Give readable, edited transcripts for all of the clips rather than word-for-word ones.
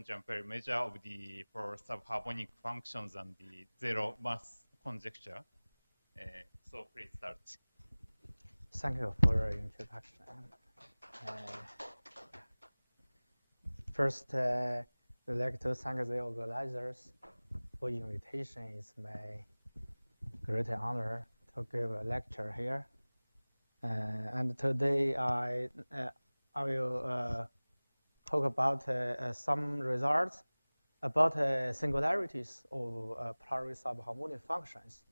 non-jumper measure of the for subharmonic functions and the zero mass conjecture. So please start. Thank you for your introduction. First, I'd like to thank the organizers for invitation. It's my great honor to give a lecture here. And today I will talk about some results about singularities of Poiret subharmonic functions.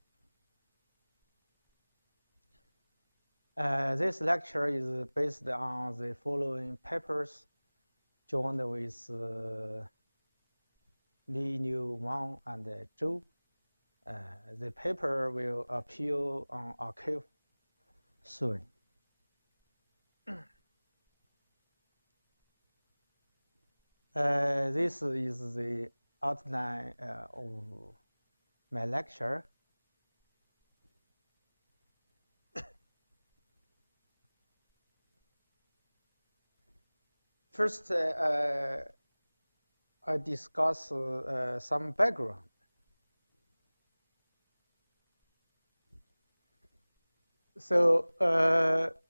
This lecture is based on the following papers joined with Li, Liu, Wang, and Zhou. The paper will appear on arXiv soon. This is the outline of my lecture. First, I discuss some background. So,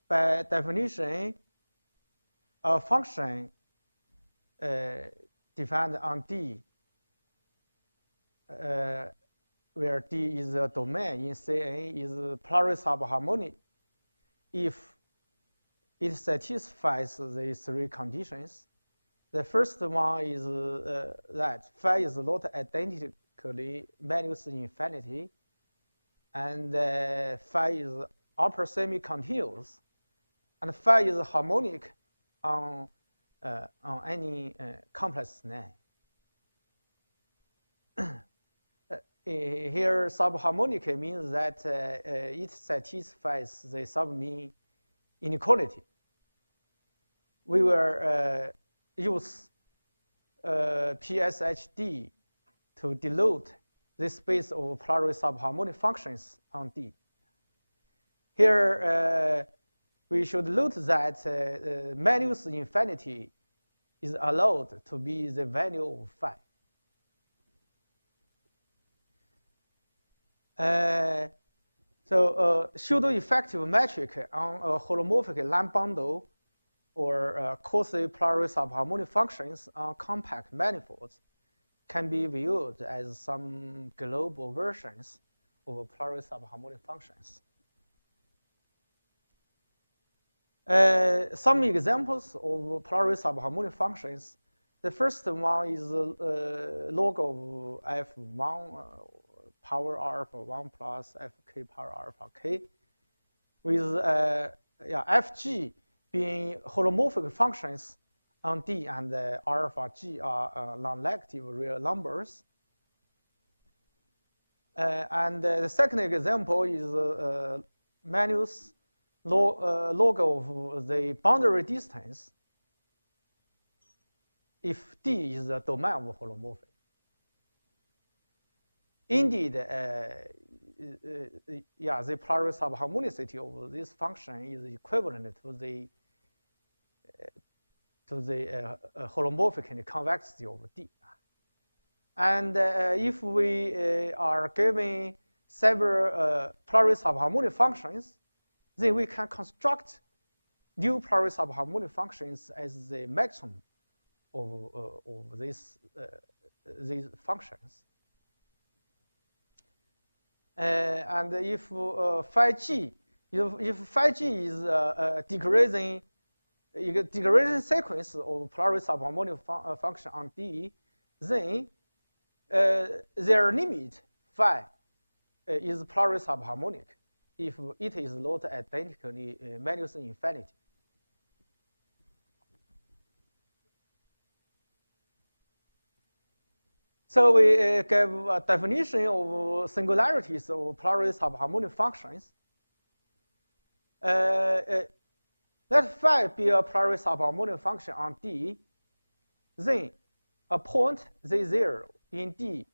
by definition, a function defined on D, where D is a domain in Cn, is Poiret subharmonic if it satisfies the three conditions. The first one is that phi is not identically minus infinity, and phi is upper semi-continuous, and phi is harmonic on any complex name. Here, subharmonic means that it satisfies the submean inequality. We will use PSHD to denote the space of Poiret subharmonic functions on D. Here, we should note that minus infinity is allowed to be the value of phi. So pseudo-effective metric on a holomorphic line bundle or quasi-Poiret subharmonic functions on compact manifolds can be viewed as some global versions of Poiret subharmonic functions. Some examples of Poiret subharmonic functions. The first one is log of f1 power alpha 1 plus fk power alpha k, with fg being holomorphic functions on D, and alpha g are non-negative real numbers. And the second example is minus log of the boundary distance if D is the domain of holomorphic. Indeed, the Poiret subharmonicity of this function is equivalent to the holomorphic and convexity of D. And if we are given several Poiret subharmonic functions, then we can construct new Poiret subharmonic functions as the maximum of these functions. And if phi g, if phi g is a decreasing sequence of Poiret subharmonic function on D, then their limit phi is Poiret subharmonic if it is not identically minus infinity. So we give a definition of singularities of Poiret subharmonic functions. Let phi be a Poiret subharmonic function on D, then a point z0 in D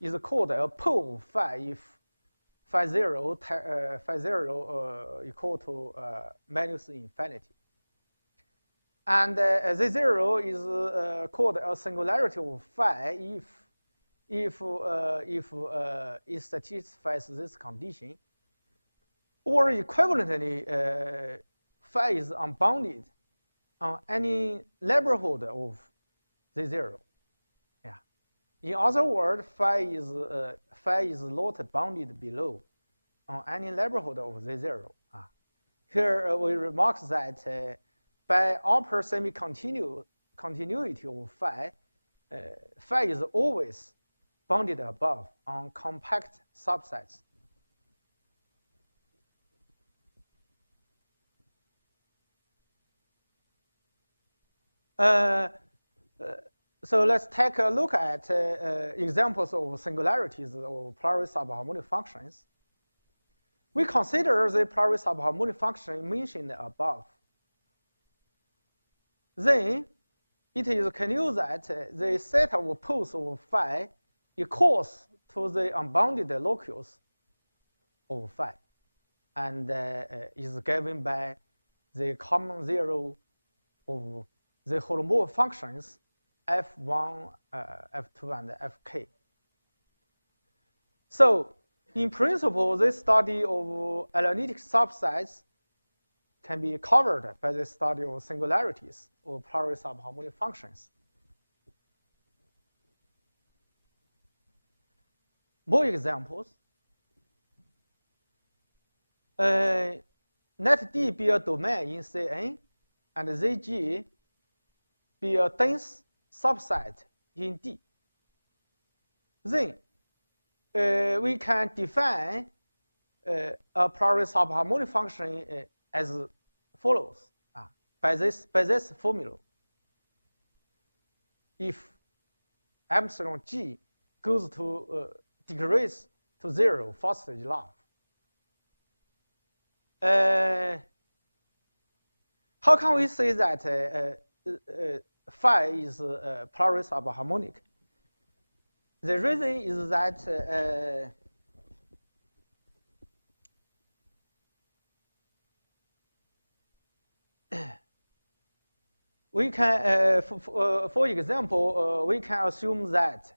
is called a pole of phi if phi 0 equal to minus infinity. And Z0 is called a singularity of phi if it satisfies this condition, or equivalently, phi is unbounded on any neighborhood of Z0. Yeah. In other words, phi is not bounded below on any neighborhood of Z0. Here we remark that by upper semi-continuity of phi, phi is always bounded above on compact subsets. So let's take a look at examples of singularities of Poiret subharmonic functions. We consider the Poiret subharmonic function mentioned above. Then it is clear that the set of poles of phi equals to the unbounded locus of phi, and is given by the common zero of the holomorph functions f1, f2, and fk. So, in principle, this study of analytic subsets can be covered by the study of singularities of Poiret subharmonic functions. More examples. Let D be a domain in Cn, and Zg be a dense subset in D. Then we can define a Poiret subharmonic function as follows by this formula. If epsilon g goes to decrease to 0 first enough, how can we say that phi is Poiret subharmonic? The reason is that we can, for example, we can assume that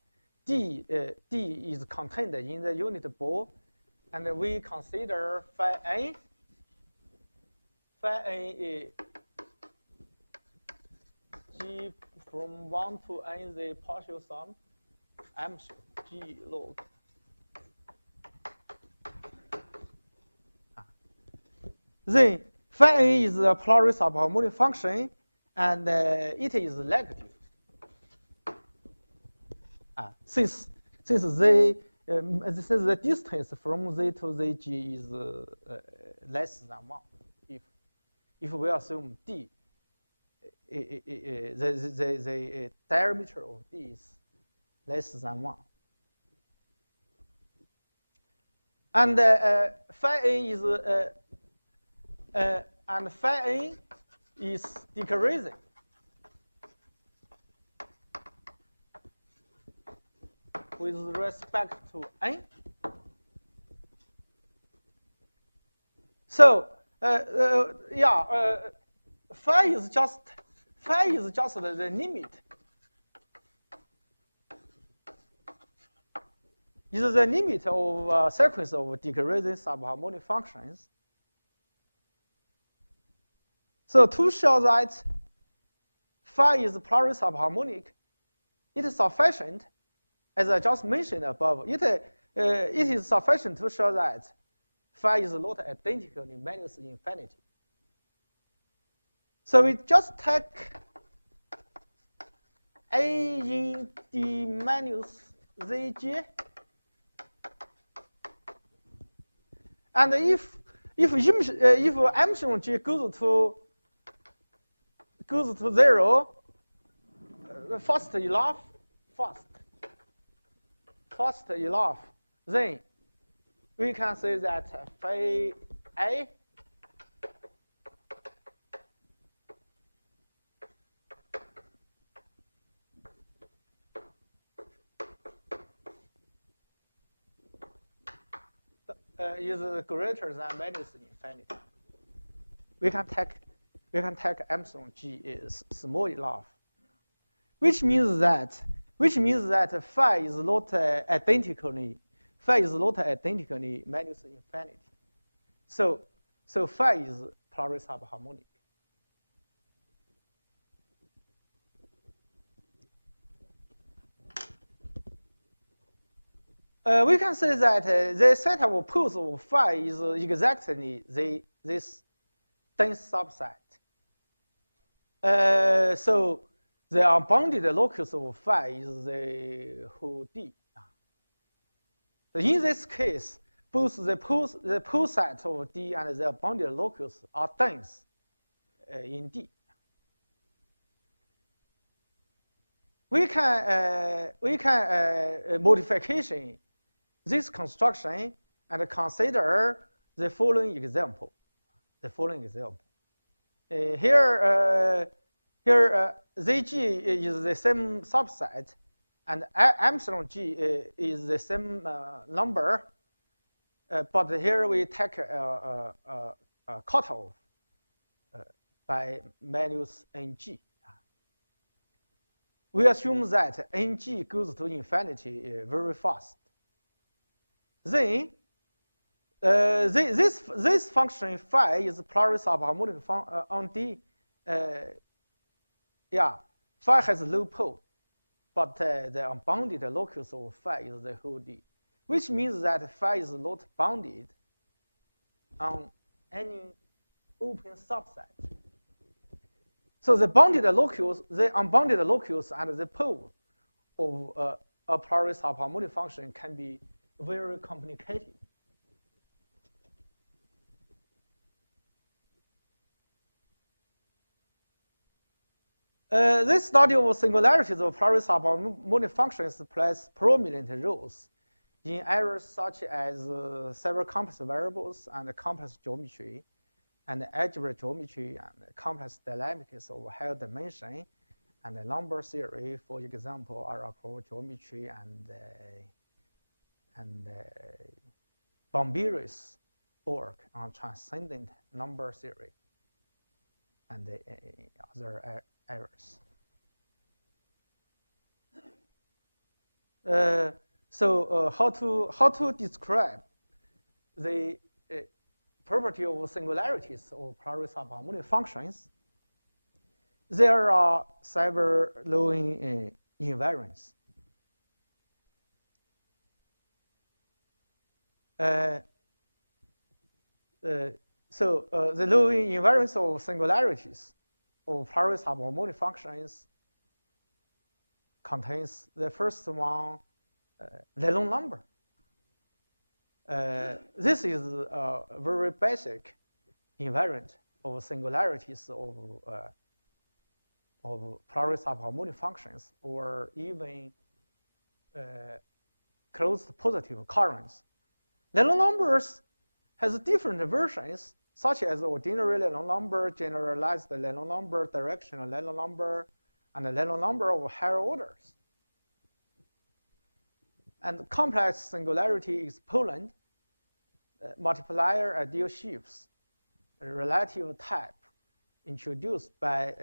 D is contained in the unit ball, and we consider phi n G from 1 to n the partial sum m G log. Then phi n is a Poiret subharmonic function, and it is negative. Since the distance from Z to Zg is less than 1, if we assume D, the diameter of D is less than 1. And phi n is decreasing. With respect to n. So phi is just the limit. Is the limit of a sequence of decreasing subharmonic functions. So to show that phi is Poiret subharmonic, it is sufficient, as I just mentioned above, it is sufficient to show that phi is not identical in minus infinity. So we just take A in D minus Zg, and if epsilon g goes to 0, fast enough, then we can say that phi A is greater than minus infinity. We can take we can take epsilon g is small enough, which means that phi is not identically minus infinity. So phi is Poiret subharmonic. We can say that the set of poles of phi is exactly this dense subset. So the unbounded locus of phi is the whole D. In this case, both the pole set of D and the unbounded locus are dense in D. We can modification this construction and consider the following example. Here Zg is the same subset, and epsilon g is the same number, but here we take a cutoff by minus ng. We assume that ng goes to infinity very fast. Then this function phi is Poiret subharmonic on D. Phi has low pole, but the unbounded locus of phi is the whole D, which means that phi is not bounded on any open subset. So the unbounded locus, and the pole of a Poiret subharmonic function can be very complicated. This study of singularities of Poiret subharmonic functions plays prominent roles in areas such as several complex variables and complex geometry, and algebra geometry, and complex dynamics of higher dimension, and number theory, for example, Arago geometry and Bombiris work on transcendent number theory and other areas. How to describe the property of singularities of Poiret subharmonic functions? There are several Lewin invariants. The Lewin invariance of singularities of Poiret subharmonic functions contains the first one, Lelong number. This is a very basic invariant of singularities of Poiret subharmonic functions, or even closed positive currents. Lelong numbers has different versions, such as ordinary Lelong number, generalized Lelong number, directional Lelong number, and the Lelong number of higher orders. And complex singularity exponent, multiplier ideal shifts, relative type introduced by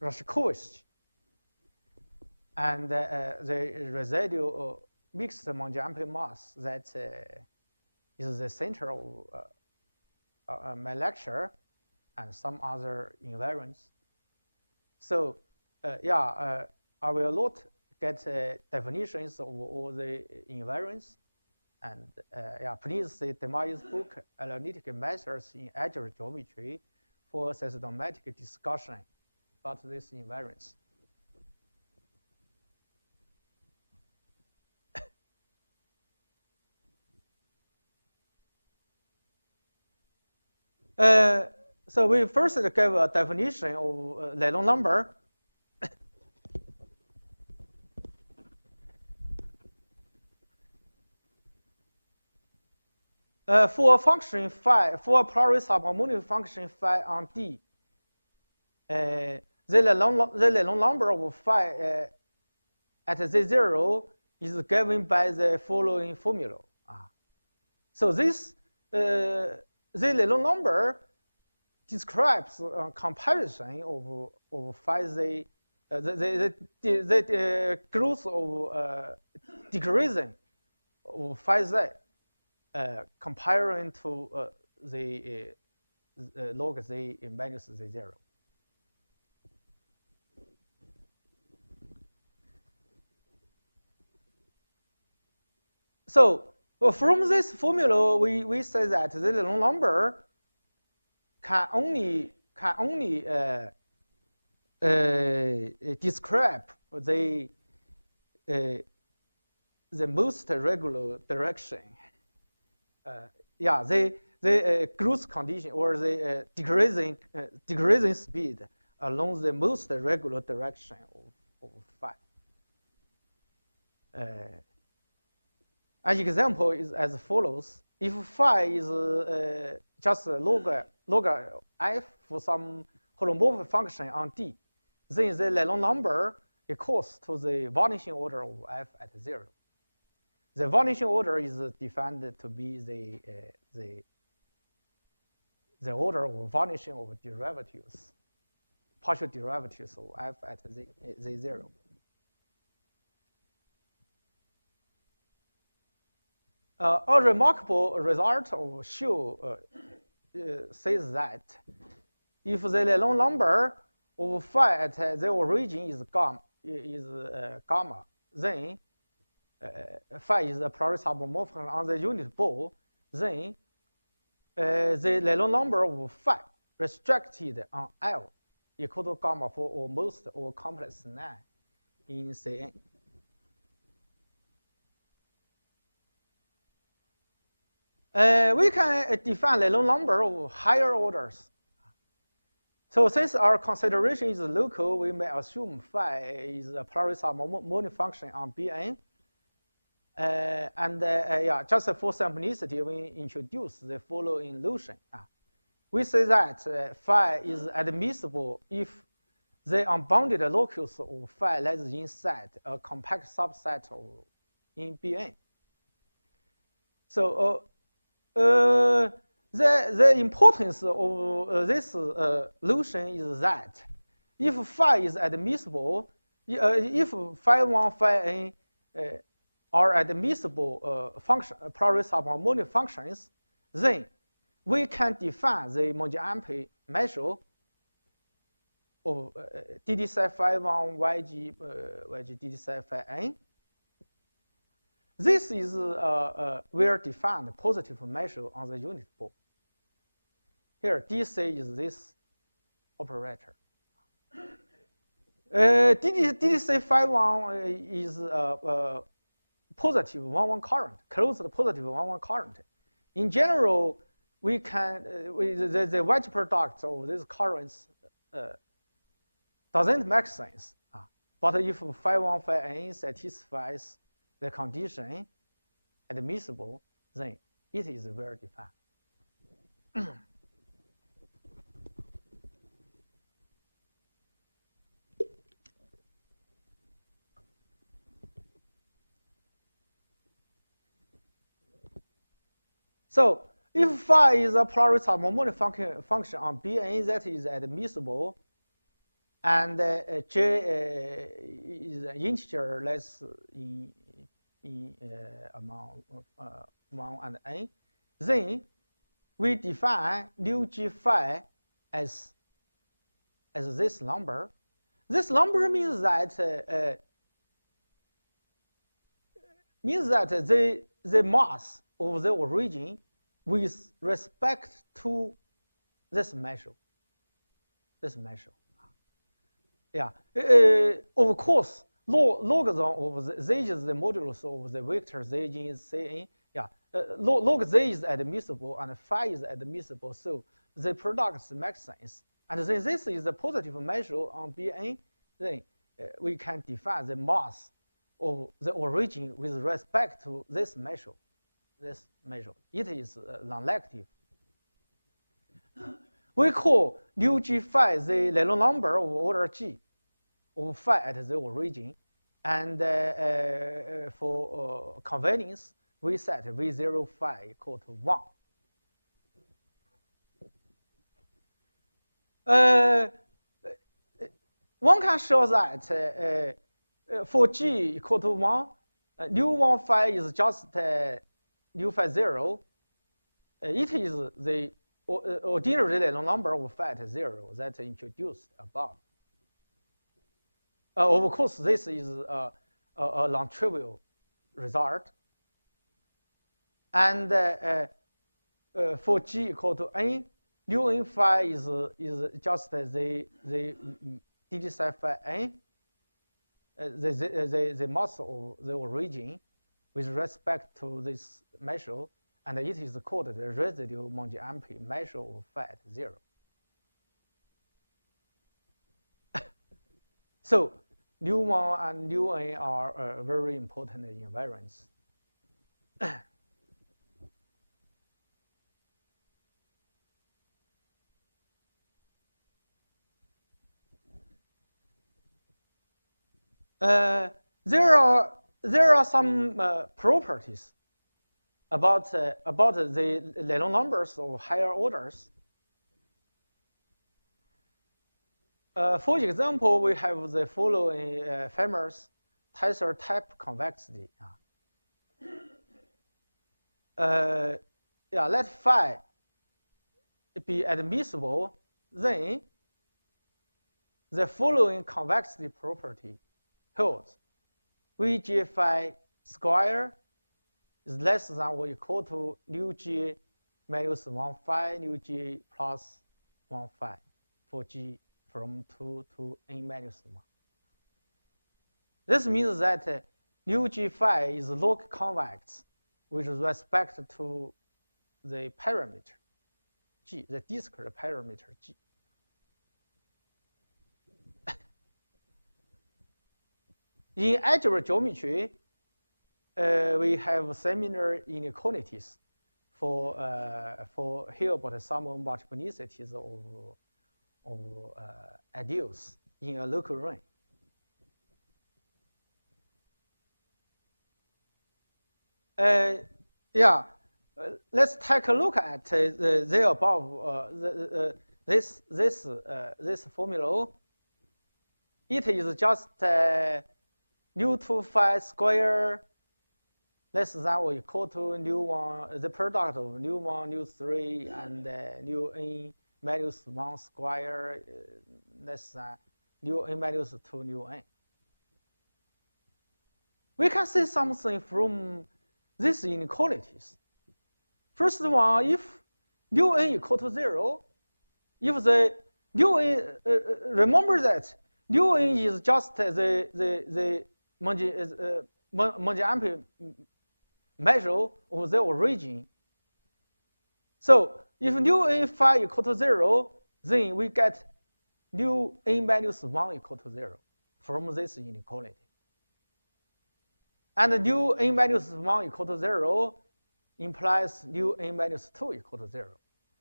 Rashkovich, and the residual mixed Monge-Ampère mass that is the center of my lecture, and some other invariants. So I will not get definitions of all the invariants, and please see Demai's book, Analytic Methods in Algebra Geometry, for systematic discussion about these invariants. So we first give a definition of Lelong number. For a function phi, for a Poiret subharmonic function phi on D, the Lelong number of phi at Z0 is given by the following formula. So this the little number describes a comparison of phi z, the growth of decreasing of phi z comparing to the log z minus z0. So from this formula, we say that the little number can only describe the most regular direction. The growth condition or the decreasing speed along the most regular direction of phi. An example is as follows. If phi is just log f for some holomorphic function on D, then the little number equals to the vanishing order of f at 0. The vanishing order is defined to be the order of vanishing of derivatives, partial derivatives of f at z0. A remarkable result of Xu says that if the little number of phi at the origin is gamma, then phi is a priori submorphism on the unit ball, then the little number of phi restricted on L equal to gamma for almost all complex 9 in Cn. We can define little number of higher orders. So since our consideration is local, we may assume phi is a priori submorphic function on Bn. Just for simplicity, we introduce the following notion. We say that phi is admissible if the unbounded locus of phi lies inside a compact subset in Bn. So the importance of this notion is that if phi is admissible, if phi 1, phi n are admissible priori subharmonic functions, then we can define the Monge-Ampere measure of dd psi phi 1 yg dd psi phi n. This is a well-defined positive measure on the unit ball. Here, dc is this operator. ddc phi 1 is positive 1-1 current, closed positive 1-1 current. In general, we can the wedge product of these currents doesn't make sense. But if phi 1 phi n satisfies the condition admissible, then it is well defined. So if phi is a priori subharmonic function on Bn that is admissible, and J is an integer less in among 1 and n, then we define nu g phi as this number. This number means that the mass of the origin with respect to this measure. Yeah. Of course, logarithm of z is the modulus of the vector z in Cn. Yeah. Log z is admissible and phi is admissible, so the products make sense. And then this is the positive measure on Bn. Then we can define the mass of the origin with respect to this measure. It is non-negative. We call nu g phi the little number of order g of phi at the origin. And for convenience, we set V0 phi equal to 1. One can show that for G equal to 1, nu 1 phi is just nu phi 0. It is the ordinary random number of phi at 0 that introduced above. Of course, this is a non-trivial result. And for G equal to n, nu n phi is just the digit set phi n, the mass of the origin with respect to this measure, and it is called the residual Monge-Ampere measure of phi at 0. So nu 1 and nu n are very important invariants. There are some properties about the random numbers of higher orders. For example, we have the following famous tensor type convexity. Let phi be admissible, then the following convexity property holds. Vg phi square is less than or equal to nu g minus 1 phi, nu g plus 1 phi for g from 2 to n minus 1. This means that nu g phi is log convex with respect to the parameter g, the discrete parameter g. In algebra geometry, we have similar inequalities for Hilbert sum of multiplicities of ideals in a local ring. Let's take a look at the above this formula. It is just nu 2 phi square less than or equal to nu 1, the product of nu 1, nu 3, and nu n minus 1 square less than nu n minus 2 nu n. We can see something from these inequalities. First one, if nu n equal to 0, if the nu n, remember that nu n is just the Monge-Ampere measure of the origin. So if nu n phi equal to 0, then we get nu n minus 1 equal to 0 from this inequality. And nu n minus 1 equal to 0 implies nu n minus 2 equal to 0.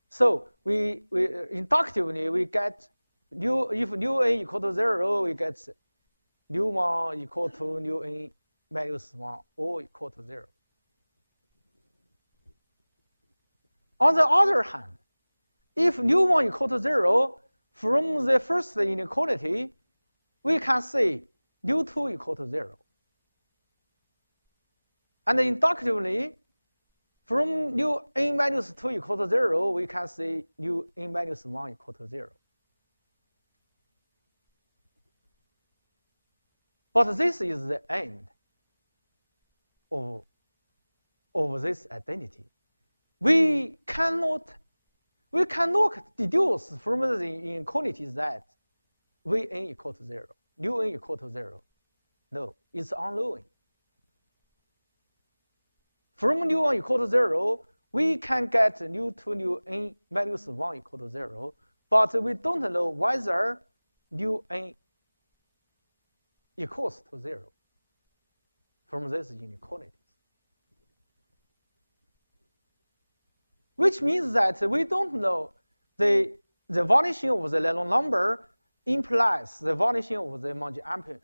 So we inductively we get if nu n equal to 0, we get nu 1 equal to nu n minus 1 or equal to 0. On the other hand, if nu 1 equal to 0, from the first inequality, we can say nu 2 equal to 0. And inductively, from nu n minus 2 equal to 0, we can say nu n minus 1 equal to 0. But this is the end of this identity. We cannot deduce from the inequality that Vn equal to 0, nu n equal to 0. No, it's unknown. From nu 1 equal to 0, we can get nu 2 nu n minus 1 equal to 0, but we don't know whether nu n equals to 0 from these inequalities. Which means that we don't know the vanishing of the random number implies the vanishing of the Monge-Ampere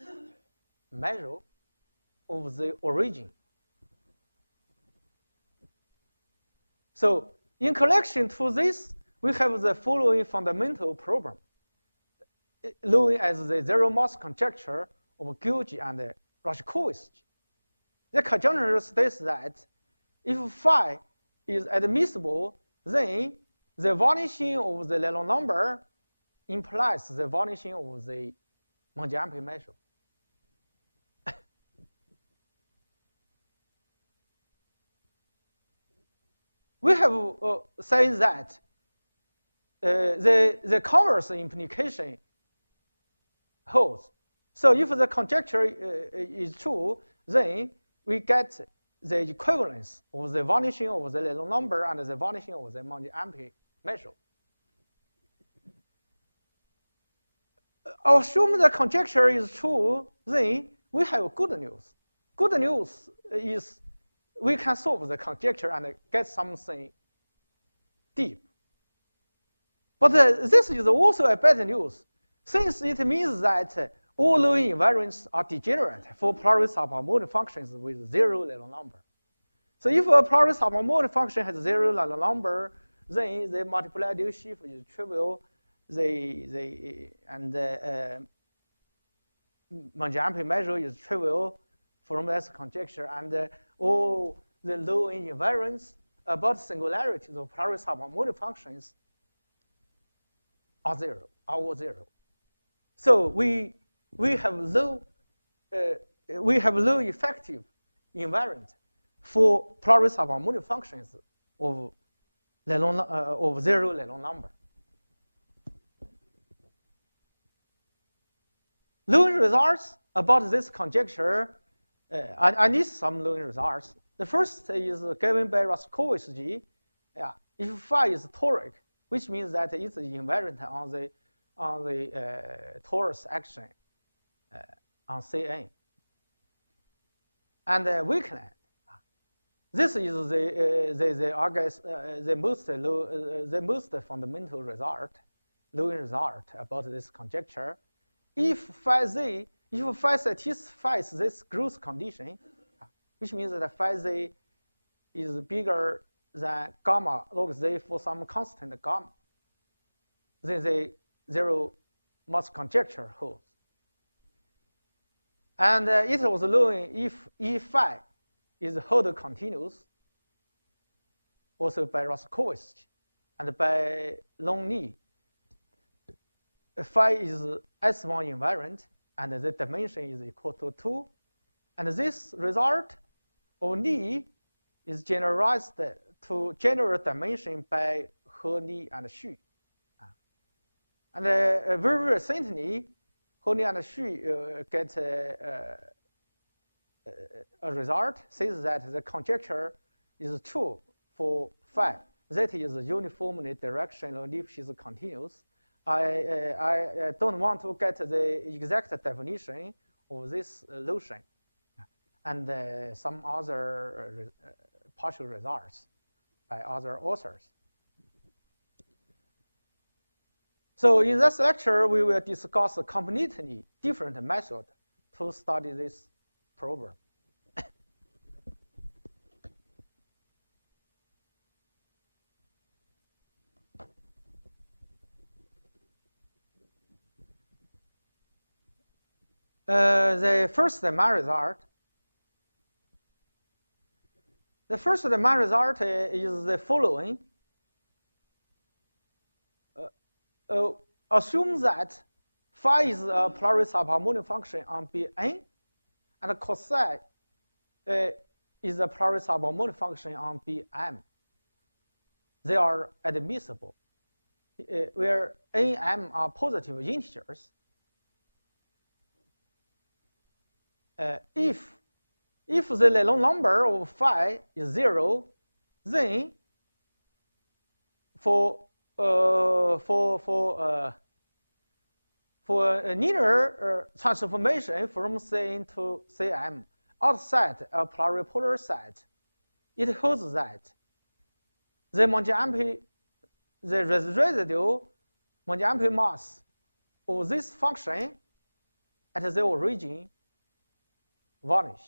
measure of the origin. So in connection to this, we have the following fundamental problem, known as the zero-mass conjecture of Gilgy and Rashkovich. The conjecture states that if phi is admissible, then the vanishing of the Lelong number implies the vanishing of the Monge-Ampere measure. We have said that the converse implication holds. So if the conjecture is true, then we get the equivalence of the vanishing of the Lelong number and the vanishing of the Monge-Ampere measure. Assume the conjecture is true, then we have good news. Good news is we can solve the conjecture and get something deep. But this is also a bad news, since it means that all Lewin invariants are degenerate for Poirot subharmonic functions with zero Lelong number. So if a Poirot subharmonic function has zero Lelong number, then the multiply shift is trivial. The Monge-Ampere measure is trivial from this conjecture, and all the Lewin invariants about singularities of Poirot subharmonic functions are all zero. So we have low effective invariant for Poirot subharmonic functions of zero Lelong number. Lewin results about this conjecture, I need some Lewin results. The first is given by Rashkovich. If phi is toric, which means that it's invariant on the torus action on Cn. And weakland. This is the most fundamental result, Lewin result about this conjecture. If phi satisfies this growth condition, which means that phi z is bigger than gamma log z for some constant gamma, then the zero mass conjecture holds. And it was Lewin if E phi is Holder continuous, also by Rashkovich and by Lonely. Phi is S1 invariant, and the dimension is equal to 2. And this result of Li is generalized to general dimension by He, Li, and Xu. And very recently, He, Li, and Xu get a result says that the conjecture is true for phi. That is uniformly directional Lipschitz continuous. I don't want to get the exact definition of this notion and some other partial results by other authors. So in this lecture, we will discuss a completely different method to study this problem. The first main result. The first main result is the following. Assume that phi is a Poirot subharmonic function on Bn, and cos psi is a Poirot subharmonic function on Bm. They are admissible, where n, m are positive integers. If the Lelong number of phi is 0, then for a linear transformation from Cn to Cm outside a pluripolar set, it holds that the Monge-Ampere, the residual Monge-Ampere mass of this function at the origin vanish.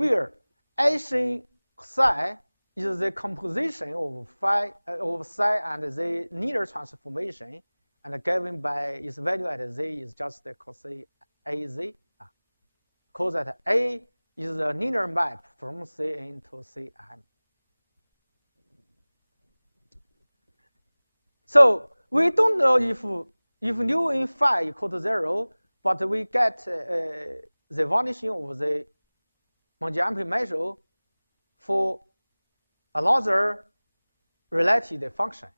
where Asian psi is the composition of psi and the linear transformation, and given by its value at z is just the cos az. Cause that A is a linear map from Cn to Cm. So we don't know if nu in phi equal to 0, but we get the vanishing of the Monge measure for another related function.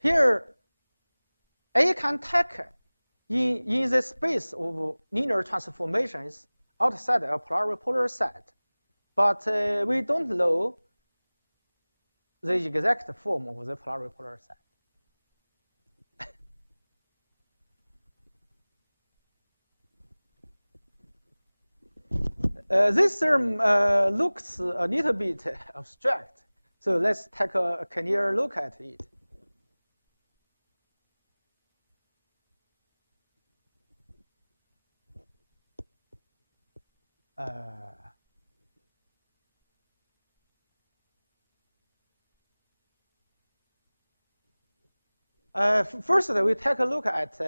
Here, A can take in the space of linear transformations outside a polar set, but we don't know the exact form of the polar set. This term looks a little bit abstract, so let's take a clear look at it. First, we take a look at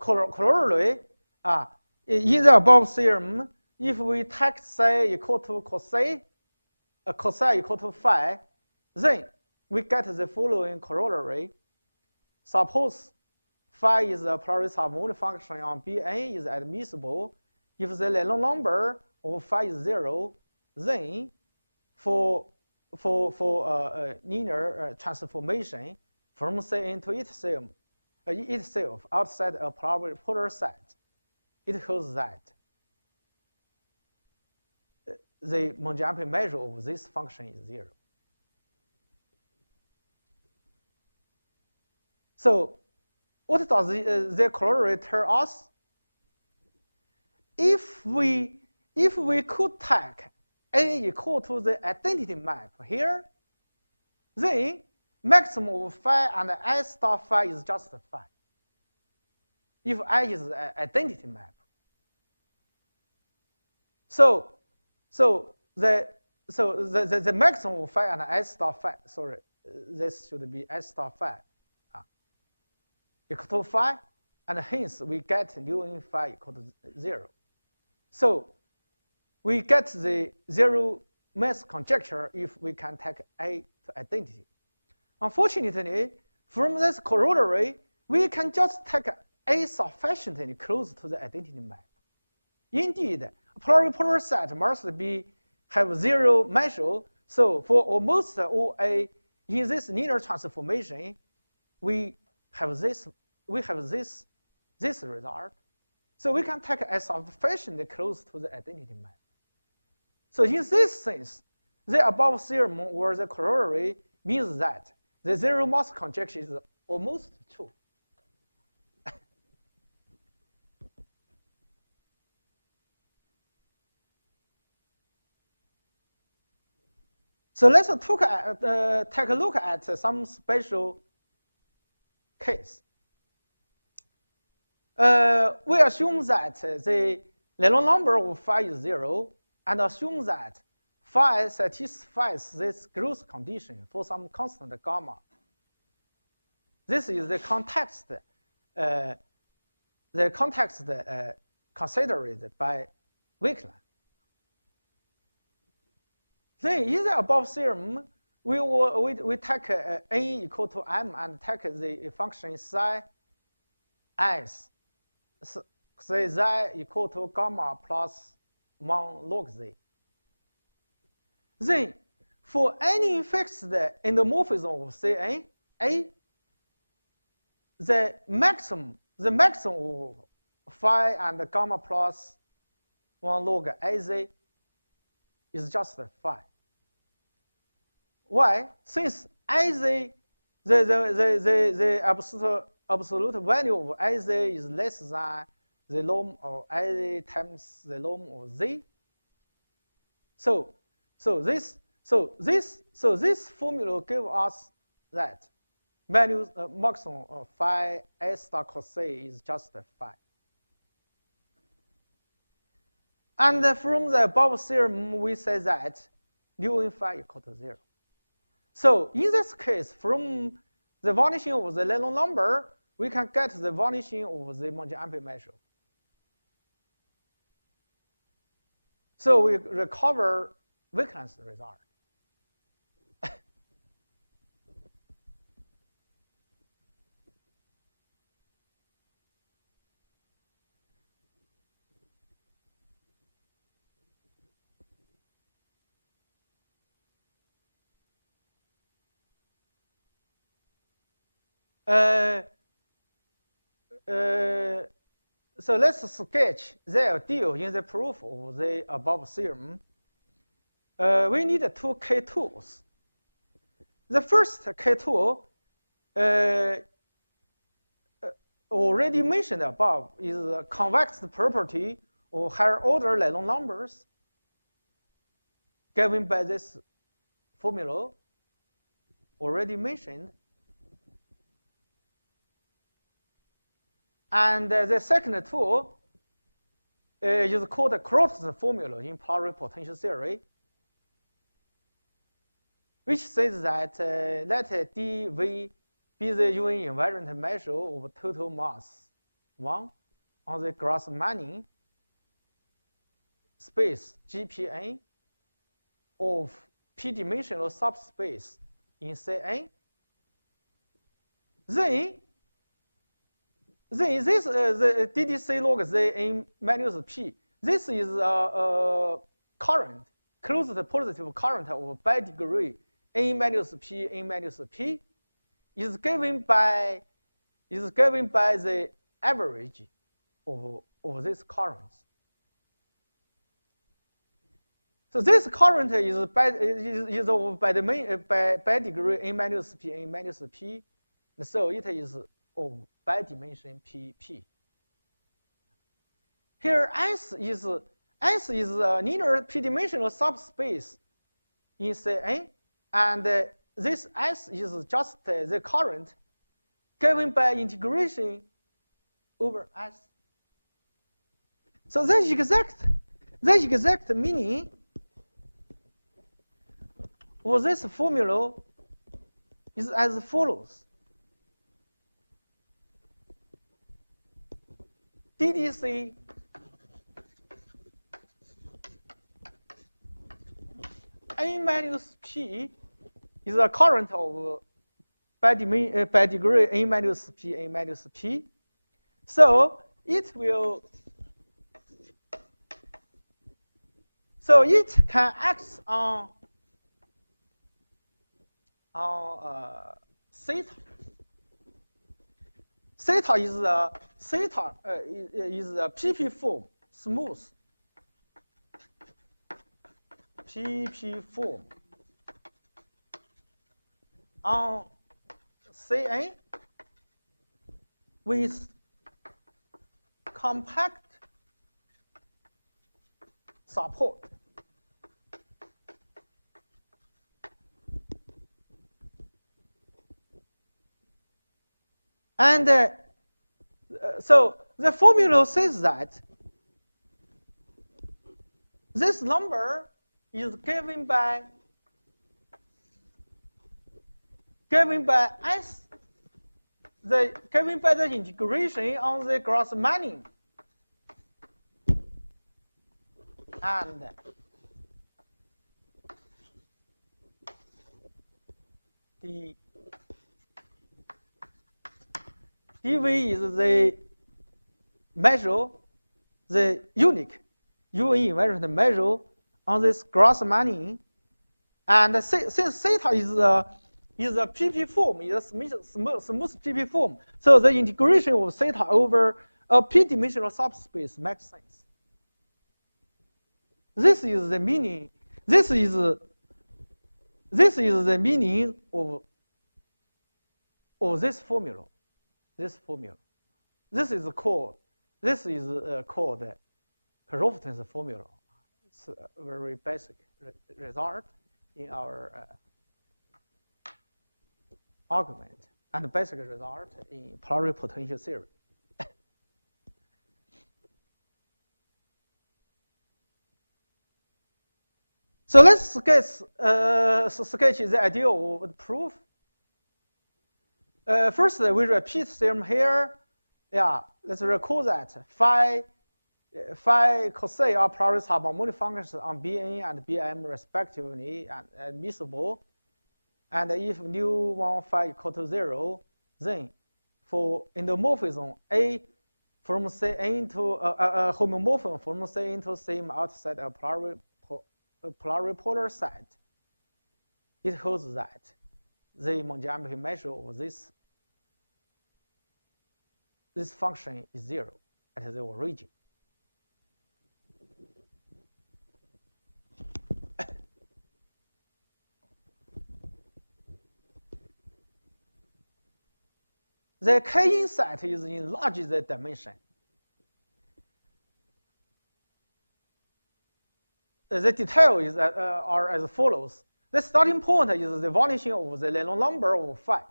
corollary. In the above theorem, if we take psi equal to cos psi equal to phi, then we get the following corollary. Suppose phi is a Polarity submodel function on Bn is admissible. If the Leland number of phi is 0, then for linear transformation from Cn to itself outside a polar set, it holds that the Monge measure of this function is 0. So what does the corollary tell us? If we could take A equal to the identity map here, then maximum of phi and I star phi is just phi. If I is an identity map. So the maximum of phi and I star phi, sorry, this should be I star phi, equal to phi, and hence we get nu in phi equal to 0. So we get the zero mass conjecture if we can take A to identity. Unfortunately, from this corollary, we can just take A sufficiently close to the identity map. Indeed, a polar set must have 0 measure. So for almost all A in this linear transformation, we have this result. So we can take A sufficiently close to the identity map. So in this sense, the above theorem or the corollary means that the zero mass conjecture is almost true. So let's take a look at some special case. We assume that the Leland number of phi is 0, and assume that phi satisfies this growth condition for some constant gamma. This is the context considered by Wakeland. Then in the above theorem, we take n equal to m and take the function psi as say z equal to gamma plus 1 log z. Then for any fixed endomorphism of Cn, A, the maximum of phi and gamma plus 1 log Az is just phi. Why? Since Az, the absolute value of Az is less than the norm of Az times the norm of Z. So this formula gives us that maximum phi S star cos A is just phi. And from the above theorem, we say that nu in phi equal to 0. So in this case, from the vanishing of the Lennon number, we can get the vanishing of the Monge-Ampere measure. So we recover weakness result. So let's sketch the ideal in the proof of the above theorem. We need two K2s. The first K2 already mentioned above is the convex property of higher order Lennon numbers given by this formula already mentioned. And the second tool is called the Crot's formula in pluripotential theory, which says that let dV be the UN invariant measure of total mass 1 on the Grassmann space GPN of p-dimensional subspace in Cn. Then this the DDC log Zn minus p. This is a current, closed positive current of by degree n minus p is given by the average of this current. So this current is by degree n minus p. So it is of by dimension pp. Here S is a linear p-dimensional subspace in Cn, and this S is just the current given by integration over S. So the exact meaning of this formula is as follows. DDC n minus p is a current of by degree n minus p. So it can act on theta. Theta is a PP form, smooth PP form on Cn with compact support. And so the formula says that this number is given by S, given by the integration on the Grassmann, and the dV is the measure, the unique UN invariant measure on this Grassmann, and since theta is a PP form, is a smooth PP form, so the integration of theta over a p-dimensional subspace makes sense. This is the meaning. This is the meaning of this formula. This is called Crofton's formula. It's a very basic result in our argument. and basic result in pluripotential theory. So let's sketch the ideal proof. First, we repeat theorem here. Yeah, let's recall that phi cosine are Paris harmonic functions on Bn and Bm respectively and admissible. And if nu 1 phi equal to 0, then for endomorphism A from C into homomorphism from C into C outside a pluripolar set, it holds that the Monge measure of this function is 0 at the origin. The K-in set is enlarged the dimension. The details are as follows. The starting point is the vanishing of the Lelong number of phi.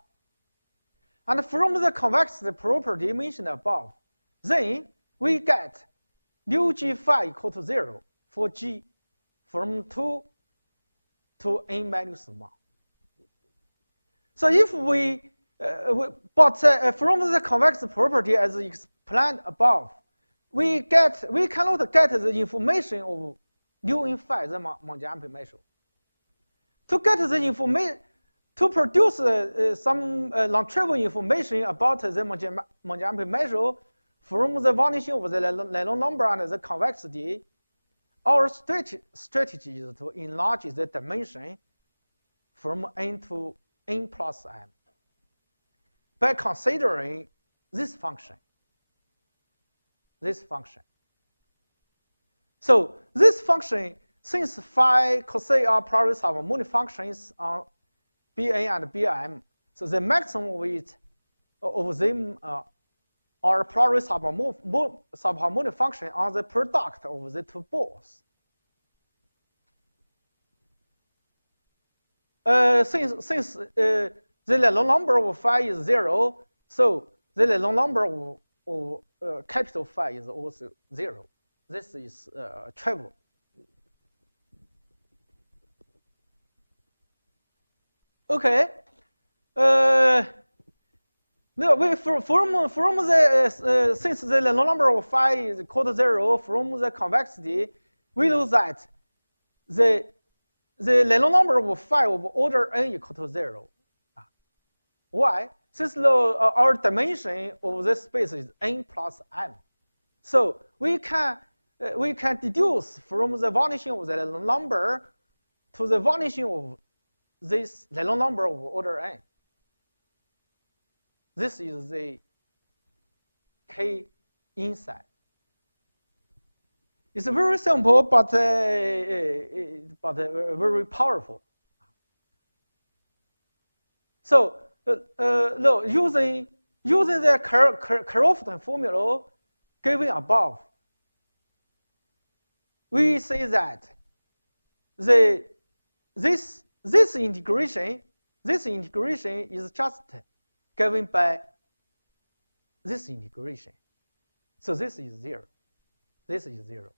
And from the convexity property mentioned above, then we get nu g phi equal to 0 for g from 2 to n minus 1. So if from the convexity property as explained above, we cannot get the information of nu in phi, the Monge measure. To get the information, to produce some non-trivial information about the Monge measure from the vanishing of the Lelong number and the convexity, our strategy is to enlarge the dimension from n to n plus m by considering this function. So this function, since phi cosine are Paris harmonic functions on Bn and Bm, so the maximum of them are Paris subharmonic function on the product of the two balls. Since the Lelong number of phi is 0, so the Lelong number of capital phi is also 0. This is trivial. Okay. From the since the Lelong number of phi is equal to 0, from the convexity, we know that the Lelong number of phi of order n equal to 0. Why? Since our dimension of this space is n plus m, so we can deduce from the vanishing of the Lelong number to the vanishing of this Lelong number of order n. This is the K inside. It's very simple, but very powerful. So using the Crofton formula given above, we say that this integration is just given by this integration. So this is 0. This is 0.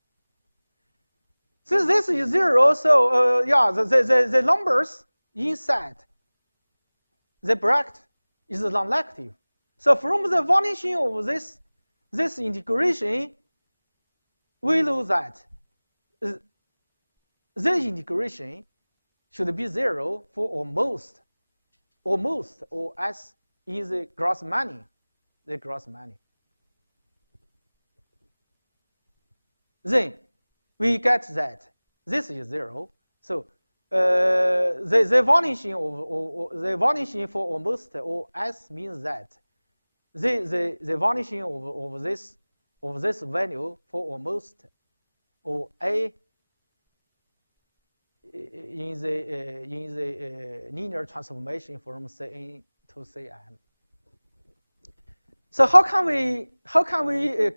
Since this is 0, so the numbers inside the bracket is non-negative. So from the vanishing of this integration, we know that the integration should be 0 for almost or as in the gross money. Then we get that this is 0. So the vanishing for almost or as means that the vanishing of this value for almost or a in the linear transformation from Cn to Cm. So how can we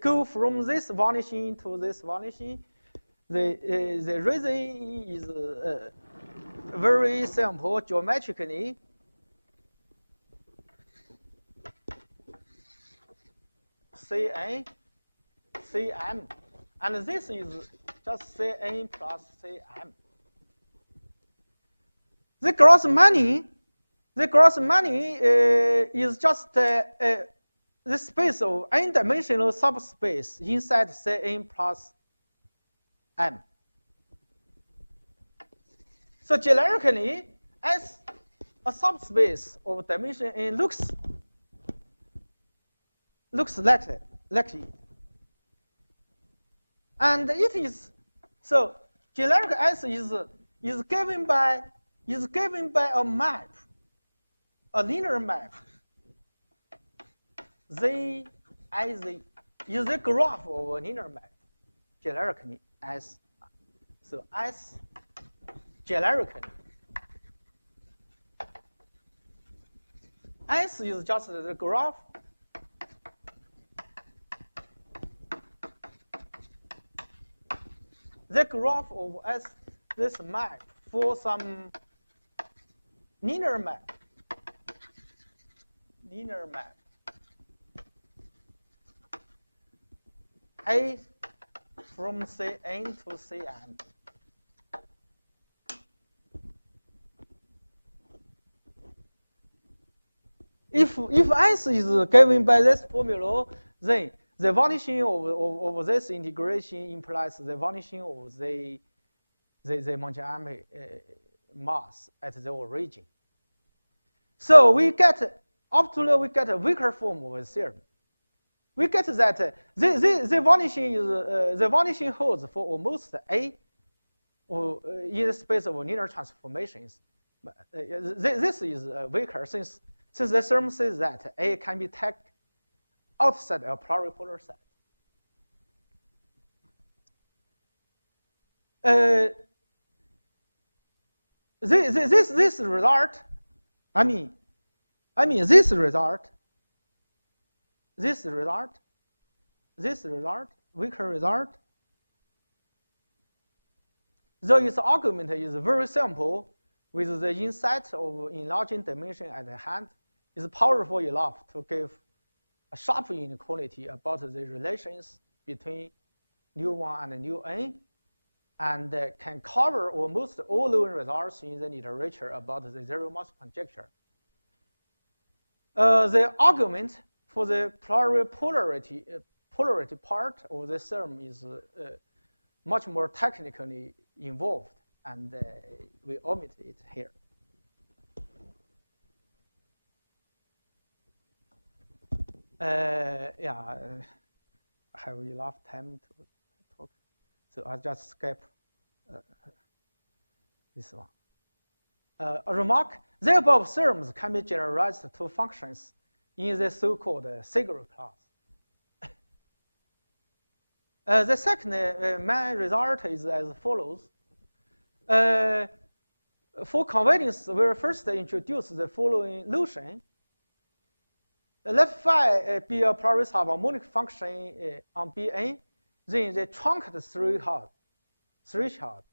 go from this vanishing to this vanishing? The reason is very simple geometrically. Cn, Cm, and this is just Cn plus Cm. The gross money is just the space of n-dimensional subspace inside Cn plus m. So generically, as a subspace of dimension n looks like it. And it is so generic S is given by a map, a linear map. Z is the graph of a linear map, generically S. So S generically. S is just the graph. The graph of S, this map for some linear map. A from Cn to Cm. If S is given by this formula, then the vanishing of this integration implies the vanishing of the Monge-Ampère mass at the origin. So we get up to we get a weaker form of a theorem. We get that the vanishing holds for almost A in the space of linear transformations. This is weaker since the theorem says that A can be taken outside a pluripolar set. This result, weaker result. Though its argument is very simple, with the insight of enlarging dimension at hand, is powerful enough to give a sharp inequality about the relations between nu1 and nu-n, and can cover almost all known results in the literature about the zero mass conjecture. The argument for the pluripolarity part of the theorem is much more technically involved, and we omit it here. Have enough time to talk, so I'll just skip this one. A remark: the above theorems can be generalized to functions in the so-called Segre class. The second main result is as follows. For convenience, we'll first introduce the following notion. Let phi be a pluri-subharmonic function on Bn, then the truncate threshold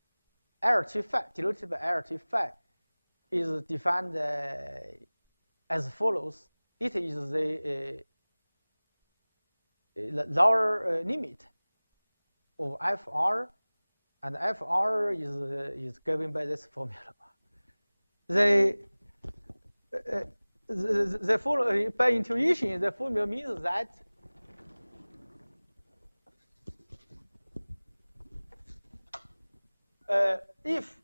LT phi, denoted by LT phi, is defined as follows. It is the lower limit of Fr, and Fr is given by this formula. The following, by intuition, the formula means that if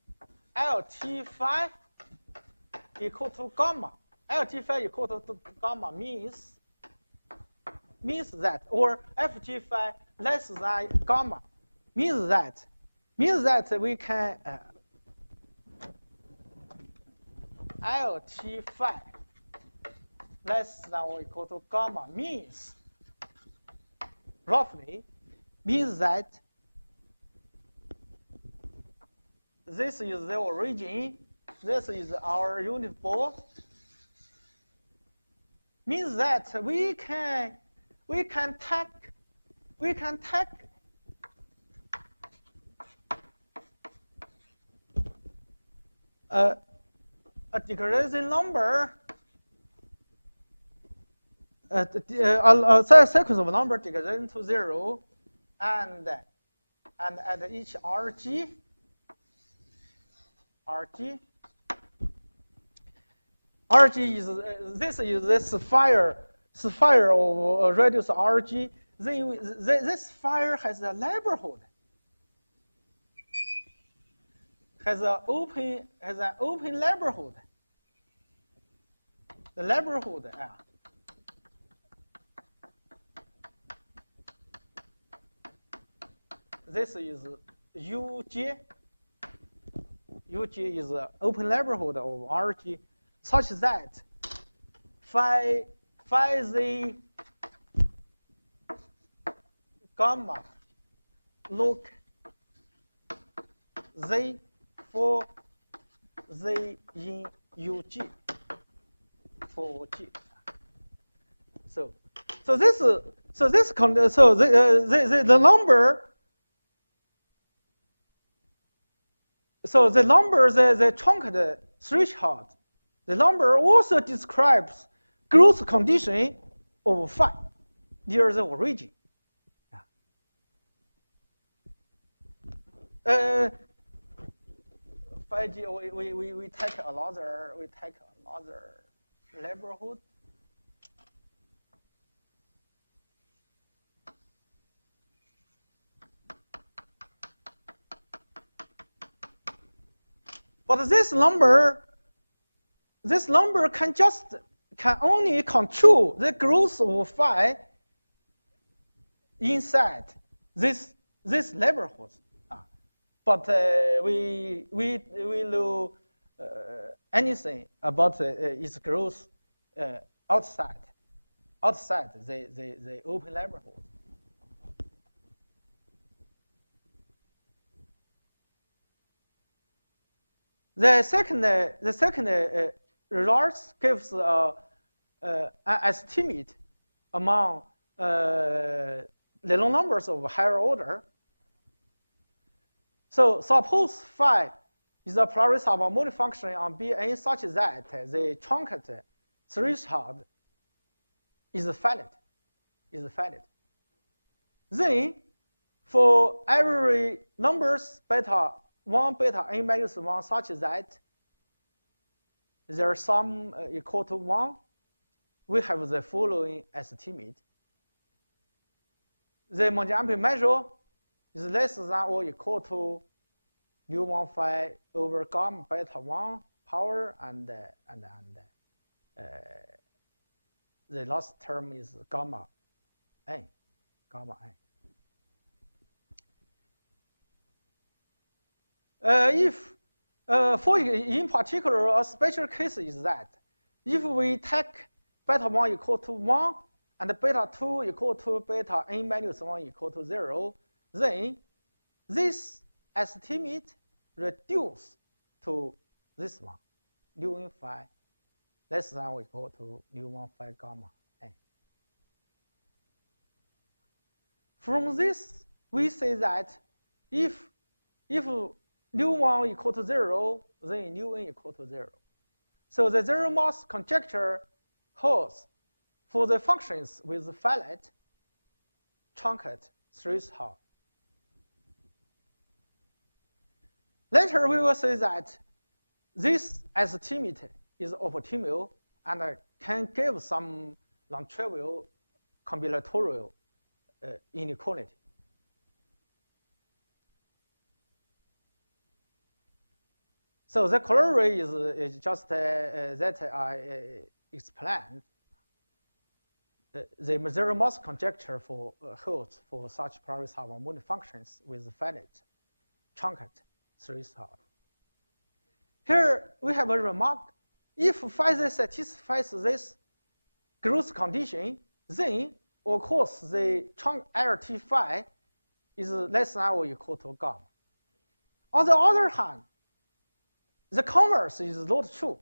LT phi equal to gamma, LT phi equal to gamma means that, or FT phi less than gamma means that we can LT phi less than or equal to gamma means that this is the origin, this is our unit ball. Means that we can take a decreasing number the sequence of number division to 0, and at each RG, is this sphere of radius RG. Then this sphere has a neighborhood. Has an open neighborhood. The neighborhood, this is UJ. UJ is an open neighborhood of RG, such that phi z gamma look z for z in UG for G. So the number. So the number, the truncate threshold, the number also describes growth condition of phi near the origin. Phi G, we take another neighborhood. But this number can only control the growth of phi inside this neighborhood. But we know anything about its growth outside the open neighborhood. The second result gives an estimate among Lelong numbers of higher order. So suppose phi is a Polaris harmonic function on Bn such that the truncate threshold is valid. Then for every numbers beta 1 beta n minus 1 such that there are some equal to 1, we have the following estimate. The Monge measure is less than or equal to mu1 phi over gamma beta 1 power and the last term is gamma n. If in particular, a special case is that if we take beta 1 equal to 1 and beta 2 equal to beta n minus 1 equal to 0, then this estimate reduces to this one, mu n phi less than or equal to mu1 phi gamma n. From this, we say that if mu1 equal to 0, then mu n equal to 0. So the zero mass conjecture holds for the functions with finite truncate threshold. Later, we will say that this estimate is optimal and can give some non-trivial combinatorial inequality. So the corollary is just that I explained. The zero mass conjecture holds for such Polaris harmonic functions with finite truncate threshold. Here we have a remark. If phi z satisfies this growth condition, then of course the LT phi is less than or equal to gamma. On the other hand, the converse is not true.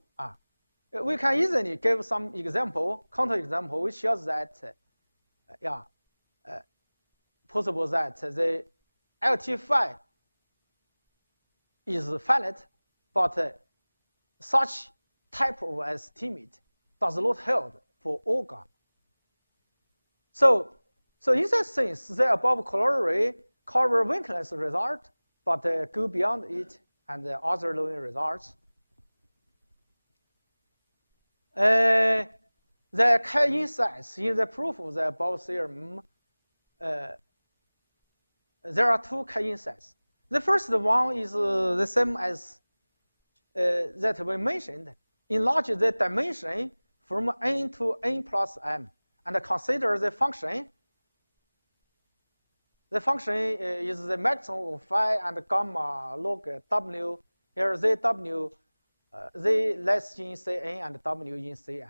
We can easily give some counterexample, which shows that, possible that the LT phi is finite, but such type of estimate does not hold for all gamma. So in that sense, the above corollary cover weakness result, but go beyond it and other knowing results. The key insights in the proof of the above theorem, there are two key insights. The first one is the same as that we mentioned. Enlarge the dimension from n to n plus m, and consider the function. The function is the maximum of phi and gamma log w. Here zw, z less in Cn and w in Cm.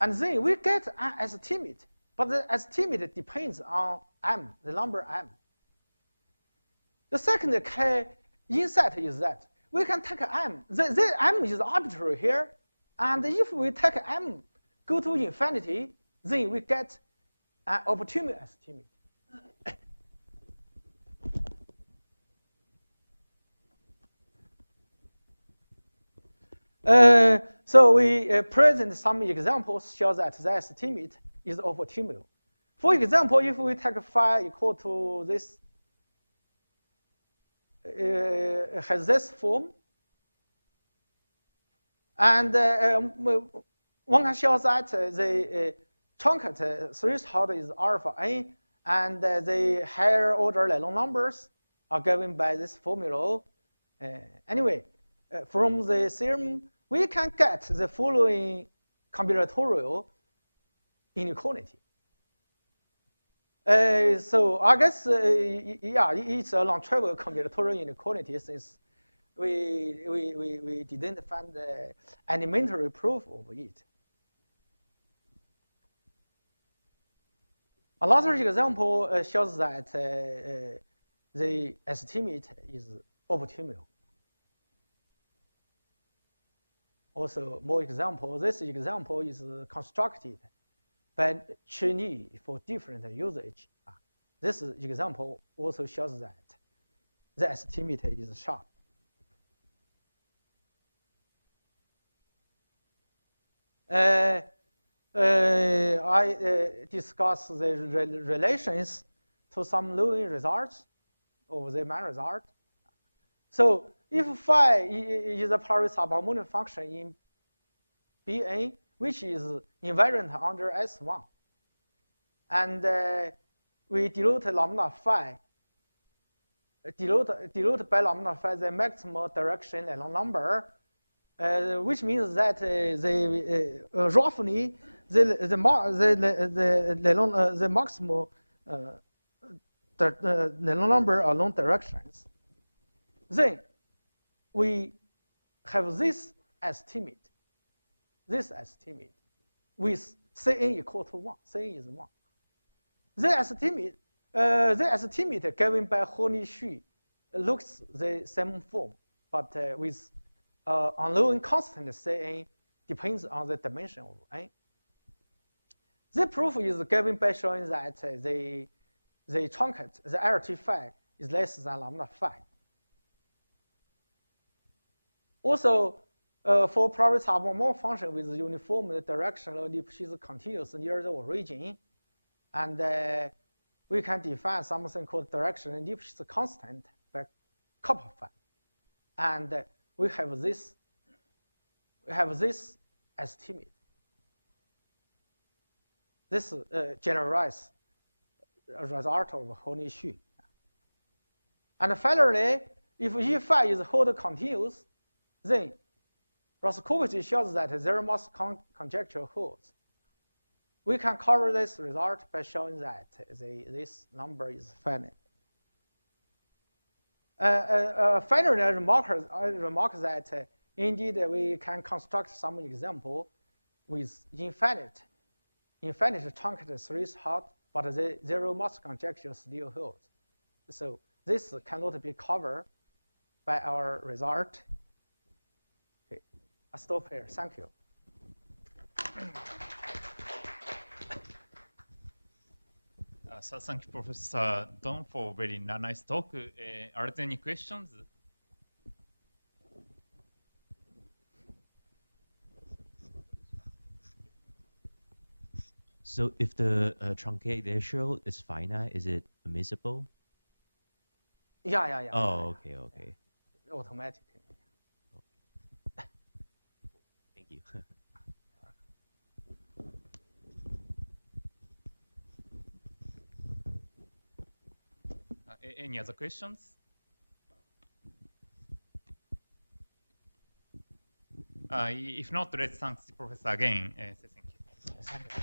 And then we get an estimate, but the estimate depends on m, the number m. The second key insight is that we can take m. The m is arbitrary here, and if we take m go to infinity, then we get an optimum estimate. So we present some examples show that the estimate is optimal. For example, if we take phi equal to this, has this form, and one can show that the truncated threshold is alpha n, and the higher order Lelong numbers are given by this formula. Anyway, from the theorem, we can get the following combinatorial inequality. So I guess, yeah, it's a long-travel combinatorial inequality since we didn't find the elementary proof of it. Another example shows that the estimate is optimal. Also, more example. This example is constructed by Chini for different usage. This example also shows that the estimate is sharp. I discuss the relations to some knowing results of the main result. So if phi is a Paris subharmonic function in Bn, which is invariant under S1, and we denote lambda phi, denote by lambda phi the maximal direction Lelong number, which means that roughly the maximal Lelong number along directions. Then we have this estimate with Cn equal to 1. Cn is 1. The estimate given by Horny-Hsu looks the same form, but with unknown constant Cn depends on the dimension of n. The proof is given by showing that the truncate, the RT phi, is less than lambda phi. Also, for Paris subharmonic function with uniform directional Lipschitz continuous near the origin, and we can define something called directional Lipschitz constant by kappa phi, and we have this estimate. This generalized result of Horny-Hsu. And finally, if E phi is whole continuous, then Roscoe shows that there must conjecture holds. We can cover this result by showing that this number is finite. Finally, I remark that indeed we can construct some example with infinite truncated threshold, but the zero mass conjecture still holds. So this cannot be covered by our result. Okay, I stop here. Thank you. So thank you, Professor Don, for very nice talk. Are there any questions? So if the truncated ratio is finite, is it admissible? Yeah. Oh, okay. Automatically. Thank you. Any other questions? If not, let's thank the professor again. Say thank you. Thank you.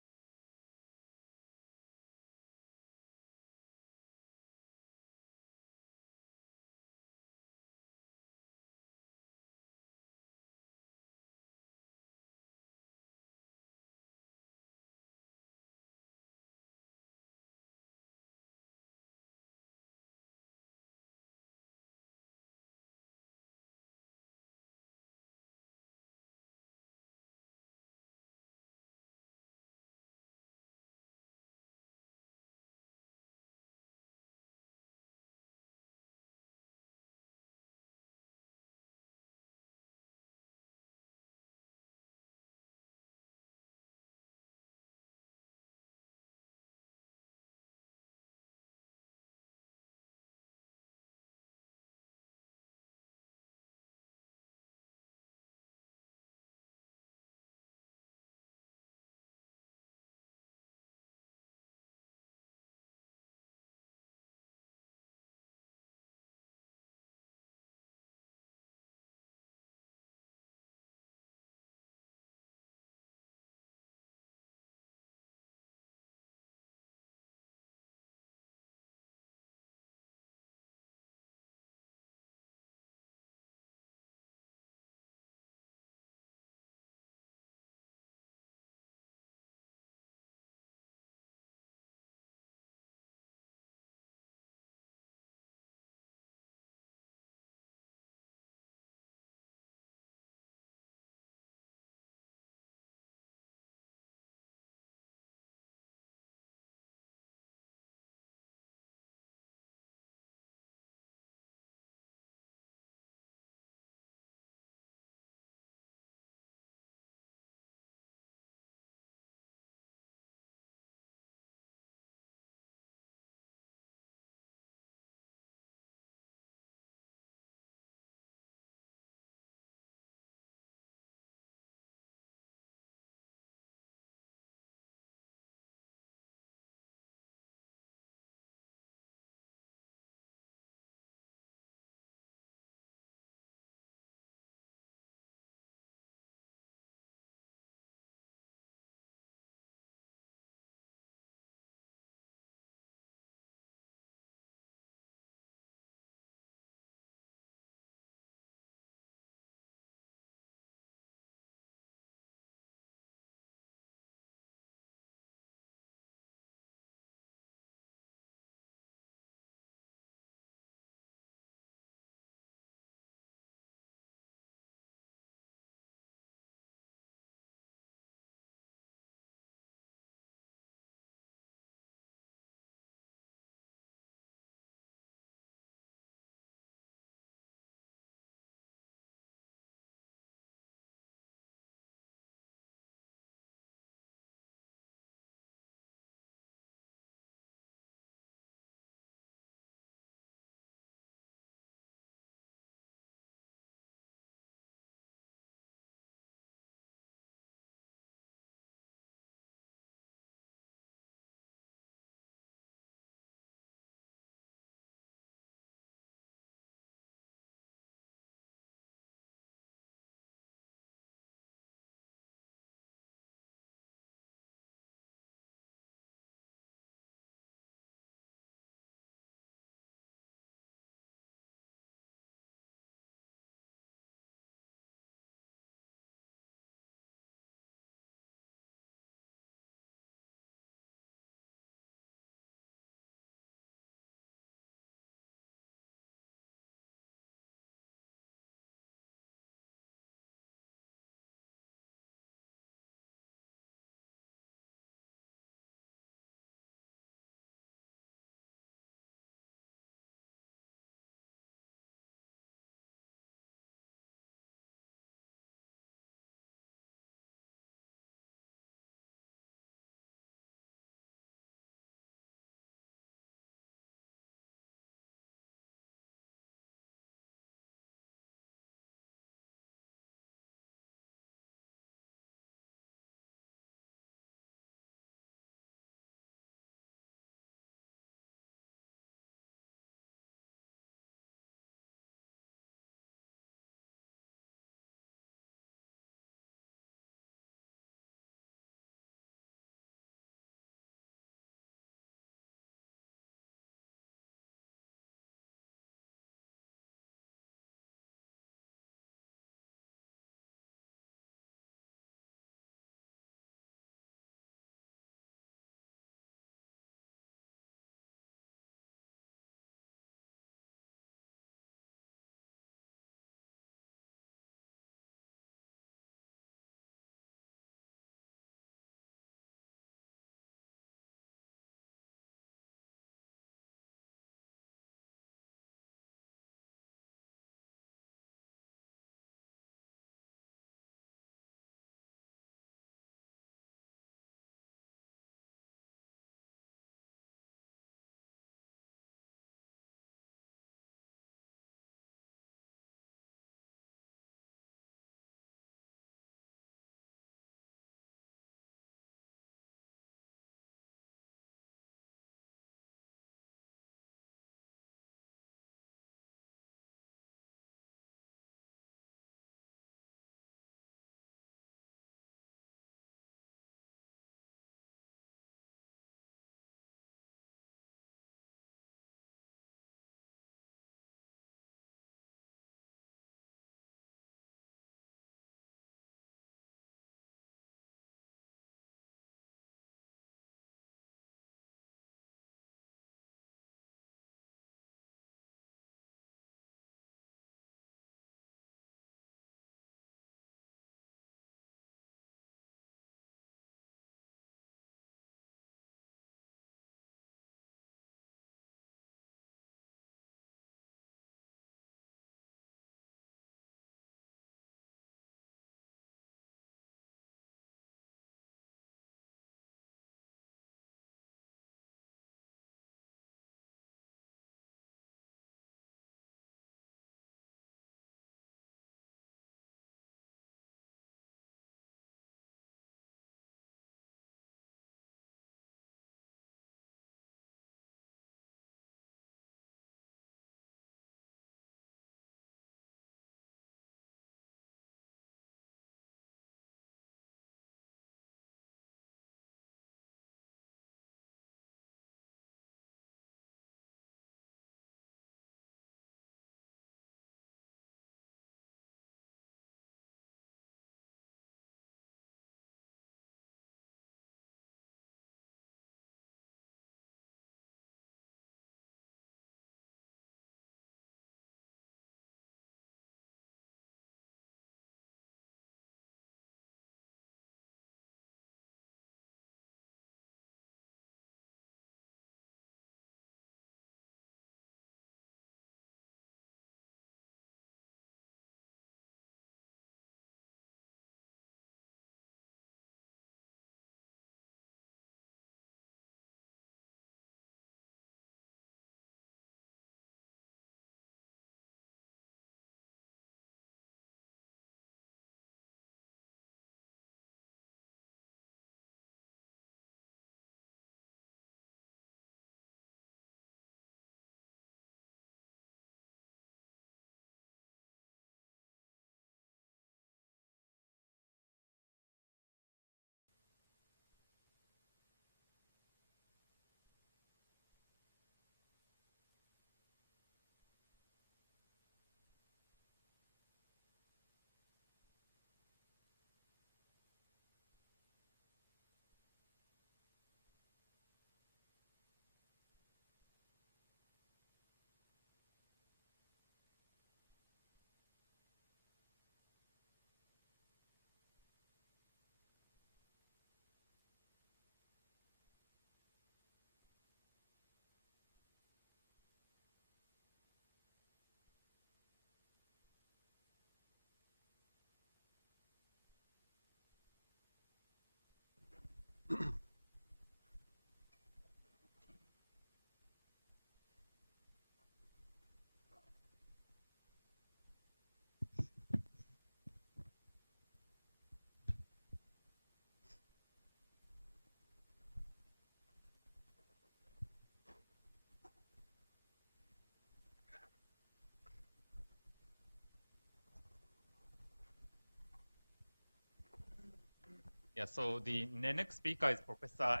Yeah, so the next speaker is Professor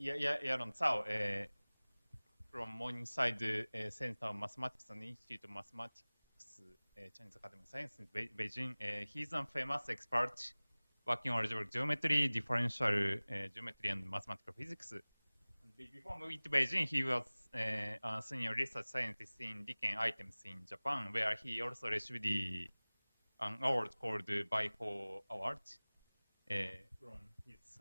Yaron Tsao from Morningside Center of Mathematics and Institute of Mathematics, Chinese Academy of Science in Beijing. He's a famous expert working on algebraic geometry, differential geometry, and mathematical physics. Before moving to Beijing, he was a senior research scientist in Riken Items in Japan, where he also received an award called the BIFO Award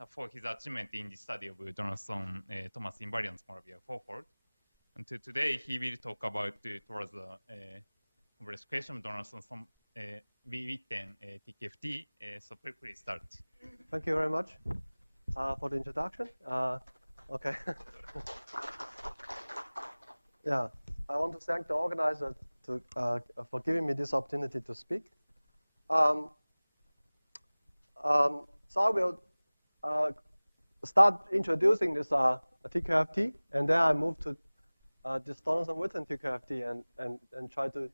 for his achievement in the study of Donaldson Thomas invariance Moravia fourfold. And today he will talk about towards the verification of Donaldson V10 TKFT. So please start. Thank you very much for the introduction. Okay. Yeah, I want to thank the organizer for giving me this opportunity to speak. So I will start introducing this TQFT, and then I move to this Donaldson-Witten TQFT and try to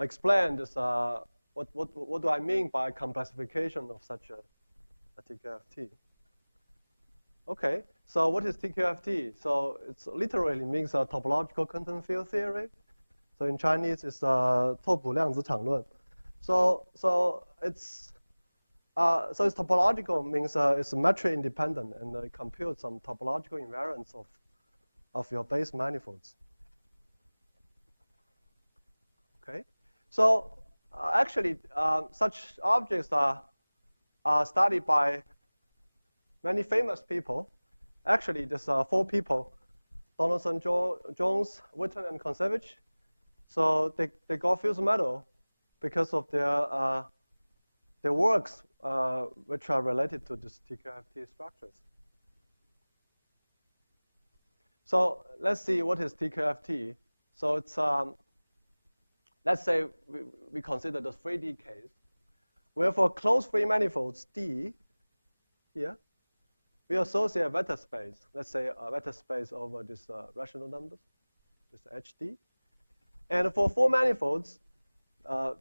explain this. What do I mean by complexification of such a TQFT? Okay, so what is TQFT? So it literally means topological quantum field theory. So in Chinese, it's 拓扑量子场论. So it's topological means it's metric independent, and it computes some topological invariance of your base manifolds. Okay, so actually such objects are studied by many famous people. Actually, there's 4 people: Donaldson, Jones, Witten, and Kontsevich. So they got Fields Medal because of their works which are related to this TQFT structures. So let's see what is TQFT. So it's let's say we consider the 3D case, where for closed free manifolds D here, we associate a vector space. Let's say a vector space over this rational numbers, this HD. And for 4 manifolds,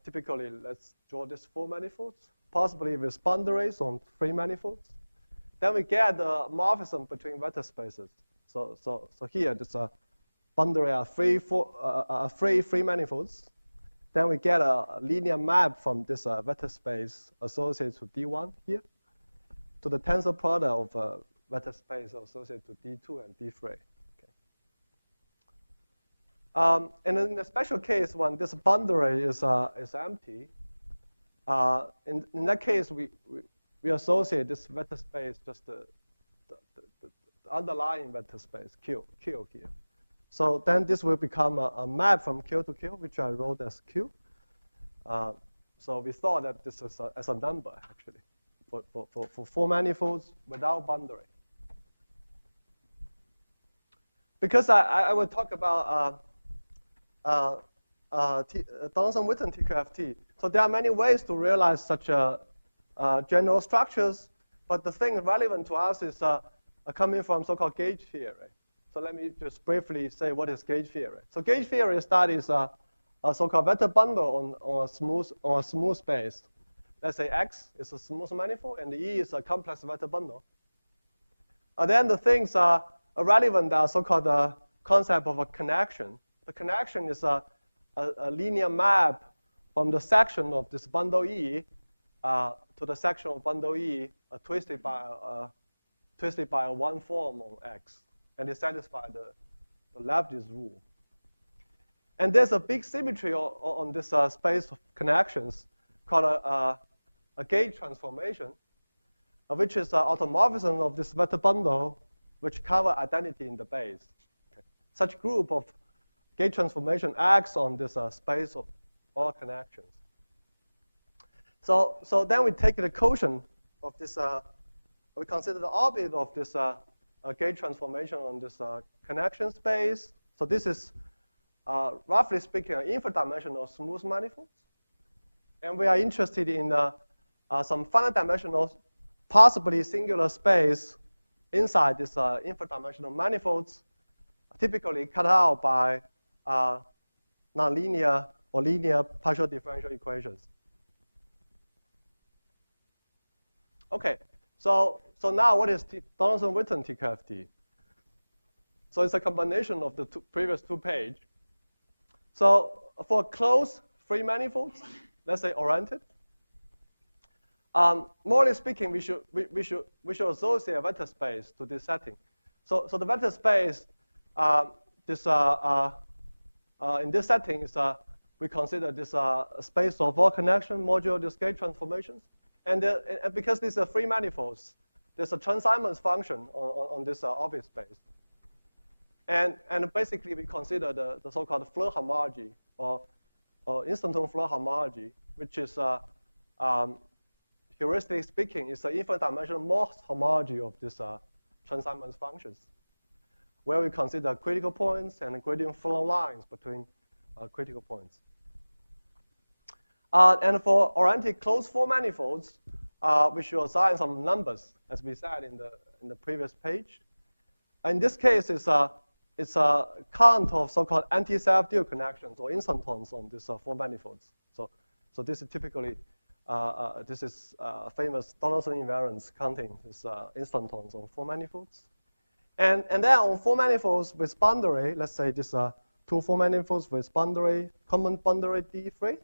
typically let's draw this 4 manifolds, possibly with boundaries on 3 manifolds. Then we get a morphism between vector spaces. So here there's a boundary of 3 manifolds. Then we get a linear map from this vector space associated to D1 here to the tensor product of vector space associated to D2 and D3. Okay. And in the special case, when this boundary is empty, in that case, we associate this vector space just the underlying vector space Q here. So then this will become a map from Q to Q, which I wrote as Q. So we thought that this is as a number, actually, for 4 manifolds without boundary. Because I will talk about Donaldson-Witten TQFT. So there are many ways to realize such general structures, but the thing relevant to us is coming from so-called gauge theory. So let me just briefly say what is gauge theory. So gauge theory studies a so-called vector bundle on a smooth space. Let's say X is a smooth manifold and E is a complex vector bundle. Then the things are relevant are so-called concept of a connection. The connection is a linear map from the section of this bundle E to the section of bundle E twisted by a one form on X. And they satisfy the Leibniz rule. And there's a big symmetry on this space of connections called a gauge transformation, which is an automorphism of this vector bundle which cover identity in the base. Okay. Such group of gauge transformation acts on this space of all connections. So then we take the quotient of this, we consider the orbit of this gauge transformation on this connection space. So this is, roughly speaking, an infinite-dimensional smooth manifolds. And we are interested in some finite-dimensional, possibly singular space inside this infinite-dimensional manifolds, typically cut out by nonlinear or linear partial differential equations. Okay, So now what is Donaldson-Whitten TQFT? So it's a combination of the previous two pages. So for closed free manifolds, let's say oriented, morally speaking, we should associate a vector space to this setting. So the vector space, in this setting is we consider this space of all connection modulo discrete transformations, and because these are free manifolds, there's a Chern-Simons function on this object space, and basically we consider the so-called Floer homology or instanton Floer homology, which is heuristically speaking, is the infinite dimensional Morse homology of this Chern-Simons functions, where we consider critical points and gradient flow lines between critical points. And for oriented closed form manifolds, we should assign some numbers, as we said in the previous page. In this case, it's a count of so-called anti-self-dual connections or instantons on these form manifolds. So this is typically this is famous Donaldson invariance counting these instantons on form manifolds. And then on form manifolds with boundary, let's say these are two form manifolds with boundary, common boundary D free.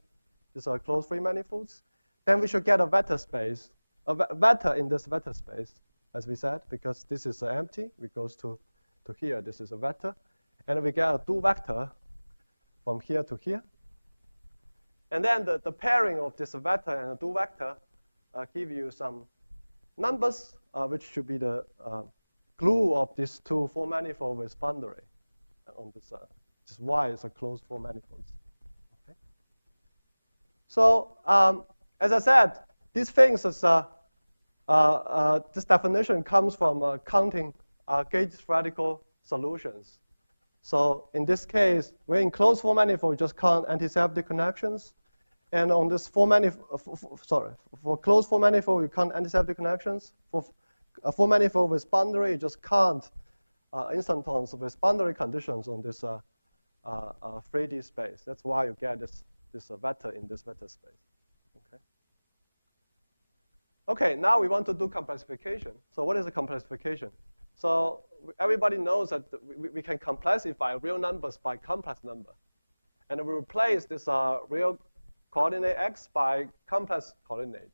These are closed free manifolds. Then we should get a vector space, a vector in this vector space, as we said, because this is empty. We goes to here. This is a vector. And we get a dual vector from here to here. And then the pairing of this vector and a dual vector give you some numbers, which should be the glue of these two form manifold with boundary on this. This Y is a closed form manifolds. Okay. So as I said, these things is this definition comes from counting gauge theoretical solutions. So in this case, we're in closed form manifold, we just count anti-self-dual connections. And on this form manifold, for closed form manifold, we count anti-self-dual connections. For a form manifold with boundary, you just count instantons with boundary conditions on this 3D space. That's why you get this vector in this vector space. Okay. Okay, now we want to do complexification. So what is a complexification? So everybody knows that we can complexify real numbers by complex number. And we replace this real coordinate x by complex coordinate.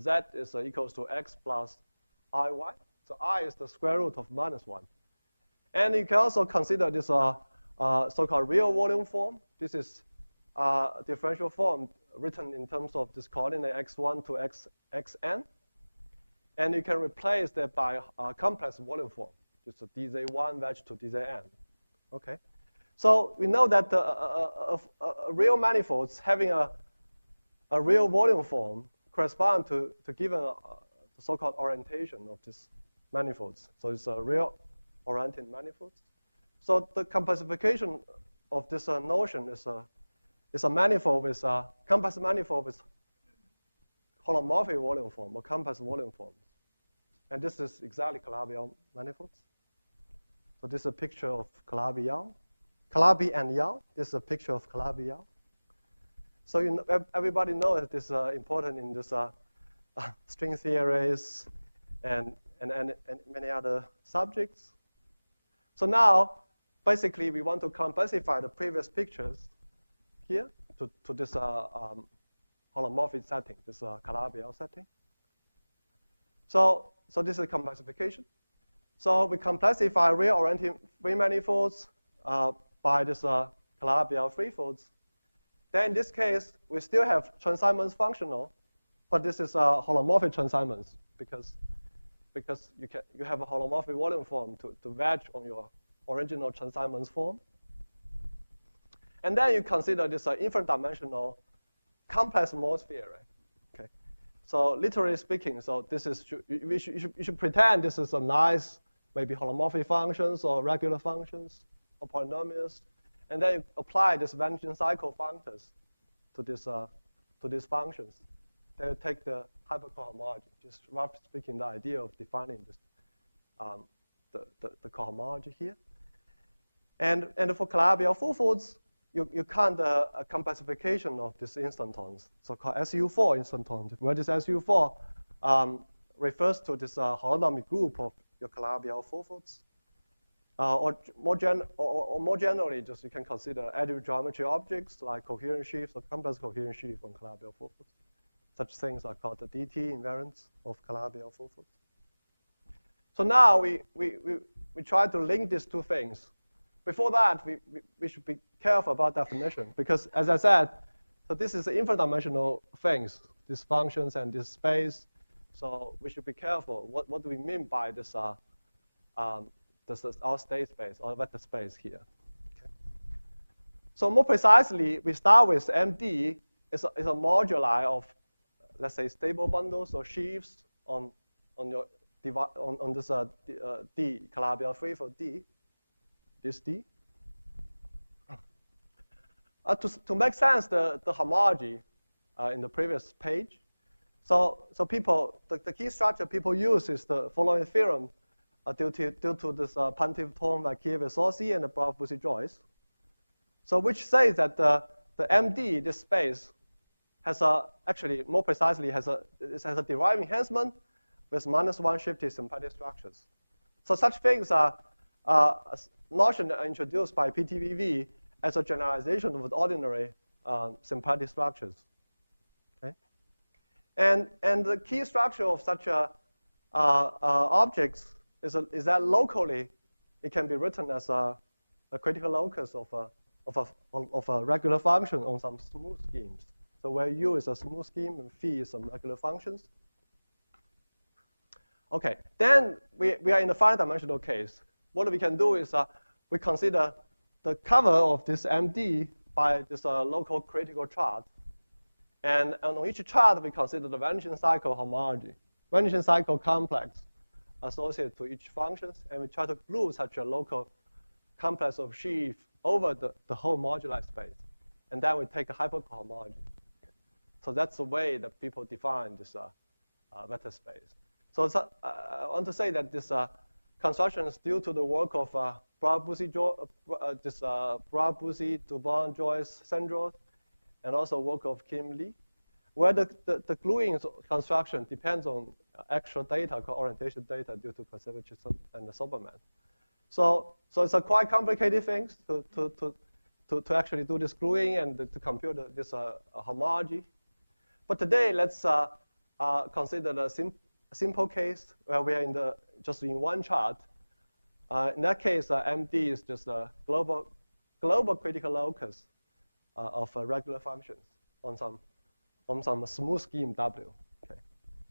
Z is equals to x plus iy. So I is the square root of -1. And you can also consider this so-called real volume form. This is differential form written in terms of this coordinate x1 to xn. And you can replace that by complex volume form, just a dz1 wedge to dzn. Okay. So we know that a real manifolds having a real volume form correspond to given the so-called orientation of this manifolds. So it's a real oriented manifolds. So the complexification of this notion is a manifold with complex manifold with holomorphic volume form or complex volume forms. And this is exactly Calabi-Yau manifolds. So this is a picture of Calabi-Yau. Calabi and Yau, this is a picture of Calabi-Yau. So everybody knows this is important in this string theories and many other subjects. So now, basically, we want to complexify the previous pictures here to this holomorphic setting, this Calabi-Yau setting. So this is complexification. So we complexify real-oriented free manifolds by this Calabi-Yau free folds. Then in this case, we still have Chern-Simons functional, but this is a holomorphic Chern-Simons because you have a holomorphic volume form to wedge on your original Chern-Simons form. And then you consider this infinite dimensional complex Morse theory. Okay. So literally speaking, so this is you should pretend this is a nice maybe holomorphic functions or regular functions or polynomials, and then you apply this vanishing cycle functors to these functions. Then you take the hypercohomology. Just roughly speaking, the idea of defining this the cohomology here. And for Calabi-Yau full folds, you count a complexification of these instantons, so-called SU4 instantons, where this SU4 refers to this holonomic group of your Calabi-Yau fulfults. Or more generally, just you can consider additive geometry objects like coherent sheaves or complex coherent sheaves on Calabi-Yau fulfults. Such things are called the DT invariants of Calabi-Yau fulfults. So now we try to link these two things. Before that, we should be careful about definition because, as I said, so this is infinite dimensional things, these functions and this space. So we should be careful. What do we mean by this? This is our state space or vector space here. Okay. So more precisely, we start with MD is a moduli of, let's say, stable bundles or sheaves on this D Calabi-Yau free for D. This D. To make sense the homology in the previous page, so people the key structure people use is the following theorem due to this Pantiv-Thom, Vakiev-Sorsi, and the Brown-Bussy-Joyce. So which says that the MD, this space, has actually more precisely has a derived enhancement with -1 shifted symplectic structures. So such things are notion introduced by PTVV as a generalization of ordinary symplectic structures. Okay, and the key structure of such objects is that locally it can be written as a critical locus of a regular function on some smooth schemes. So where U is a smooth scheme and phi is some regular functions. Okay, then we are in the finite dimensional case. What we can do is we consider the cover of this MD by this local critical chart. And on each chart, we consider the vanishing cycle homology, vanishing cycle complex associated to each function. And we try to glue such a local complex of sheaf over the whole moduli space. And then we take a hypercohomology. So that's the way that people define this vector space. So I want to say that this construction is due to the work of Brown-Bussy, Dubon, Joyce, Sandros, and also work of Kim Lee, where the gluing construction depends on actual data called orientation data due to conservatism and the Soberman. So it's a quite complicated thing to actually do this gluing and to compute this homology. But today, let's consider the simple case where we are just in one chart. In that case, MD is just a global critical locus of regular functions on some smooth scheme W. Okay,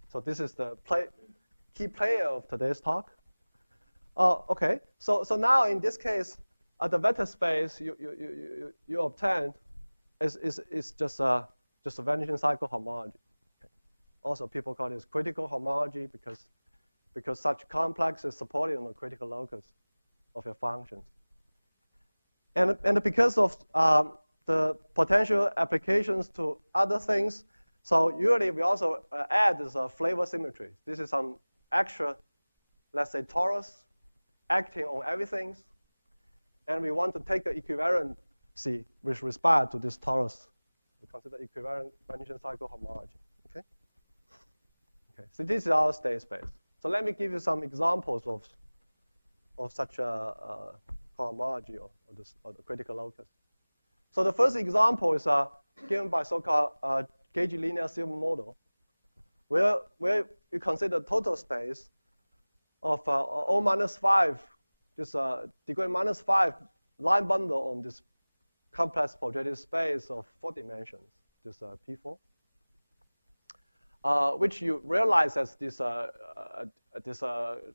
so this is the key player of today's talk. Okay, so now in this case, the vector space you obtained is just a vanishing cycle homology. Okay. Also, people call this critical homology because such complex is supported on the critical locus of your functions. And because of the potential applications to other things, so usually we also add this flavor symmetry. This is some extra, let's say, torus acting on everything. And we want to take the equivalency with respect to this torus. We consider equivalent vanishing cycle homology. Okay? Okay, so this is our state space. So let me give you some examples of such a homology or the critical locus. So the first example is given by so-called gauge linear Silver model, where you consider total space of O minus 5, this degree minus 5 line bundle on this complex projective space of 4 dimensions, this P4. Which you realize as this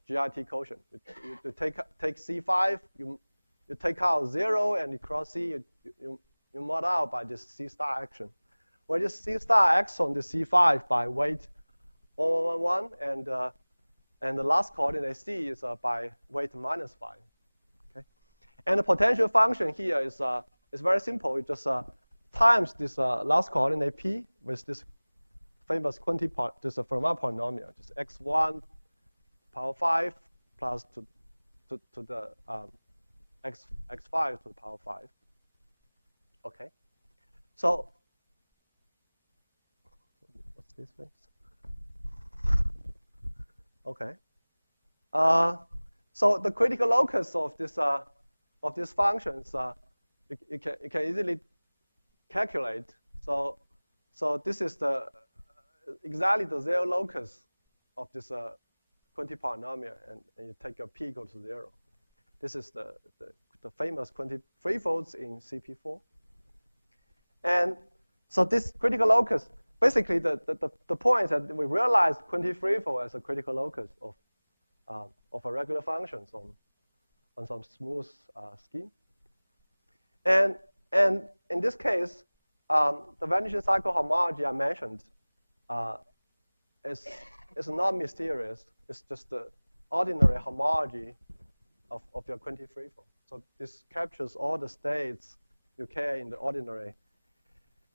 GIT quotient. You take C5, you take out 0, and you cross C, you mod out by this C star action. Where this C star acts on the C5 by weight 111, and the last coordinate C is by weight minus 5. Okay, and the potential function here is very simple. It just times this last coordinate P with this famous quantity part, this Fermat polynomial, just x1 power 5 plus to the x5 to the power 5. Okay, so what's this thing? Okay. So the critical locus of these functions, you can easily calculate. So this is exactly the zero locus of this 20 polynomial, and you take your p equal to 0. This is the famous 23 folds in CP4. And so this critical locus, basically the point is that we realize 23-fold as a critical locus of a regular functions on some smooth scheme. And in this case, the vanishing cycle homology I mentioned is not mysterious. It's just the ordinary homology of your 23-fold. So this captures all the states you care in the ordinary,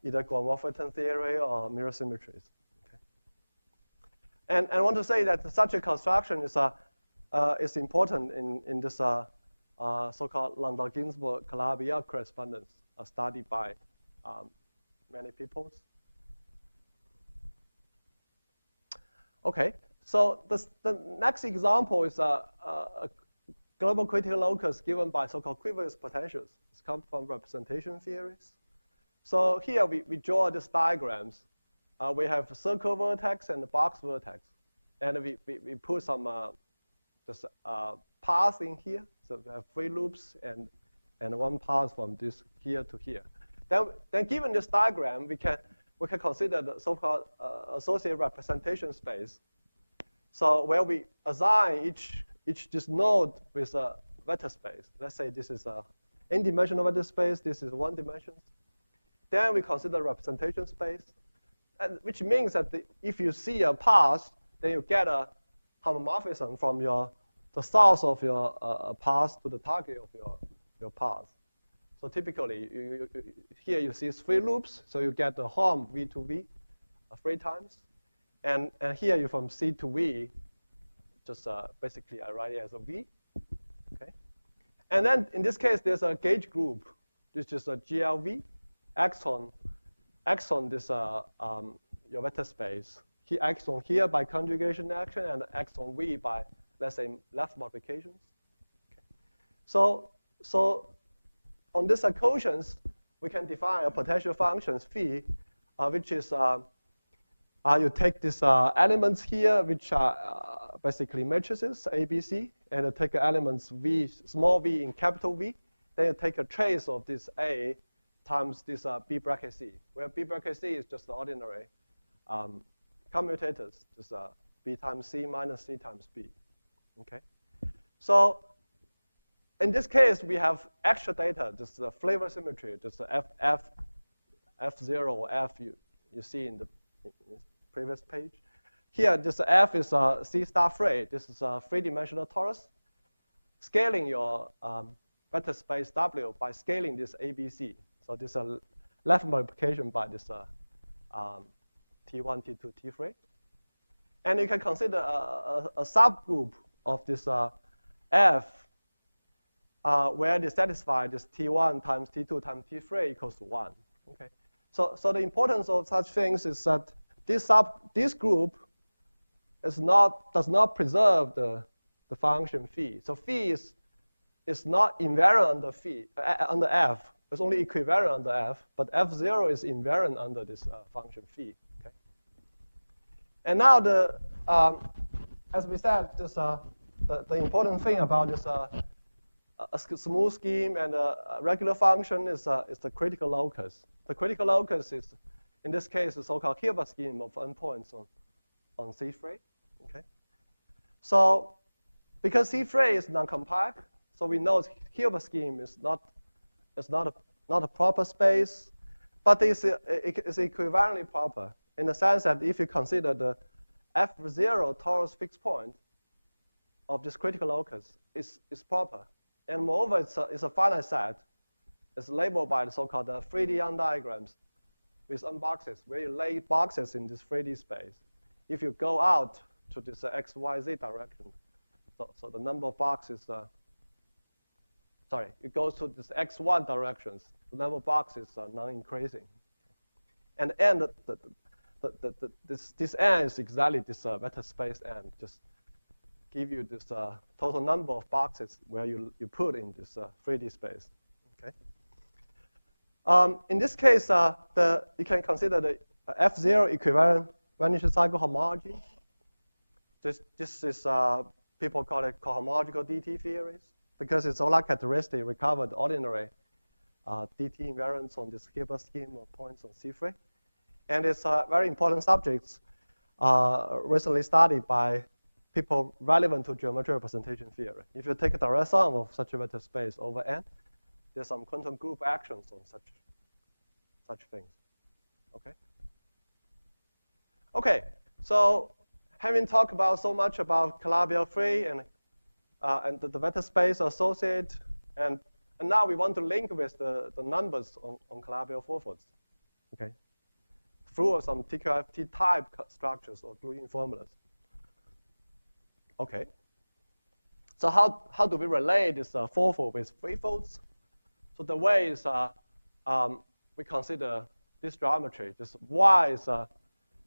either Gromov-Fulton theory or mirror symmetries. Okay. And I want to say that such a construction is important in this so-called Landau-Ginzburg-Calabi-Yau correspondence, studied by many people. Okay, so the next example is a global critical locus given by so-called equivalence potentials. It's come from representation theories. So here we draw these diagrams. We have a circle vertex and a box vertex. And we put some just paths in here. So we have 3 loops and 1 path from this here to here. Then given this diagram, we can consider the so-called associated representation space. So where we assign each this node with a vector space. Let's say this is a n-dimensional vector space. This is 1 dimension. Then we consider representation space, and which means that if you see a path, then you get a homomorphism from the source of your path to the target of your path. So typically, here you see 3 loops, so you get the hom v to v 3 times. And here you from C to V, just basically I write it as a V. Okay. And then in this case, there's a gauge group. This is a GLV, acts on this your vector space. He acts on here by conjugation action and acts on V by, let's say, left multiplications. Okay. So on these equations, we can define a potential function phi, which is you take these elements here, which are basically matrices, A, B, C, and you take elements V, small v in capital V. Then you take a trace of this A times this B bracket C, where B bracket C is just the ordinary commutators, just B times C minus C times B. Okay. So in this case, we have extra data, just the flavor symmetry, just the F0 or F you see in the previous page. Here, this F is a C star 3. This is a 3-dimensional torus. Scaling your vector space W by scaling this ABC. So this is a left multiplication by this T1, T2, T3. And you can consider a subgroup of this F where they satisfy this T1 times T2 times T3 equals to 1. Okay. So the importance of such things is that this group does not preserve the function phi. So phi is not invariant under F. It's only equivariant under F, but F0 is invariant under this function phi. Okay. And now as we said, this the important thing about this a smooth scheme and a regular function is the critical locus. The critical locus is, in this case, the so-called Hilbert scheme of endpoints on C3. Okay. So because C3 is non-compact, so we know Hilbert scheme is not a proper space, but it's equivalently proper in the sense that if you consider the F0 torus fixed point of this critical locus is proper. And moreover, it's a finite set. It's labeled by the so-called 3D Young diagrams with unboxes, where you lay boxes in this 3D space. If you go out to this X, Y, Z direction, so the number of boxes, it goes to this X1 directions. The number of boxes are non-increasing. And the end, this N is exactly this vector space N, just give you this total number of boxes where you put in this 3D space. Okay. In this case, you can consider the F0 equivalent Vanishing cycle homology. This is people call it cohomological DT theories because it's all characteristic recovered ordinary DT invariants on this Hilbert scheme of points on C3. And it's a very important subject recently studied by people relevant to geometric representation theory. If you take a direct sum of such a vector space over N, there's some quantum group actions on such things. Okay? Okay, so having talked about so much about Calabi-Yau 3 and the vector space associated, and now we want to link with the numbers on Calabi-Yau 4 folds, okay, through some TQFT type structures or gluing formulas. Okay, so how do we relate this 4-fold with 3 folds? So the way is we consider this geometry. This Y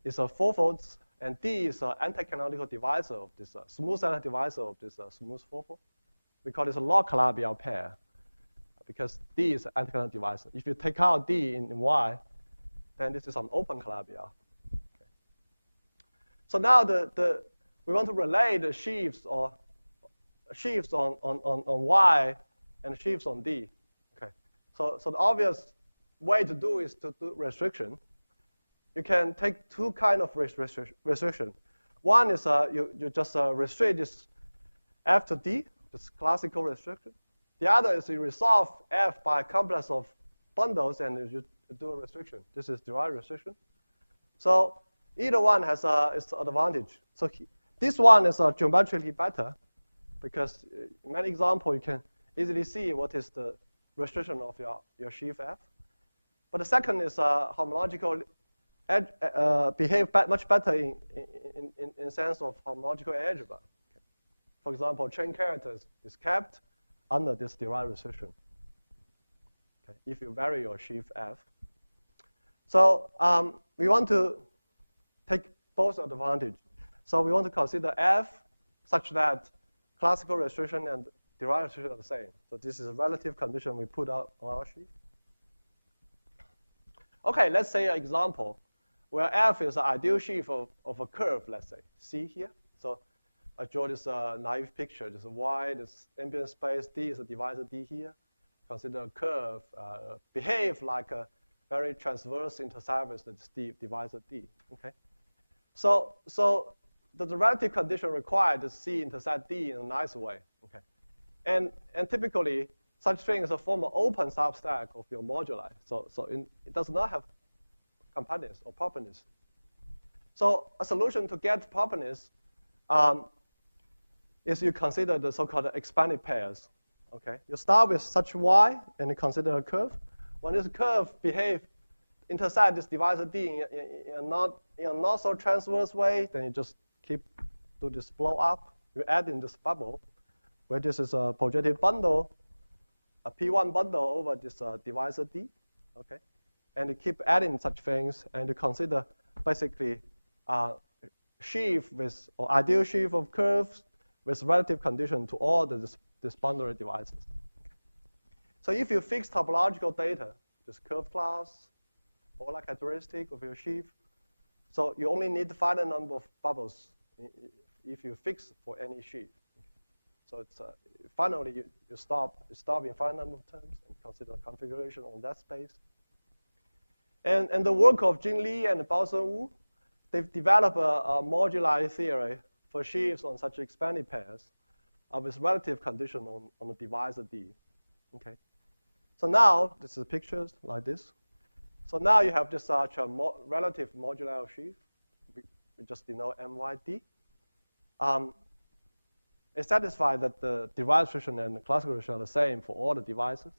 is a 4 folds, and D is an anti-canonical divisor of this smooth anti-divisor of this smooth 4-fold. We call this a log Calabi-Yau pair because D is an anti-canonical divisor. If you take out D in Y, then this is an open Calabi-Yau. Okay. So now we want to relate the sheaves on Y and sheaves on D. Okay. So the obvious way to do is to do restriction. You can take two kinds of restriction. One is you just restrict this F to D, this classical restriction. The other is you resolve F by a complex of bundles and you do a restriction. This is derived restriction. So either one has its advantage. So this one is geometrically better because in many examples you can easily see what is the restriction of your sheaf F. But the second is homological behave much better in sense of homological algebra. Okay. For example, chain characters is kept under this derived restriction. Okay. If you vary your sheaf F. So we want to take both advantage. So we want to consider F such that classical restriction and derived restriction are the same. So this is a relative condition we put out on our sheaf. Okay, let's say an example where F is an ideal sheaf of a curve, let's say, C here. So I draw this naive picture. This Y, this ambient space, D is a divisor D here. Consider a curve, behave like a very transverse intercept with the divisor D, okay? So the relative condition required is C intersect D in a nice way, okay? And typically, such things form an open substack of your moduli. So it does not have compactness or properness. So a solution to get properness is you consider the so-called expanded pairs. Okay, you start with such Y and you consider a curve. When this curve intersect this divisor D in a not so transverse way, then you just do this blow up. You add in this bubble, where this is a projective bundle, a P1 bundle over this divisor D. Okay. And you keep adding such things, and you consider basically sheaf with, or ideal sheaf of curves with relative condition to all this boundary divisors. So if you fix topological data, this curve class, polar characteristic of your sheaf, so you only need the finite number of bubbles if you fix for any sheaf. So it's finally you stop in finite number of terms and consider configuration on that space. And the work of Jin Li and Baosun Wu, they've developed a moduli theory for sheaves on such expanded pairs with relative condition on the divisor D. Okay. So now this is pictures like this. So now you have this such a relative modular sheaf. We just denote MYD. It's satisfied that the derived restriction and the classical restriction are the same for all the divisors.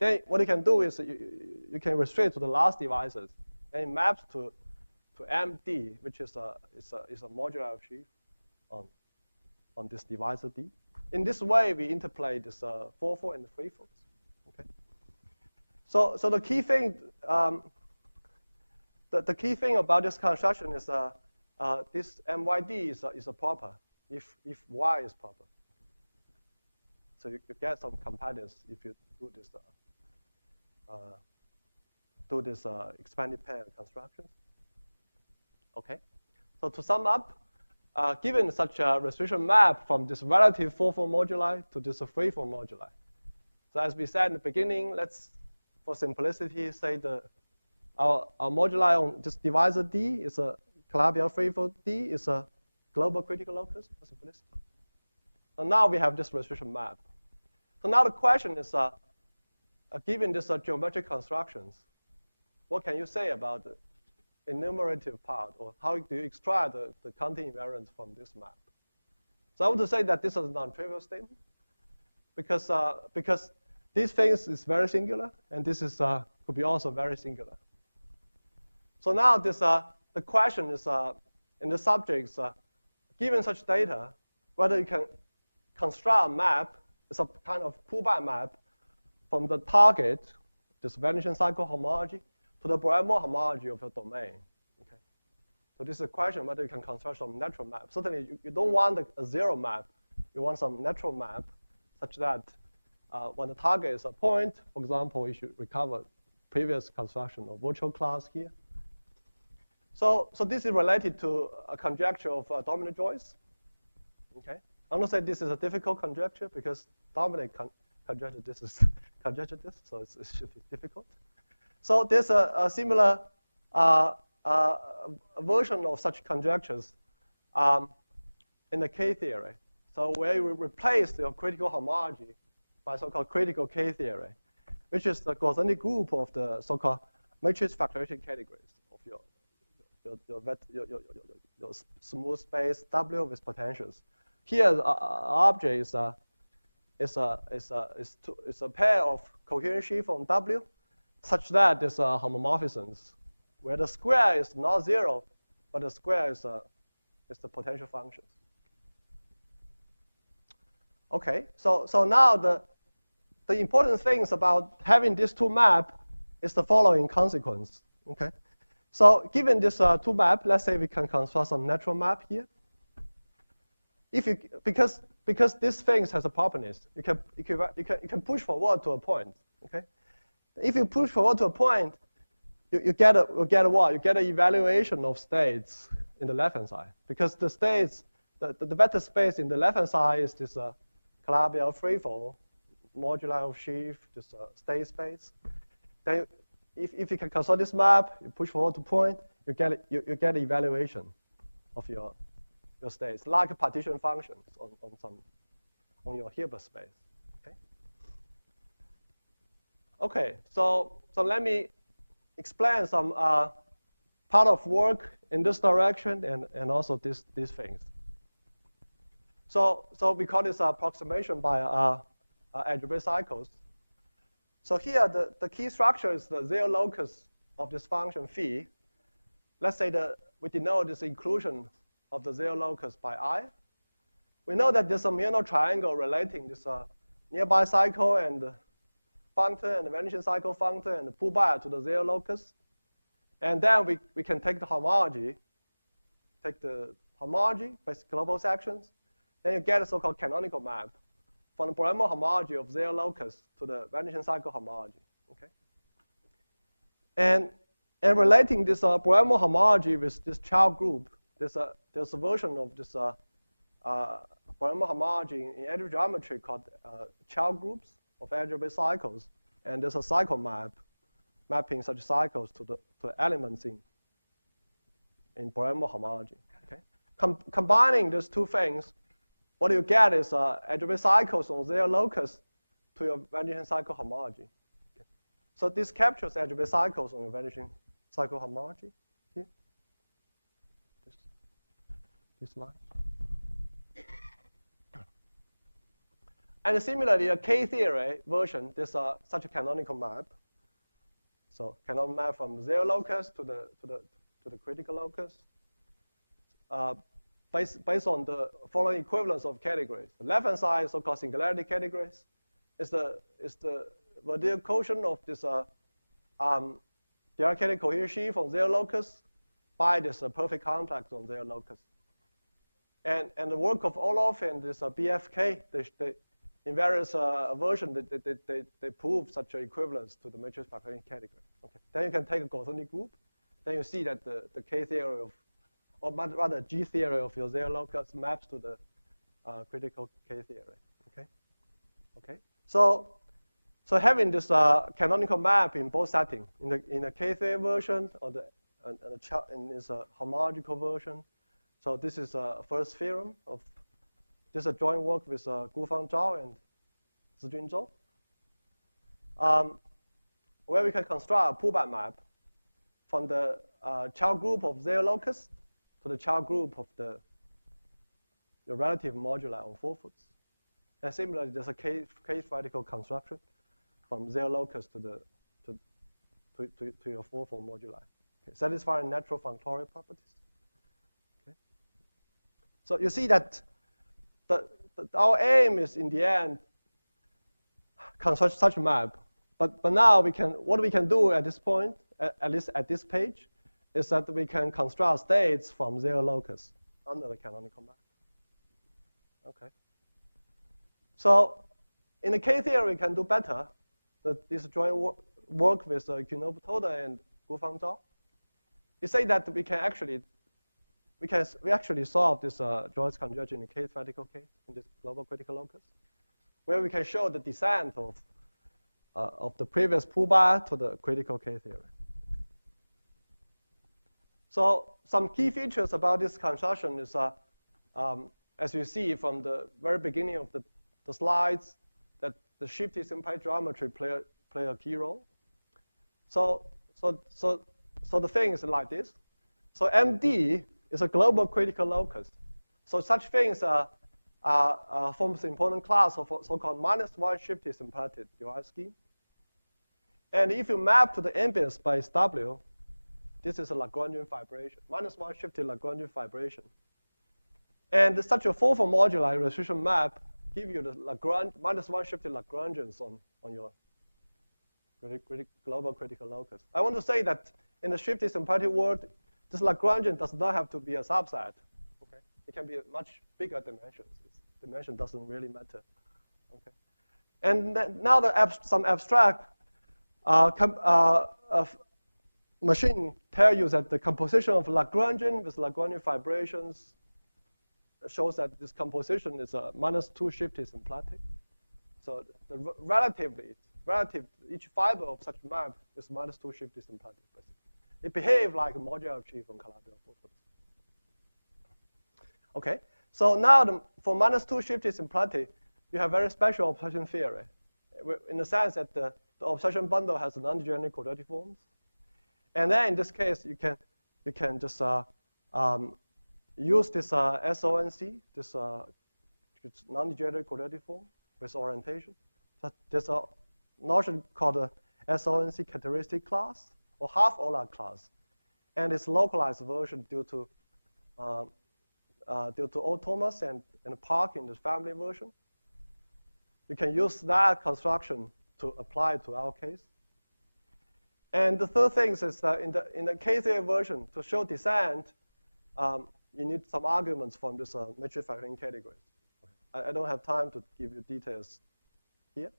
Then what you can do is you can restrict to the last divisors, and it maps to MD, which is a modular sheaf on this divisor D. In this way, we interplay this 4-4 and 3-4. Okay. So the key thing, the key thing about this construction is this MYD is a proper. if y is proper. So you get some competence if you do this expanded pair constructions. Okay. So to sum up, given such a restriction map from this relative 4-form moduli to this 3-form moduli. So as we said in the beginning, let's, for simplicity, say our moduli on this divisor D is a Calabi-Yau 3-fold D is a global critical locus for simplicity. And now we have this restriction map. So now the question is, given this geometric constructions, what can you say about the enumerative part, or how do you extract the counting invariance from this map? So I want to say that this is a non-trivial statement, because these things is very singular, and this is could be also very singular. So now this the question is in the subjects, given such data, whether you can construct a map, it's a kind of pullback map from the target, this vanishing cycle homology, to the Bragg-Moore homology of your domain. Okay. So this is a question whether you can construct some natural map. Certainly, you don't want a zero map. You want some natural map such that when the target is a point, for example, you should recover previous construction of virtual class here. So this is related to a conjecture of dominant Joyce. Okay. I'm going to say this is a difficult conjecture because Dominic conjectured this is conjectured this, so it should be difficult. So there's a similar version of such conjectures in the K-theory. So where you replace the critical homology by so-called critical K-theory, which is the Gaussian group of the so-called matrix factorization categories of your smooth space W with potentials. Here, the object is a pair of coherent sheaf on W, such that there's homomorphisms, where the square is not zero, but the square is the potential functions. Okay, so now the important things about having these two map is the following consequence. Okay, so given this two map, let's say we can construct some natural map here. If you because this thing has a properties, you can push forward to a point. Okay, if you push forward to a point, you get what? You get an evaluation of states in the left hand side, because the states, the vector space in the left hand side is this Calabi-Yau 3-fold moduli of sheaf, this state space. Then if you can construct this map, you push forward to point, you get evaluation of your states, like partition functions on your Hilbert space. Okay, so let me explain some part of work in this direction and also these things. So we call this approximation by algebraic cycles. So here the key structure is the zero locus of this function phi. Let's say that we denote this inclusion of the zero locus by I. We know that there's a Milnor triangle relating this nearby cycle and functor and the vanishing cycle functor and the pullback to the zero locus. And then we can take the homology, basic global sections. Then you get a so-called canonical map from the Bragg-Moore homology of zero locus to the vanishing cycle homology. Okay. And relating this Bragg-Moore homology with this child group, there's a version of this Bragg-Moore homology in algebraic geometry called child groups of algebraic cycles, and there's a cycle map mapping such cycles to elements in Bragg-Moore homology. Okay, combining these two things, what you get is algebraic cycles on zero locus to your vanishing cycle homology. Okay. So this captures algebraic cycles on your vanishing cycle homology here. This line. And similarly, a K-theory version, there's such a canonical map. So canonical map from zero locus to the critical locus, based on the following equivalence of categories. The left-hand side, so-called singularity categories, is the Verdeel quotient of this deallocated coherent sheaf on zero locus by this perfect complex on zero locus. And the work of Olaf and this BFK, in various versions, they prove such an equivalence to the matrix factoring category. Okay. Then you can take a Gaussian group. Then you see that the K theory of, or rather G theory of your zero locus maps to the critical K theory. Okay. Okay. So having this canonical map in both settings, in the K theory version or in this homological version. So this is first theorem of this is a joint work with Gufang Zhao and Zijun Zhou, where we can construct a pullback map from the child group of zero locus to the child group of the relative moduli on 4 foots. And similarly, there's a case-radical construction from zero locus to your 4-fold moduli, okay, satisfying natural functorial properties. Okay. So you see that our aim is in the end construct such a map. But now what we can do at this point, at least at this page, is that we can construct states from zero locus under the canonical map. Okay. So in the K theory, we can do better. This joint work with Kunobu Toda and Gufang Zhao. We say that we actually solve this joint conjugation in case radical case in this global critical locus, where we can show the descent of the previous pullback to the critical K theory. So some key features about this construction is, as you see from the very beginning of the slides, that the shifty symplectic geometry play a key role. So the thing is like this. So MD is a global critical locus. So such things forms an important class of so-called -1 shifty symplectic derived scheme. And if you map to the ambience by W, this is a Lagrangian fibration, -1 shifty Lagrangian fibration. And such a 4-fold moduli restriction map give you the -1 shifty Lagrangians on your global critical locus. I want to say that in the shifty symplectic world, this Lagrangian does not have to be a subset. Okay, it can be a much bigger dimensions. Its dimension doesn't really matter. Okay, and now some abstract machine tell you that the composition of Lagrangian with Lagrangian fibrations shows that this composition is a -2 shifty symplectic. So relative each fiber of such map is -2 shifty symplectic. Basically, it behaves like a modular tree from Calabi-Yau 4 foots. Okay, so now for -2 shifty symplectic, you have very special obsession theory, in the sense that the obsession bundle has non-degenerate quadratic forms. And then in this case, you can just use this SONC, this non-degenerate quadratic form with orientation. So there's a notion called the SONC characteristic class or half-Euler class, and its localized version due to O. Thomas and Park in the family version. You can use that construction to apply to our case. And the third thing is that in the K-theory version, to show descent, you need some arguments from this matrix factoring category. I don't have time to give you details here,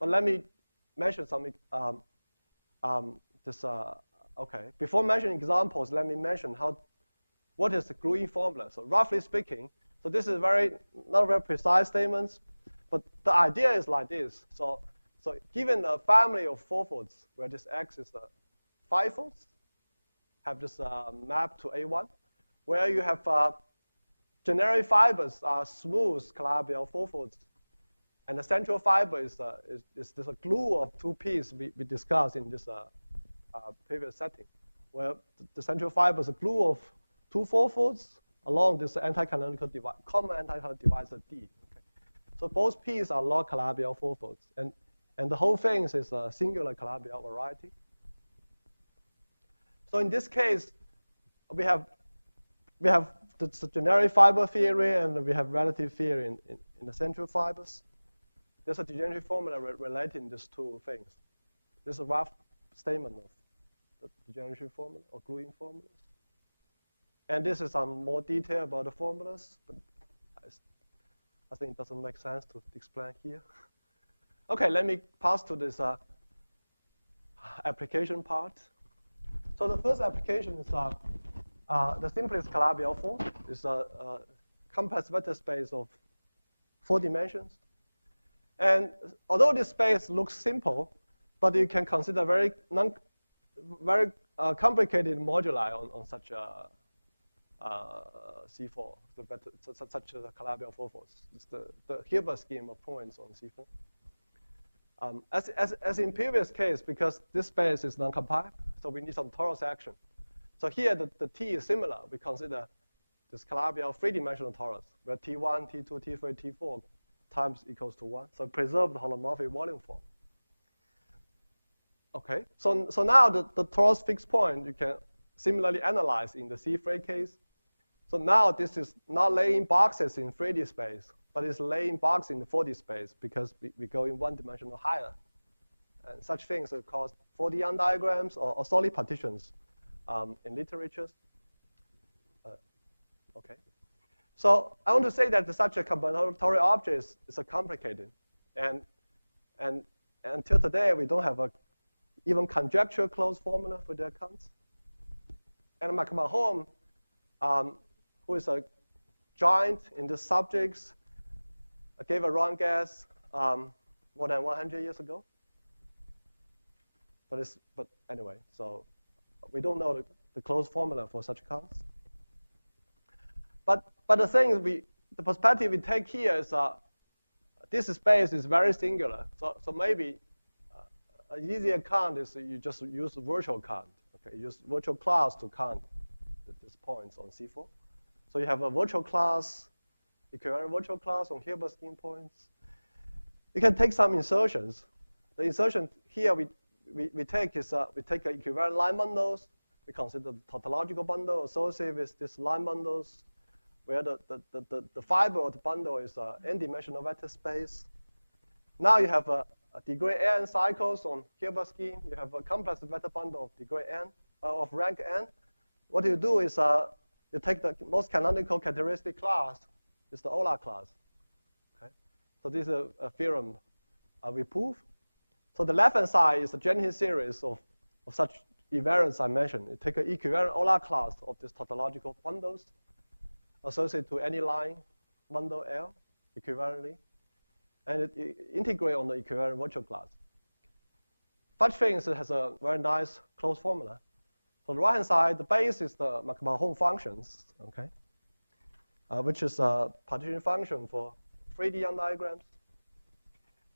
but let me mention some okay. Before mentioning examples, let me mention what is the Green formula. So roughly speaking, so this is not very precise statements, but the idea is like this. So given a family of 4 folds, where this X is 5 folds, have this map to A1, where you have generic fibers are smooth Calabi-Yau 4 folds, and the central fiber is this a glue of 2 p's we discussed in this previous setting, where the central fiber is a glue of 2 4 folds along this anti-canonical common anti-canonical divisor D. Okay. So both p's are log Calabi-Yau 4 folds, and the whole thing is a singular Calabi-Yau variety. So in this case, we have the generic fiber theory, and we have relative theory in the central fibers. There's a degeneration formula relating these two things. This is a rough statement of the degeneration formula or gluing formulas. And this is some more detail about the formulas, but I think it doesn't make sense to explain here. Okay, let me pass to this application part. So the first application is the simplest Calabi-Yau form. It's a complex vector space of 4 dimensions. And although this space looks simple, but you can consider very complicated moduli on such a C4, such a Calabi-Yau force. It's the Hilbert scheme of points on C4. As in previous case, because this space is non-compact, so we need some torus action. So here the T is similar. We consider this Calabi-Yau 3-dimensional torus, where T1, T2, T3, T4 times equals to 1. So preserve the holomorphic volume form. Okay, so now the torus fixed point you can similarly analyze in the C3 case. So now this is not laying boxes in 3D space, but it's laying boxes in the 4D space because we go in 1-dimensional higher. And such things are called 4D Young diagrams or solid partitions in literatures. Okay. So I want to say that such a combinatorial object is complicated. And until today, we don't have a even conjectural closed formula for their accounts. And McMahon, who is a giant in the subjects, gave a wrong guess more than 100 years ago. But anyway, so we don't know the closed formula for such counts. But the thing is, the perspective we take here is this space is very singular. So maybe an easier count is you just use virtual count. Okay, use virtual class to count these points on C4. So you have a virtual class, equivalent virtual class on Hilbert scheme points. You can take some insertions. The insertion here we take is we take equivalent line bundles. We consider the tautological bundle associated with these line bundles, where the fiber of the bundle is an n-dimensional vector space. Now you have a degree n cycles on Hilbert scheme. You have a complex vector bundle of degree n, of rank n. What you do is you take the most canonical characteristic class, is the Euler class. Okay? So this is a theorem we prove. So the left-hand side is a Jennings series of such invariants I mentioned. You take an equivalent Euler class of these tautological bundles associated to any line bundle L equivalently, and it integrate on the equivalent virtual class. Such things has a very nice closed formula. So the right-hand side, the base is the McMahon functions, okay, which is a partition function for 3D Young diagrams,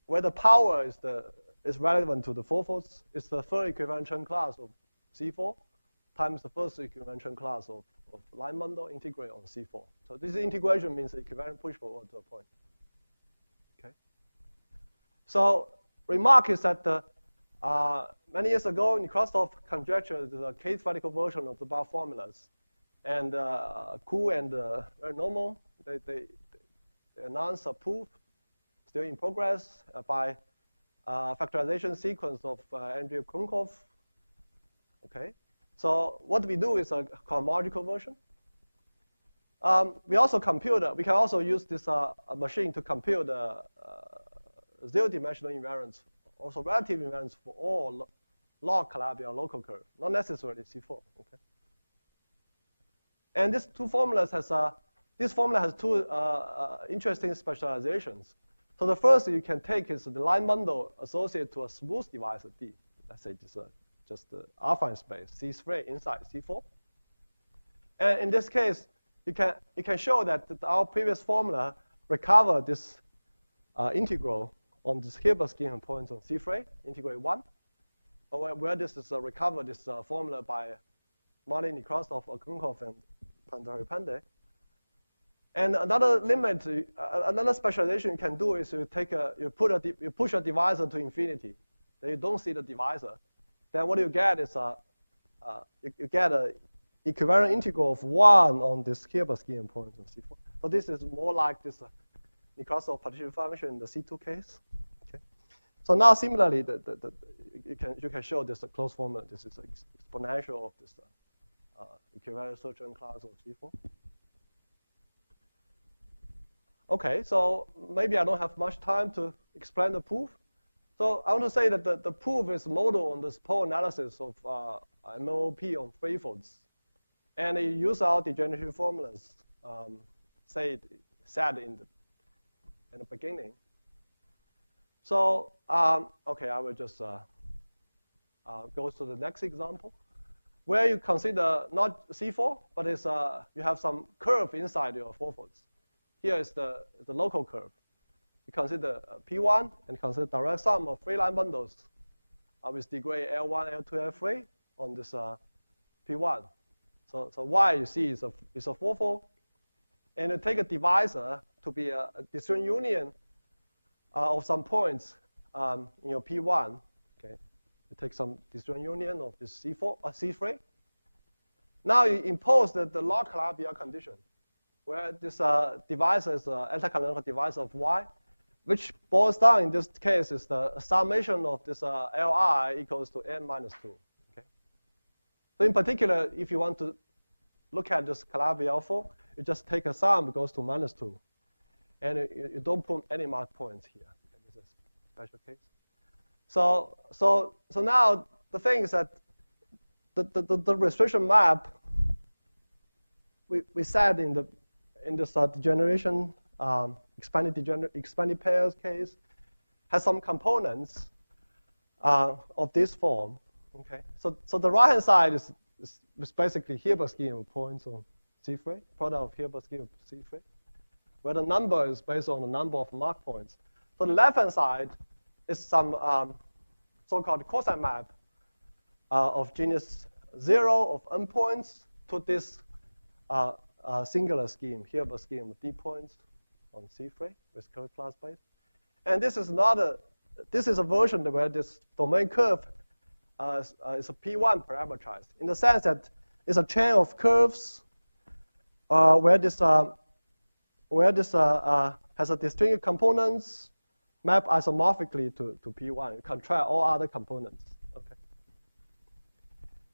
where the power is relevant to the fourfolds. It's the third equivalent Chern class of C4 times the first equivalent Chern class of line bundle integrate on C4. So this integration means the equivalent push forward to a point. Okay. So remark is that many years ago in Krausdorff conjecture, there's a case-theoretical version of the bar formulas, and Ku and Normal they announced a proof still in progress by factorization sequence of Andrew Krunkov. Okay. So what we do is a cosmological version. We also compute. We can also use this machine to compute the zero-dimensional invariants, also relative invariants for all log Calabi-Yau local curve, not necessarily C4. Okay. And these two formulas this formula has two interesting specializations. So the first you can take is the line bundle associated to a smooth divisor D. Let's say this just the affine space C3 inside C4. And in this case, you can show that our previous formula recover this integral on this Hilbert scheme points on C3, integrate 1, where this is recover this formula by Martin, Krausdorff, Krunkov, and Pandari-Pandey. And another limit, another specialization you can do is you push a divisor to infinity. Then you don't see the divisor. Then what you get is you get an equivalent integral of 1 on this Hilbert scheme point on C4. So this is more like this Krausdorff partition function in the C2 case. Okay. So now similarly, you can show this closed formula. This is exponential of this equivalent certain class of C4. Okay, so maybe I don't have much time to explain the proof. So I want to say that the proof is modeled on this pole analysis of MOP on threefolds. And it uses our degeneration formulas said in the beginning. So, okay, I will just go to the next example, where you consider not C4, but it's, you have some curve inside your fourfolds. Here is the local curve. You consider P1 and consider direct sum of three line bundles with degree L1, L2, L3 on this P1. So Y you see is a fourfold, and you take a divisor to be a disjoint union of some points in your P1. Okay, you take some disjoint union of this C4 or C3. Now you impose the log Calabi-Yau condition, where this divisor is an anti-canonical divisor of Y, which boils down in this case is the summation of this Li equals to n minus 2. Okay. So in particular, if you want to look at this Calabi-Yau form, you just take a sum goes to minus 2. And you don't put any mark points here. Okay, this is a special case. So now the thing is that the restriction map we said in this degeneration expanded pairs case has some components of this form. Okay, so the right hand side is basically Hilbert scheme of points on C3, product of Hilbert scheme of C3, where the number is based on the number of mark points. So the left hand side is some so-called cosine map of genus 0 of n points to this singular scheme, Hilbert scheme of d points on C3 with curve class base. And this is this is a version where this domain curve is a P1 parameterized, in the sense that it's a chain of curves where this has a distinct components map isomorphically to P1. You contract all other components. Okay.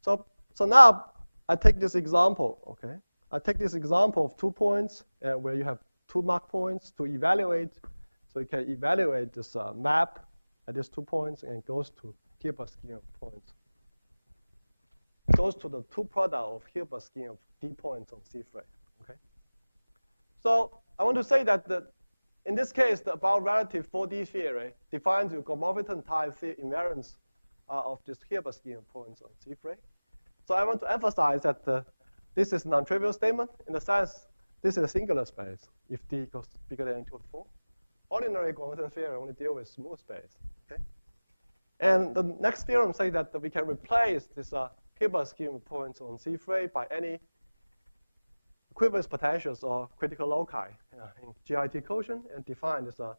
So now I take this example. Okay. I take this example of 2 points where you have 2 mark points to evaluate. So you can evaluate this map at these 2 points, and it goes to Hilbert scheme of points. It goes to the 2 product of Hilbert scheme of d points on C3. Okay. So I want to say that in this case, the about relative 4D theory defines the Gromov-Witten type invariance of this Hilbert scheme of points on C3. So I want to emphasize that this is a non-trivial statement in the sense this is a singular space if D goes bigger than equal to 4. Ordinary Gromov-Witten theory only deal with smooth space. Okay. And the next theorem says that we can replace this Hilbert scheme of points on C3 by any equivalence potentials or critical loci in GIT quotient and define the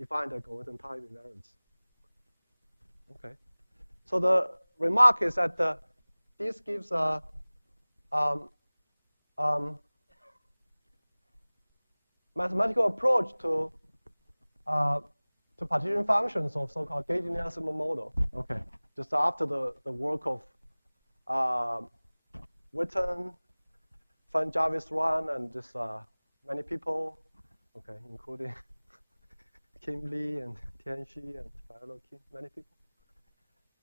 Gromov-Witten type invariance. Okay. So the remark is that this gives a mathematical approach to partition functions of so-called gauge linear symbol model. Okay. Just after the work of Witten, Van Jarvis Run, and just many people, okay, including Kim Lee and Tian Xi and Paolo Kim, many people.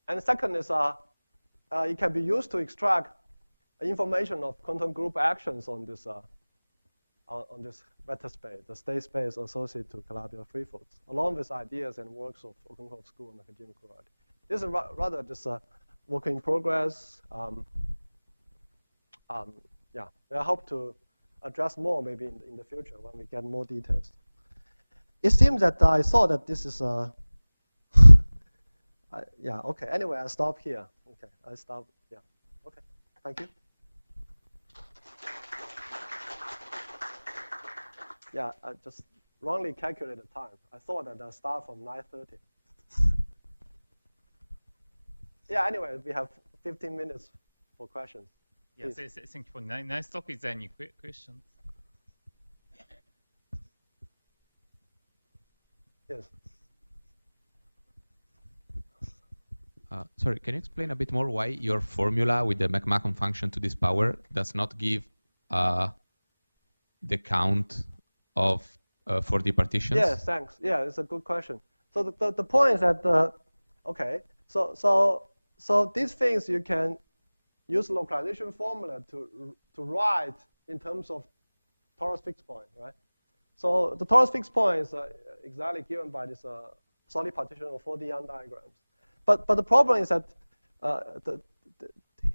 And the second is it can be used to extract information of quantum group actions on this vector space, the state space associated to Calabi-Yau threefolds, along with ideas and works of Okonkov School and academic variety. This is rather just a work in progress. Yeah, I hope to address more maybe in the future when we get more details. It seems that I saw that this is yeah, okay. Anyway, I'll stop here. Okay, I'll stop. Yeah, okay. Thank you. Yeah, I just wrongly calculated the time. I thought that I'll start from 9:30. Yeah, anyway, we have 15 minutes for questions. Yes, thank you for nice talk. Is there any questions? Yes. Sorry, can you explain a bit more why your formula with the McMahon function to this power does not give the count of 4D partitions? Yes, thanks. Yeah, it's a good question. So the point is that, okay, so these things you can use localization formula to write in terms of torus fixed point, right? So the torus fixed point is exactly given by this solid partition of 4D Young diagrams. But the problem is that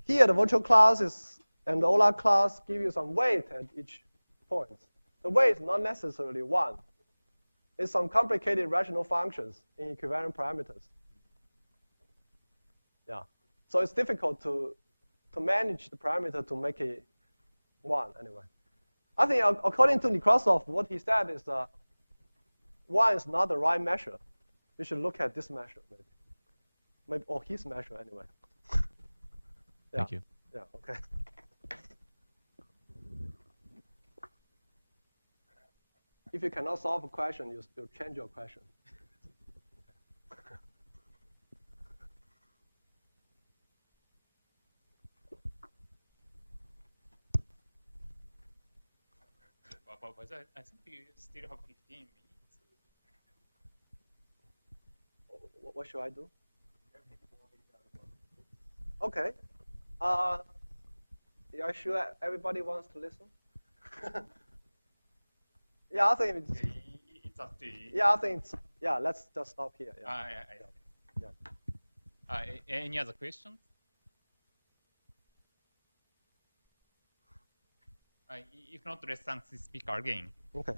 here the virtual classes and the OLA class give you some weight at each point. The weight is not necessarily 1. It's some complicated rational functions in equivalent parameters. Yeah. So it's difficult to manage the parameter to make it 1 anyway. I think according to Nekrasov, what he said is 1 is not the right measure. You should look at this measure maybe or his measure anyway. Yeah. Thank you. Yeah, okay. If you cannot solve a question, you change your question. But I think you still have 15 minutes. What should I do? Okay. Yeah, sure everybody wants to listen? Yeah, I think It's up to you. yeah, I think let's just stop here. Yeah. Any other questions? If not, let's thank the speaker again. Okay.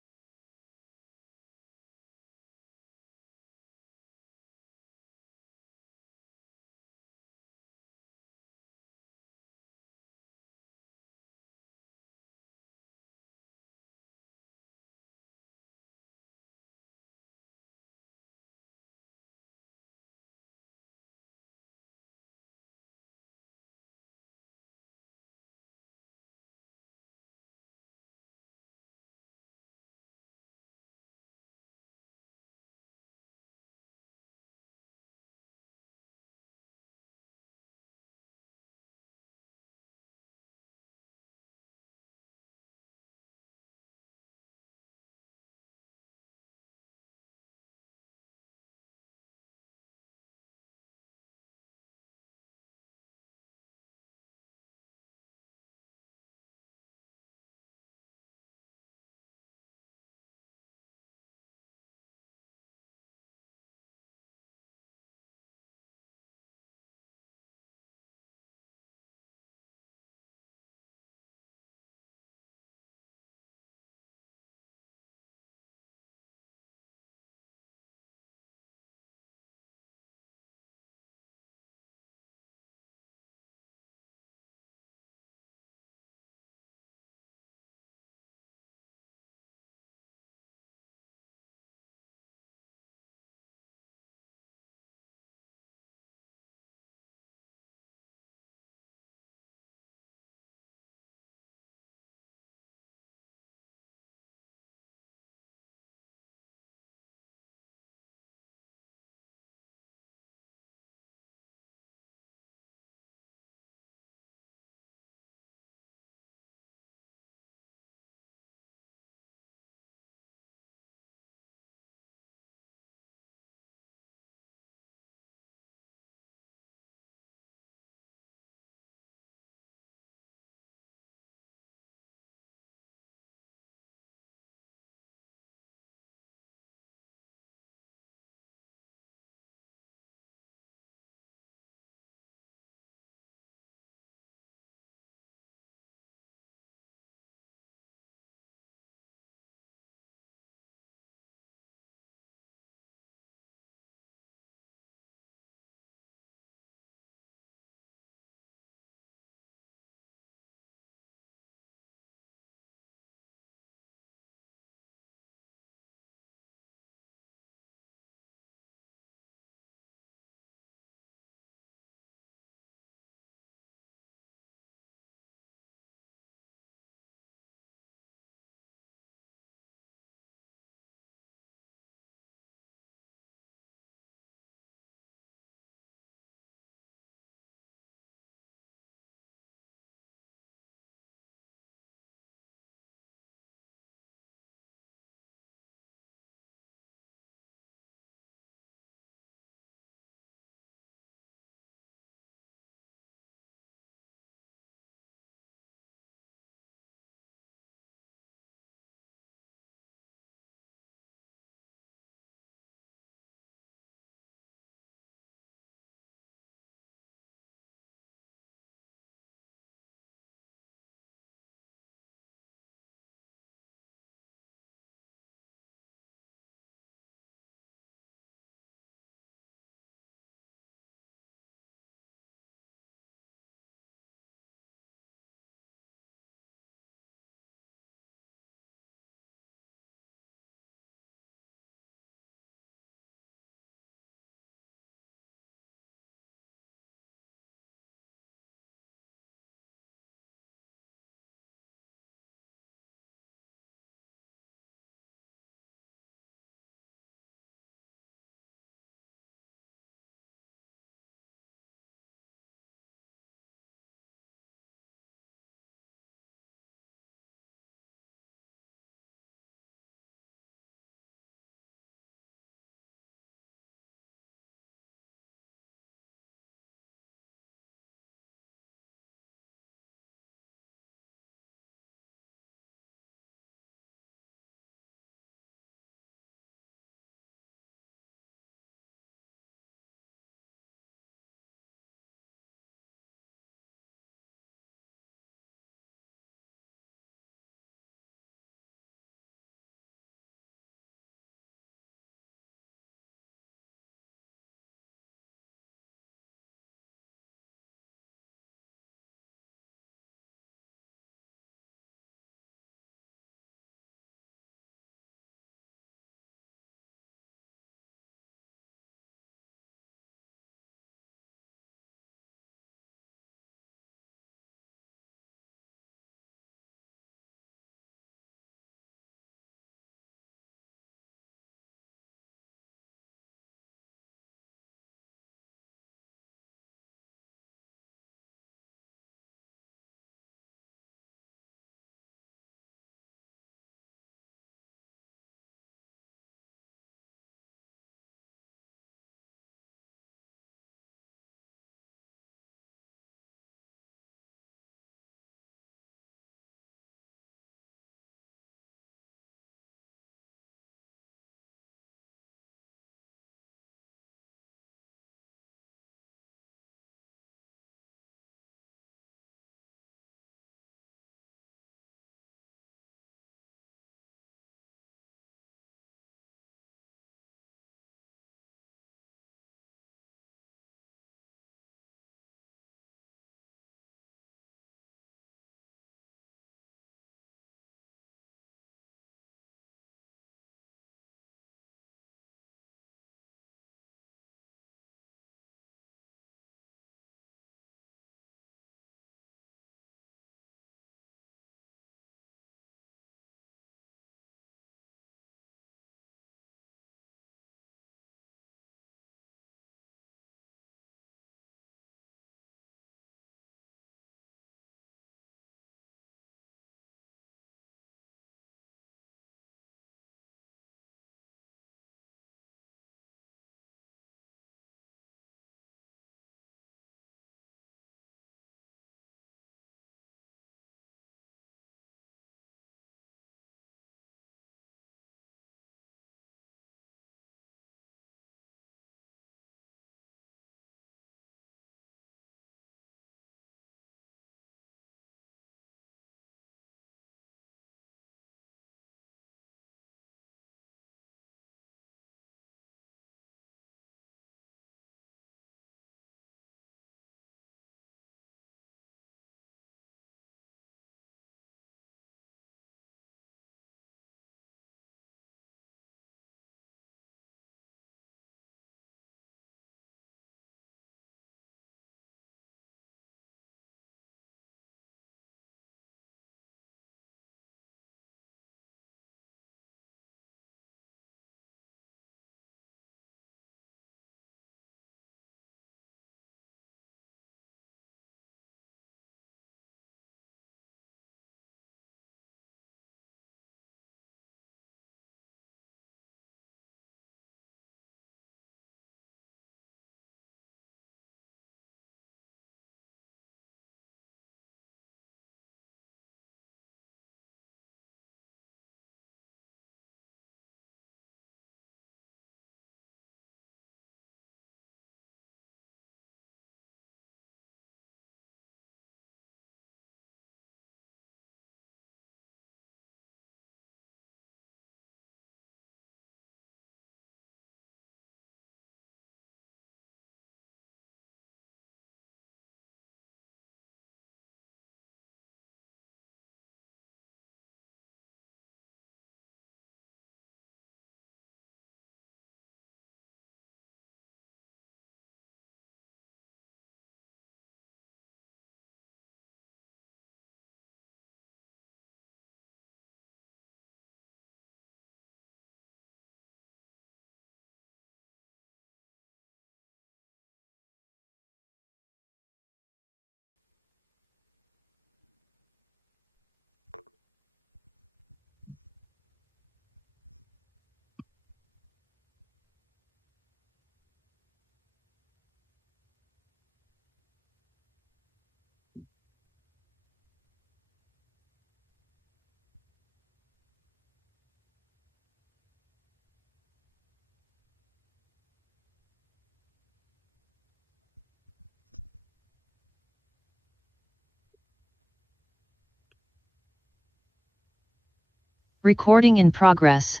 Recording in progress.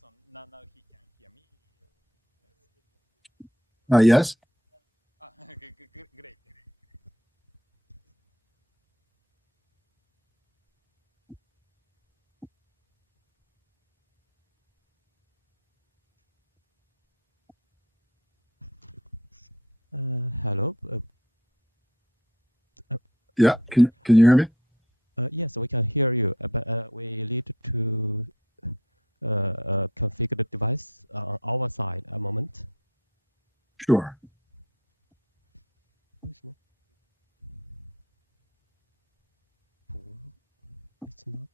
So now he can hear me. Yes. Great. Hello. Yeah. Can you hear me? Yes, we can hear you, but we need to configure the device on our side a moment. Sure. It's not.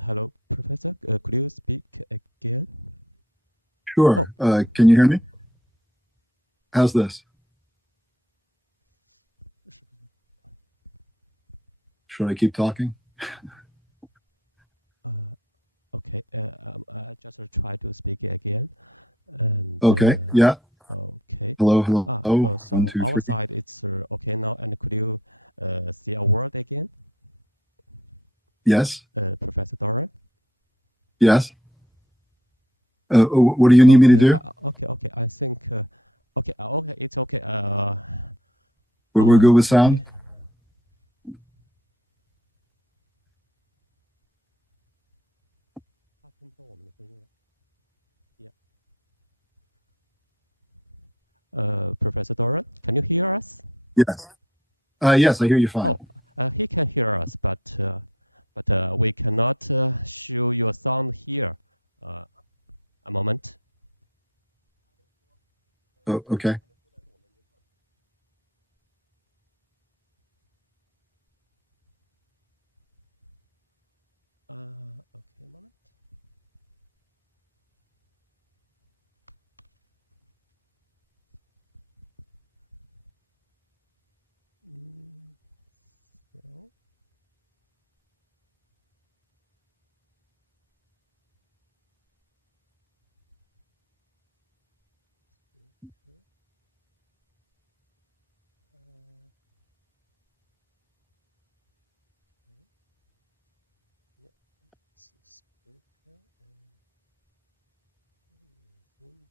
Hello, Professor. Could you speak again? Sure. Can you hear me? How's this? Should I keep talking? Okay. I just try to speak again. And Okay. Yeah. Okay. Hello. So 1, 2, our 3. side it's okay now. And could you say a word again? Yes. Professor Doran? Yes. What do you need me to do? Okay. I think. Okay. It's okay. We're good with sound. Okay. Professor Doran, can you hear us? Yes. Yes, I hear you fine. He can hear us, but we cannot show your sound here. A moment. Oh, okay. Okay, a moment. So. Speaker and using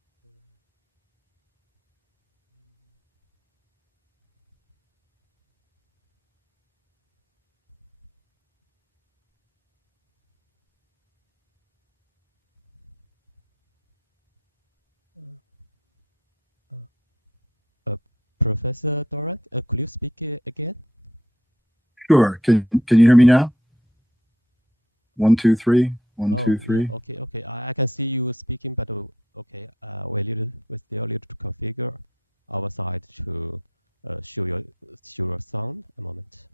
the Professor Doran, could you speak again? Sure. Can you hear me now? 1, 2, 3. 1, 2, 3. Yeah, okay. I can see you speaking, but okay. We still need to configure our side to show your sound. A moment.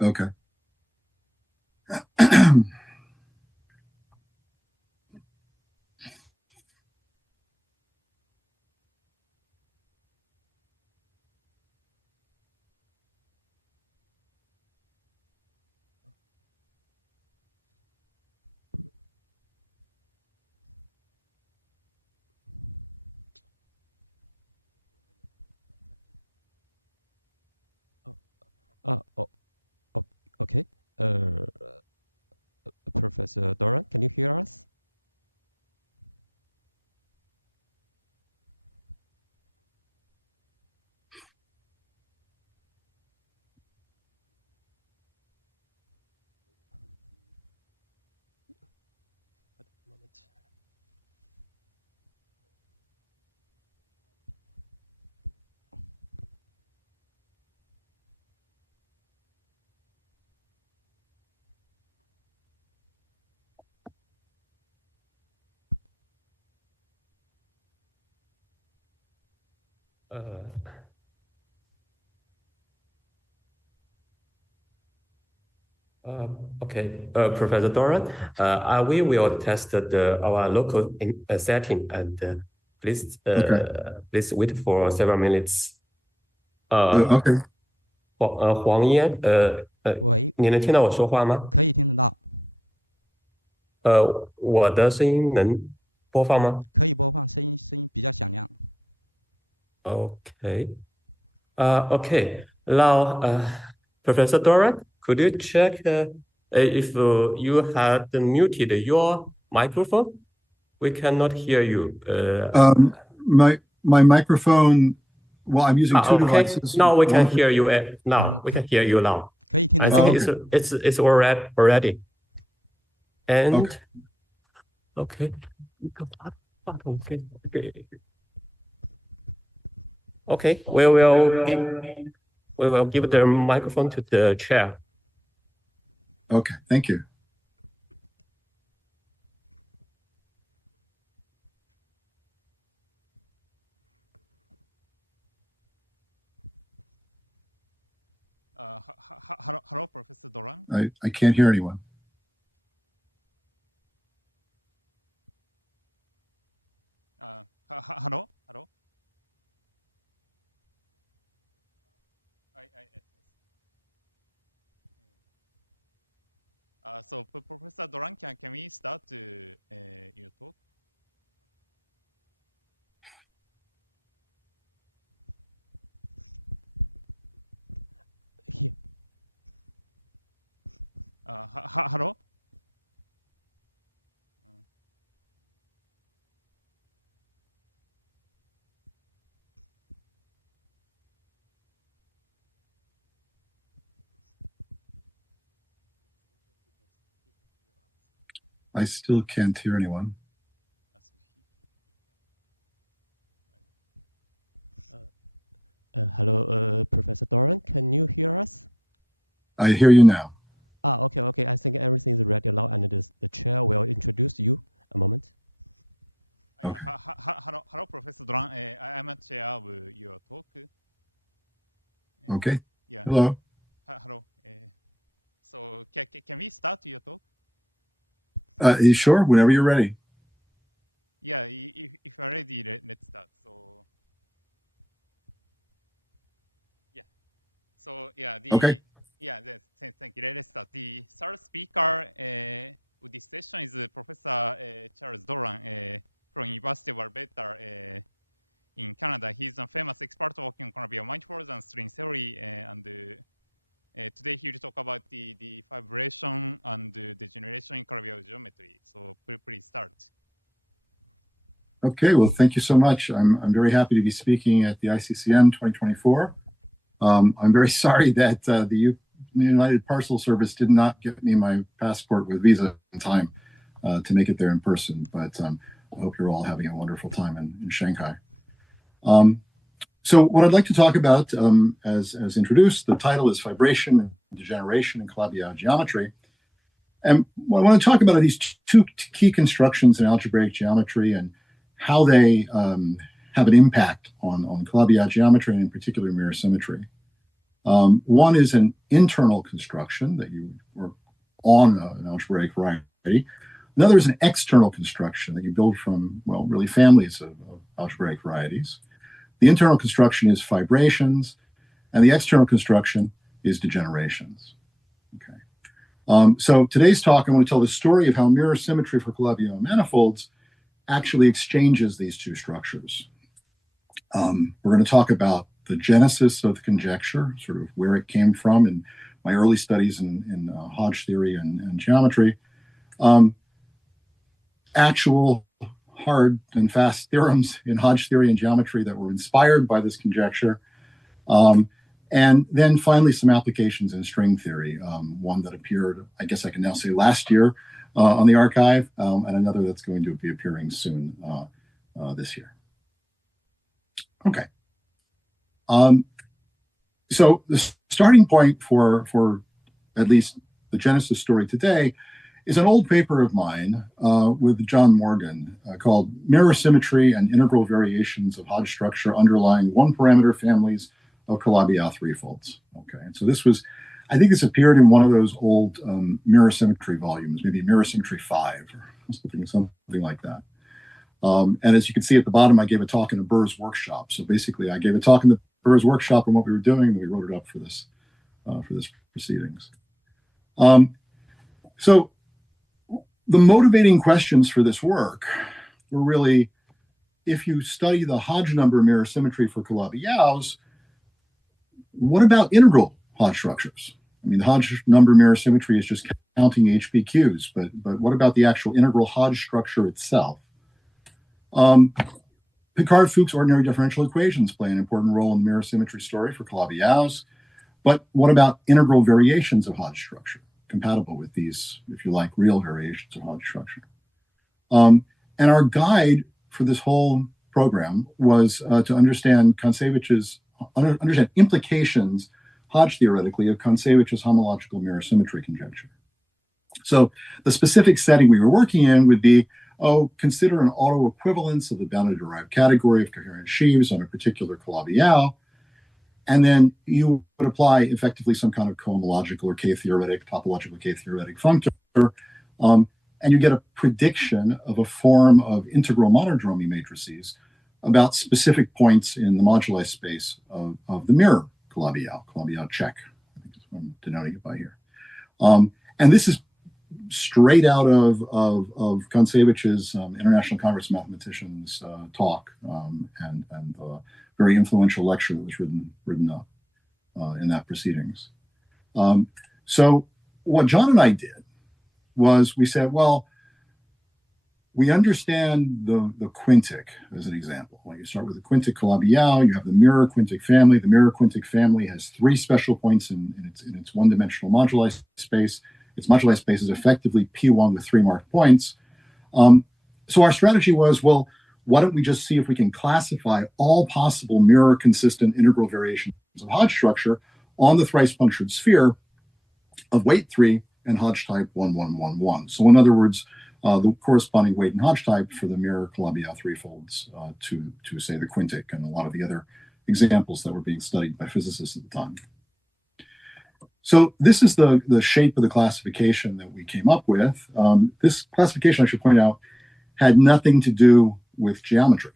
Okay. Okay. Professor Doran, can you hear us? At the moment. Okay, Professor Doran, we will test our local setting, and please please wait for several minutes. Okay. 黄烟，喂，你能听到我说话吗？可以听得到，我的声音能播放吗？可以播放，声音比较响亮。Okay. Okay. Now, Professor Doran, could you check if you had muted your microphone? We cannot hear you. My microphone. Well, I'm using two okay. devices. Now we can hear you. Now we can hear you now. 可以听得 I 到。 think it's already. And okay. Okay. We will give the microphone to the chair. Okay, thank you. Hello, Professor Doran. I can't hear anyone. Hello. So, Professor Doran, can we start your talk? Here. Hello. I still can't hear anyone. Hello, Professor Doran, can you hear us? I hear you now. Okay. I think everything is ready now, and the chair will introduce you. A moment. Okay. Hello, Professor Doran. I am a chair of your talk. Okay. Yeah. Hello. Hello. So, can we start your talk? Sure, whenever you're ready. Yeah, if you're ready, let's start. So, yeah. So, yeah. Okay. Yeah, thank you. Let's start. The third speaker with this session is Professor Charles Doran from University of Alberta in Canada. He's a famous expert working on Columbia manifolds and string theory, and today he will talk about the vibration and degeneration in Columbia geometry. So please start. Okay, well, thank you so much. I'm very happy to be speaking at the ICCM 2024. I'm very sorry that the United Parcel Service did not get me my passport with visa in time to make it there in person, but I hope you're all having a wonderful time in Shanghai. So what I'd like to talk about, as introduced, the title is Vibration and Degeneration in Calabi-Yau Geometry. And what I want to talk about are these two key constructions in algebraic geometry and how they have an impact on Calabi-Yau geometry and in particular mirror symmetry. One is an internal construction that you work on an algebraic variety. Another is an external construction that you build from, well, really families of algebraic varieties. The internal construction is vibrations, and the external construction is degenerations. Okay. So today's talk, I want to tell the story of how mirror symmetry for Calabi-Yau manifolds actually exchanges these two structures. We're going to talk about the genesis of the conjecture, sort of where it came from in my early studies in Hodge theory and geometry. Actual hard and fast theorems in Hodge theory and geometry that were inspired by this conjecture. And then finally some applications in string theory, one that appeared, I guess I can now say last year on the archive, and another that's going to be appearing soon this year. Okay. So the starting point for at least the genesis story today is an old paper of mine with John Morgan called Mirror Symmetry and Integral Variations of Hodge Structure Underlying One-Parameter Families of Calabi-Yau threefolds. Okay, and so this was, I think this appeared in one of those old mirror symmetry volumes, maybe Mirror Symmetry 5 or something like that. And as you can see at the bottom, I gave a talk in a Burr's workshop. So basically, I gave a talk in the Burr's workshop on what we were doing, and we wrote it up for this proceedings. So the motivating questions for this work were really, if you study the Hodge number mirror symmetry for Calabi-Yaus, what about integral Hodge structures? I mean, the Hodge number mirror symmetry is just counting HPQs, but what about the actual integral Hodge structure itself? Picard-Fuchs ordinary differential equations play an important role in the mirror symmetry story for Calabi-Yaus, but what about integral variations of Hodge structure, compatible with these, if you like, real variations of Hodge structure? And our guide for this whole program was to understand understand implications, Hodge theoretically, of Kontsevich homological mirror symmetry conjecture. So the specific setting we were working in would be, consider an autoequivalence of the bounded derived category of coherent sheaves on a particular Calabi-Yau, and then you would apply effectively some kind of cohomological or K-theoretic, topological K-theoretic functor, and you get a prediction of a form of integral monodromy matrices about specific points in the moduli space of the mirror Calabi-Yau, Calabi-Yau check, I think is what I'm denoting it by here. And this is straight out of Kontsevich's International Congress of Mathematicians talk and very influential lecture that was written up in that proceedings. So what John and I did was we said, well, we understand the quintic as an example. When you start with the quintic Calabi-Yau, you have the mirror quintic family. The mirror quintic family has three special points in its one-dimensional moduli space. Its moduli space is effectively P1 with three marked points. So our strategy was, well, why don't we just see if we can classify all possible mirror-consistent integral variations of Hodge structure on the thrice-punctured sphere of weight 3 and Hodge type 1111. So in other words, the corresponding weight and Hodge type for the mirror Calabi-Yau threefolds to say the quintic and a lot of the other examples that were being studied by physicists at the time. So this is the shape of the classification that we came up with. This classification, I should point out, had nothing to do with geometry.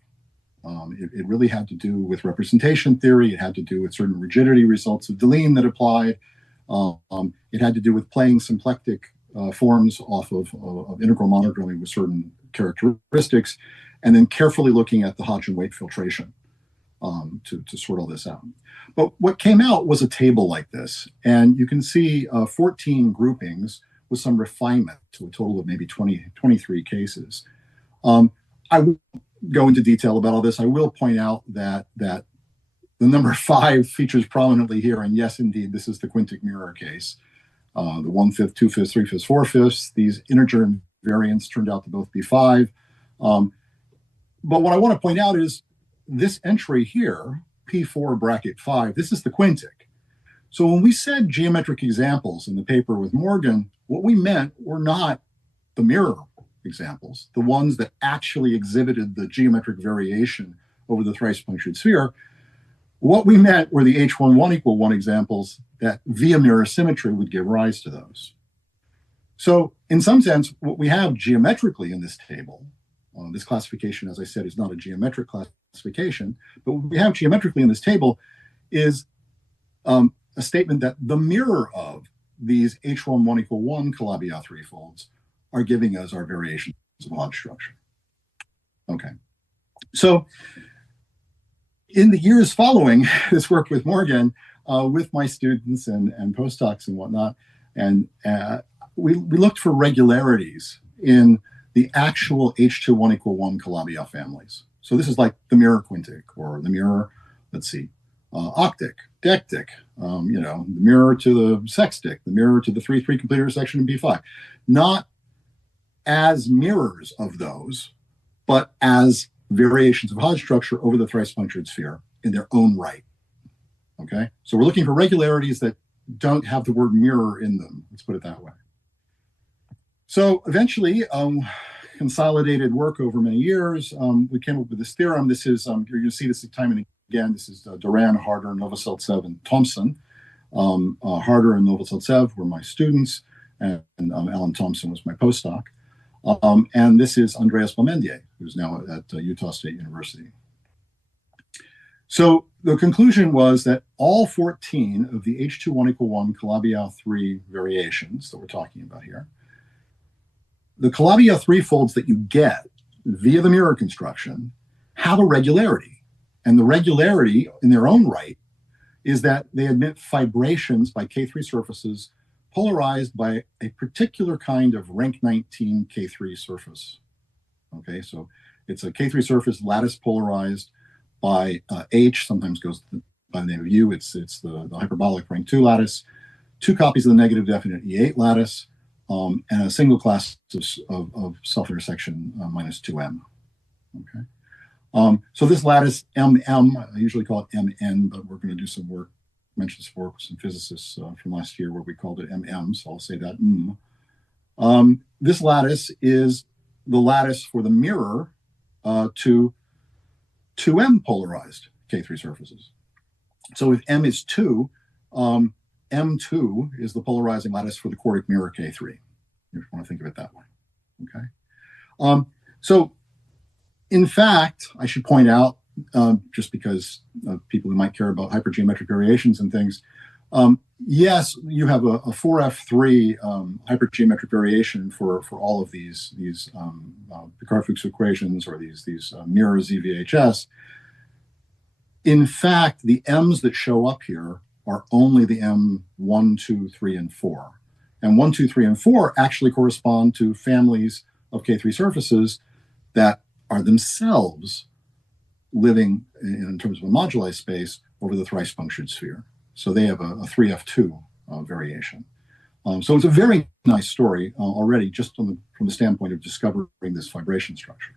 It really had to do with representation theory. It had to do with certain rigidity results of Deligne that applied. It had to do with playing symplectic forms off of integral monodromy with certain characteristics, and then carefully looking at the Hodge and weight filtration to sort all this out. But what came out was a table like this, and you can see 14 groupings with some refinement to a total of maybe 23 cases. I won't go into detail about all this. I will point out that the number 5 features prominently here, and yes, indeed, this is the quintic mirror case. The 1/5, 2/5, 3/5, 4/5. These integer variants turned out to both be 5. But what I want to point out is this entry here, P4 bracket 5, this is the quintic. So when we said geometric examples in the paper with Morgan, what we meant were not the mirror examples, the ones that actually exhibited the geometric variation over the thrice-punctured sphere. What we meant were the H11 = 1 examples that via mirror symmetry would give rise to those. So in some sense, what we have geometrically in this table, this classification, as I said, is not a geometric classification, but what we have geometrically in this table is a statement that the mirror of these H11 = 1 Calabi-Yau threefolds are giving us our variations of Hodge structure. Okay, so in the years following this work with Morgan, with my students and postdocs and whatnot, and we looked for regularities in the actual H2 = 1 Calabi-Yau families. So this is like the mirror quintic, or the mirror, let's see, octic, dectic, the mirror to the sextic, the mirror to the 3-3 complete intersection in B5. Not as mirrors of those, but as variations of Hodge structure over the thrice punctured sphere in their own right. Okay, so we're looking for regularities that don't have the word mirror in them. Let's put it that way. So eventually, consolidated work over many years, we came up with this theorem. This is, you're going to see this time and again. This is Duran, Harder, Novoseltsev, and Thompson. Harder and Novoseltsev were my students, and Alan Thompson was my postdoc. And this is Andreas Beaumendier, who's now at Utah State University. So the conclusion was that all 14 of the H2 = 1 Calabi-Yau 3 variations that we're talking about here, the Calabi-Yau 3 folds that you get via the mirror construction have a regularity. And the regularity in their own right is that they admit fibrations by K3 surfaces polarized by a particular kind of rank 19 K3 surface. Okay, so it's a K3 surface lattice polarized by H, sometimes goes by the name of U. It's the hyperbolic rank 2 lattice, 2 copies of the negative definite E8 lattice, and a single class of self-intersection minus 2m. Okay, so this lattice MM, I usually call it MN, but we're going to do some work, mention this work with some physicists from last year where we called it MM, so I'll say that. This lattice is the lattice for the mirror to 2m polarized K3 surfaces. So if M is 2, M2 is the polarizing lattice for the quartic mirror K3, if you want to think of it that way. Okay. So in fact, I should point out, just because people who might care about hypergeometric variations and things, yes, you have a 4F3 hypergeometric variation for all of these Picard-Fuchs equations, or these mirror ZVHS. In fact, the M's that show up here are only the M1, 2, 3, and 4. And 1, 2, 3, and 4 actually correspond to families of K3 surfaces that are themselves living in terms of a moduli space over the thrice punctured sphere. So they have a 3F2 variation. So it's a very nice story already, just from the standpoint of discovering this vibration structure.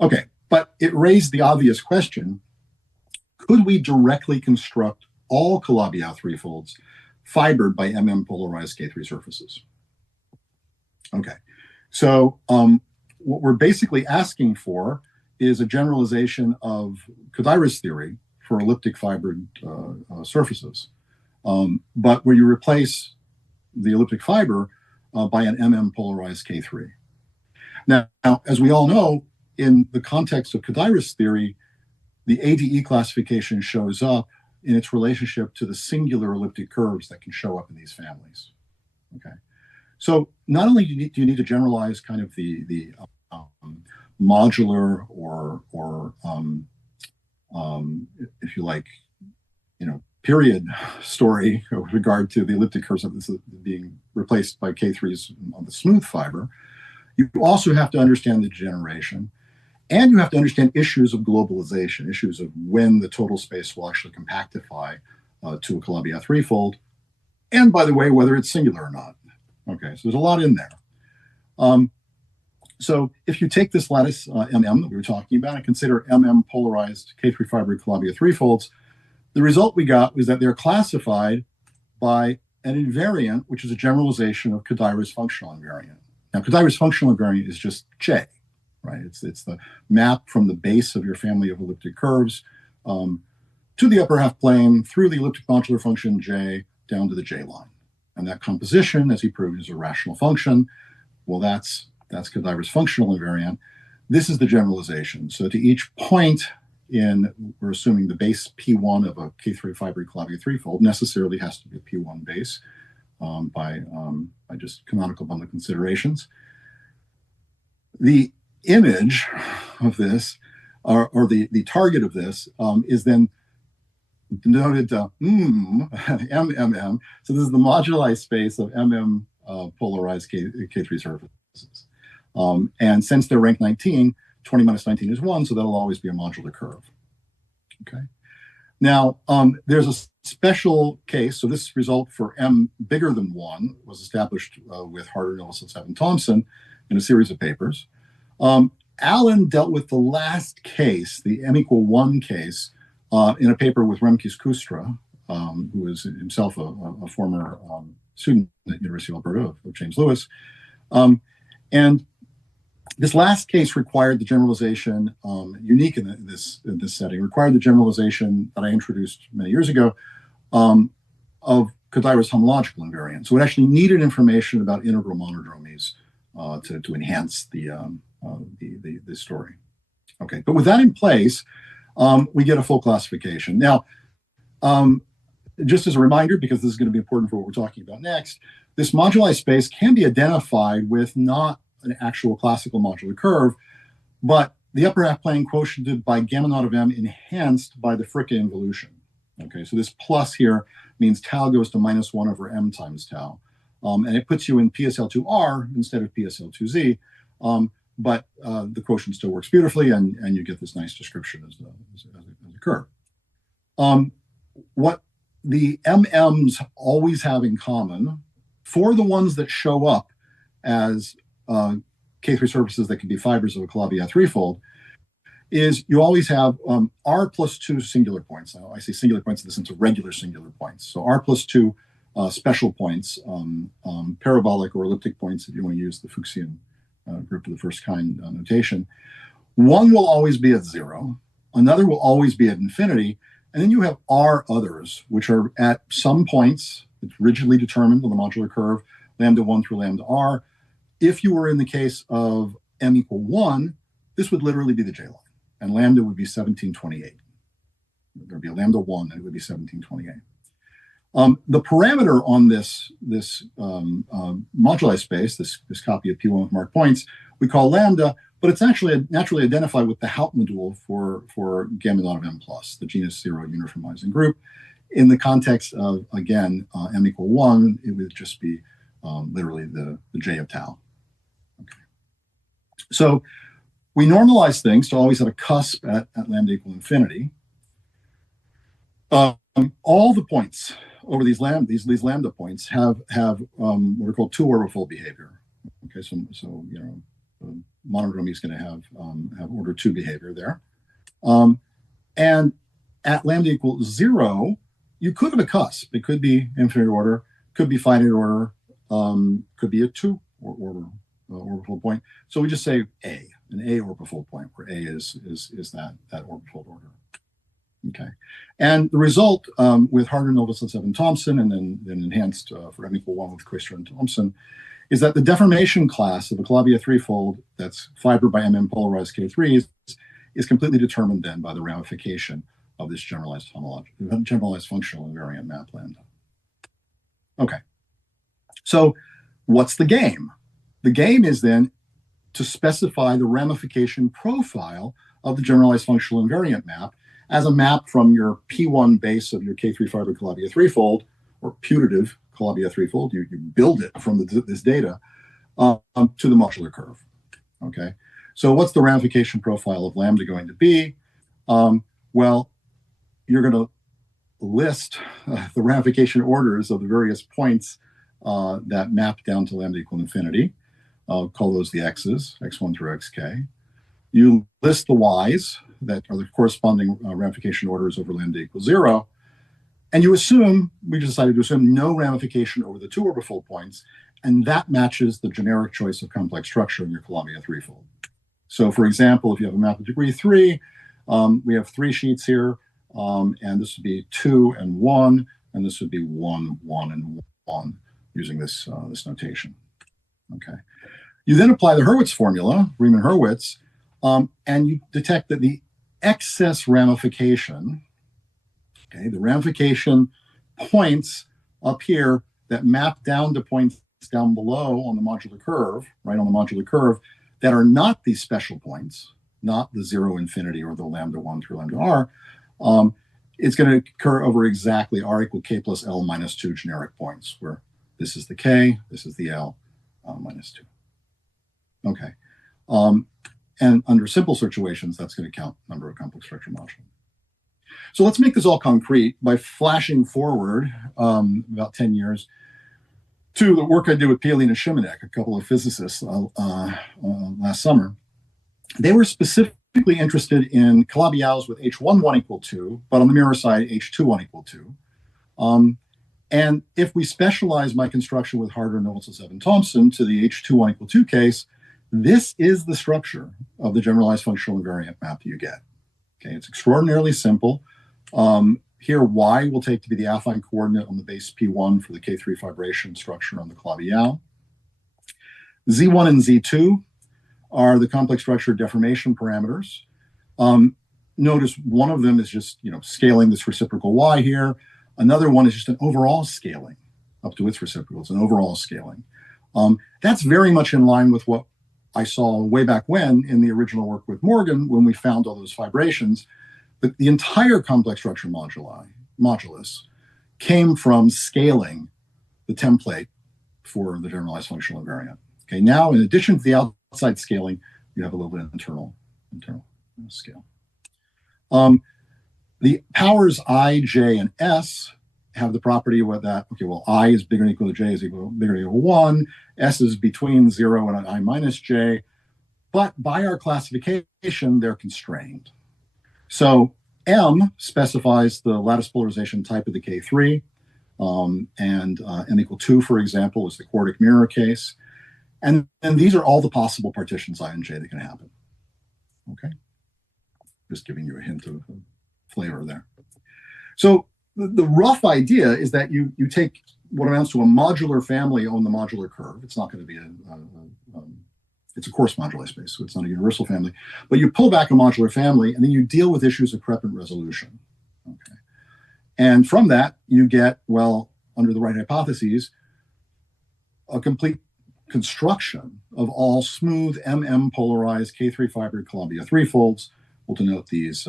Okay, but it raised the obvious question: could we directly construct all Calabi-Yau 3 folds fibered by MM polarized K3 surfaces? Okay, so what we're basically asking for is a generalization of Kodaira's theory for elliptic fibered surfaces, but where you replace the elliptic fiber by an MM polarized K3. Now, as we all know, in the context of Kodaira's theory, the ADE classification shows up in its relationship to the singular elliptic curves that can show up in these families. Okay, so not only do you need to generalize kind of the modular or if you like, period story with regard to the elliptic curves being replaced by K3s on the smooth fiber, you also have to understand the degeneration, and you have to understand issues of globalization, issues of when the total space will actually compactify to a Calabi-Yau 3 fold, and by the way, whether it's singular or not. Okay, so there's a lot in there. So if you take this lattice MM that we were talking about and consider MM polarized K3 fiber Calabi-Yau 3 folds, the result we got was that they're classified by an invariant, which is a generalization of Kodaira's functional invariant. Now, Kodaira's functional invariant is just J, right? It's the map from the base of your family of elliptic curves to the upper half plane through the elliptic modular function J down to the J line. And that composition, as he proved, is a rational function. Well, that's Kodaira's functional invariant. This is the generalization. So to each point we're assuming the base P1 of a K3 fiber Calabi-Yau 3 fold necessarily has to be a P1 base by just canonical bundle considerations. The image of this or the target of this, is then denoted MMM. So this is the moduli space of MM polarized K3 surfaces. And since they're rank 19, 20 minus 19 is 1, so that'll always be a modular curve. Okay. Now, there's a special case. So this result for M bigger than 1 was established with Harder, Novoselic, and Thompson in a series of papers. Allen dealt with the last case, the M equal 1 case, in a paper with Remkes Kustra, who is himself a former student at the University of Alberta of James Lewis. And this last case required the generalization, unique in this setting, required the generalization that I introduced many years ago of Kodairo's homological invariant. So it actually needed information about integral monodromies to enhance the story. Okay, but with that in place, we get a full classification. Now, just as a reminder, because this is going to be important for what we're talking about next, this moduli space can be identified with not an actual classical modular curve, but the upper half plane quotiented by gamma naught of M enhanced by the Fricka involution. Okay, so this plus here means tau goes to -1 over M times tau. And it puts you in PSL2R instead of PSL2Z, but the quotient still works beautifully, and you get this nice description as a curve. What the MMs always have in common, for the ones that show up as K3 surfaces that can be fibers of a Calabi-Yau threefold, is you always have R plus 2 singular points. Now, I say singular points in the sense of regular singular points. So R plus 2 special points, parabolic or elliptic points, if you want to use the Fuchsian group of the first kind notation. One will always be at 0. Another will always be at infinity. And then you have R others, which are at some points. It's rigidly determined on the modular curve, lambda 1 through lambda R. If you were in the case of M equal 1, this would literally be the J line, and lambda would be 1728. There would be a lambda 1, and it would be 1728. The parameter on this moduli space, this copy of P1 with marked points, we call lambda, but it's actually naturally identified with the Haupt module for gamma naught of M plus, the genus 0 uniformizing group. In the context of, again, M equal 1, it would just be literally the J of tau. Okay. So we normalize things to always have a cusp at lambda equal infinity. All the points over these lambda points have what are called 2 orbifold behavior. Okay, so you know, monodromy is going to have order 2 behavior there, and at lambda equals 0, you could have a cusp. It could be infinite order, could be finite order, could be a 2 order orbifold point. So we just say an A orbifold point, where A is that orbifold order. Okay, and the result with Harder, Novoselic, and Thompson, and then enhanced for M equal 1 with Kustra and Thompson, is that the deformation class of a Calabi-Yau threefold that's fiber by MM polarized K3s is completely determined then by the ramification of this generalized functional invariant map lambda. Okay, so what's the game? The game is then to specify the ramification profile of the generalized functional invariant map as a map from your P1 base of your K3 fiber Calabi-Yau threefold, or putative Calabi-Yau threefold. You build it from this data to the modular curve. Okay, so what's the ramification profile of lambda going to be? Well, you're going to list the ramification orders of the various points that map down to lambda equal infinity. Call those the x's, x1 through xk. You list the y's that are the corresponding ramification orders over lambda equals 0. And you assume, we decided to assume no ramification over the 2 orbifold points, and that matches the generic choice of complex structure in your Calabi-Yau threefold. So for example, if you have a map of degree 3, we have 3 sheets here, and this would be 2 and 1, and this would be 1, 1, and 1, using this notation. Okay. You then apply the Hurwitz formula, Riemann-Hurwitz, and you detect that the excess ramification, okay, the ramification points up here that map down to points down below on the modular curve, right on the modular curve, that are not these special points, not the 0 infinity or the lambda 1 through lambda r, it's going to occur over exactly r equal k plus l minus 2 generic points, where this is the k, this is the l minus 2. Okay. And under simple situations, that's going to count number of complex structure moduli. So let's make this all concrete by flashing forward about 10 years to the work I did with Pielin and Šimenek, a couple of physicists last summer. They were specifically interested in Calabi-Yaos with H11 equal 2, but on the mirror side, H21 equal 2. And if we specialize my construction with Harder, Knowles, Evan Thompson to the H21 equal 2 case, this is the structure of the generalized functional invariant map that you get. Okay, it's extraordinarily simple. Here, y will take to be the affine coordinate on the base P1 for the K3 fibration structure on the Calabi-Yau. Z1 and Z2 are the complex structure deformation parameters. Notice one of them is just scaling this reciprocal y here. Another one is just an overall scaling up to its reciprocal. It's an overall scaling. That's very much in line with what I saw way back when in the original work with Morgan when we found all those fibrations. But the entire complex structure modulus came from scaling the template for the generalized functional invariant. Okay, now in addition to the outside scaling, you have a little bit of internal scale. The powers I, J, and S have the property with that, okay, well, I is bigger than equal to J is bigger than equal to 1, S is between 0 and I minus J, but by our classification, they're constrained. So M specifies the lattice polarization type of the K3, and M equal 2, for example, is the quartic mirror case. And these are all the possible partitions I and J that can happen. Okay, just giving you a hint of flavor there. So the rough idea is that you take what amounts to a modular family on the modular curve. It's not going to be it's a coarse moduli space, so it's not a universal family. But you pull back a modular family, and then you deal with issues of Crepin resolution. Okay, and from that you get, well, under the right hypotheses, a complete construction of all smooth polarized K3 fibered Columbia threefolds. We'll denote these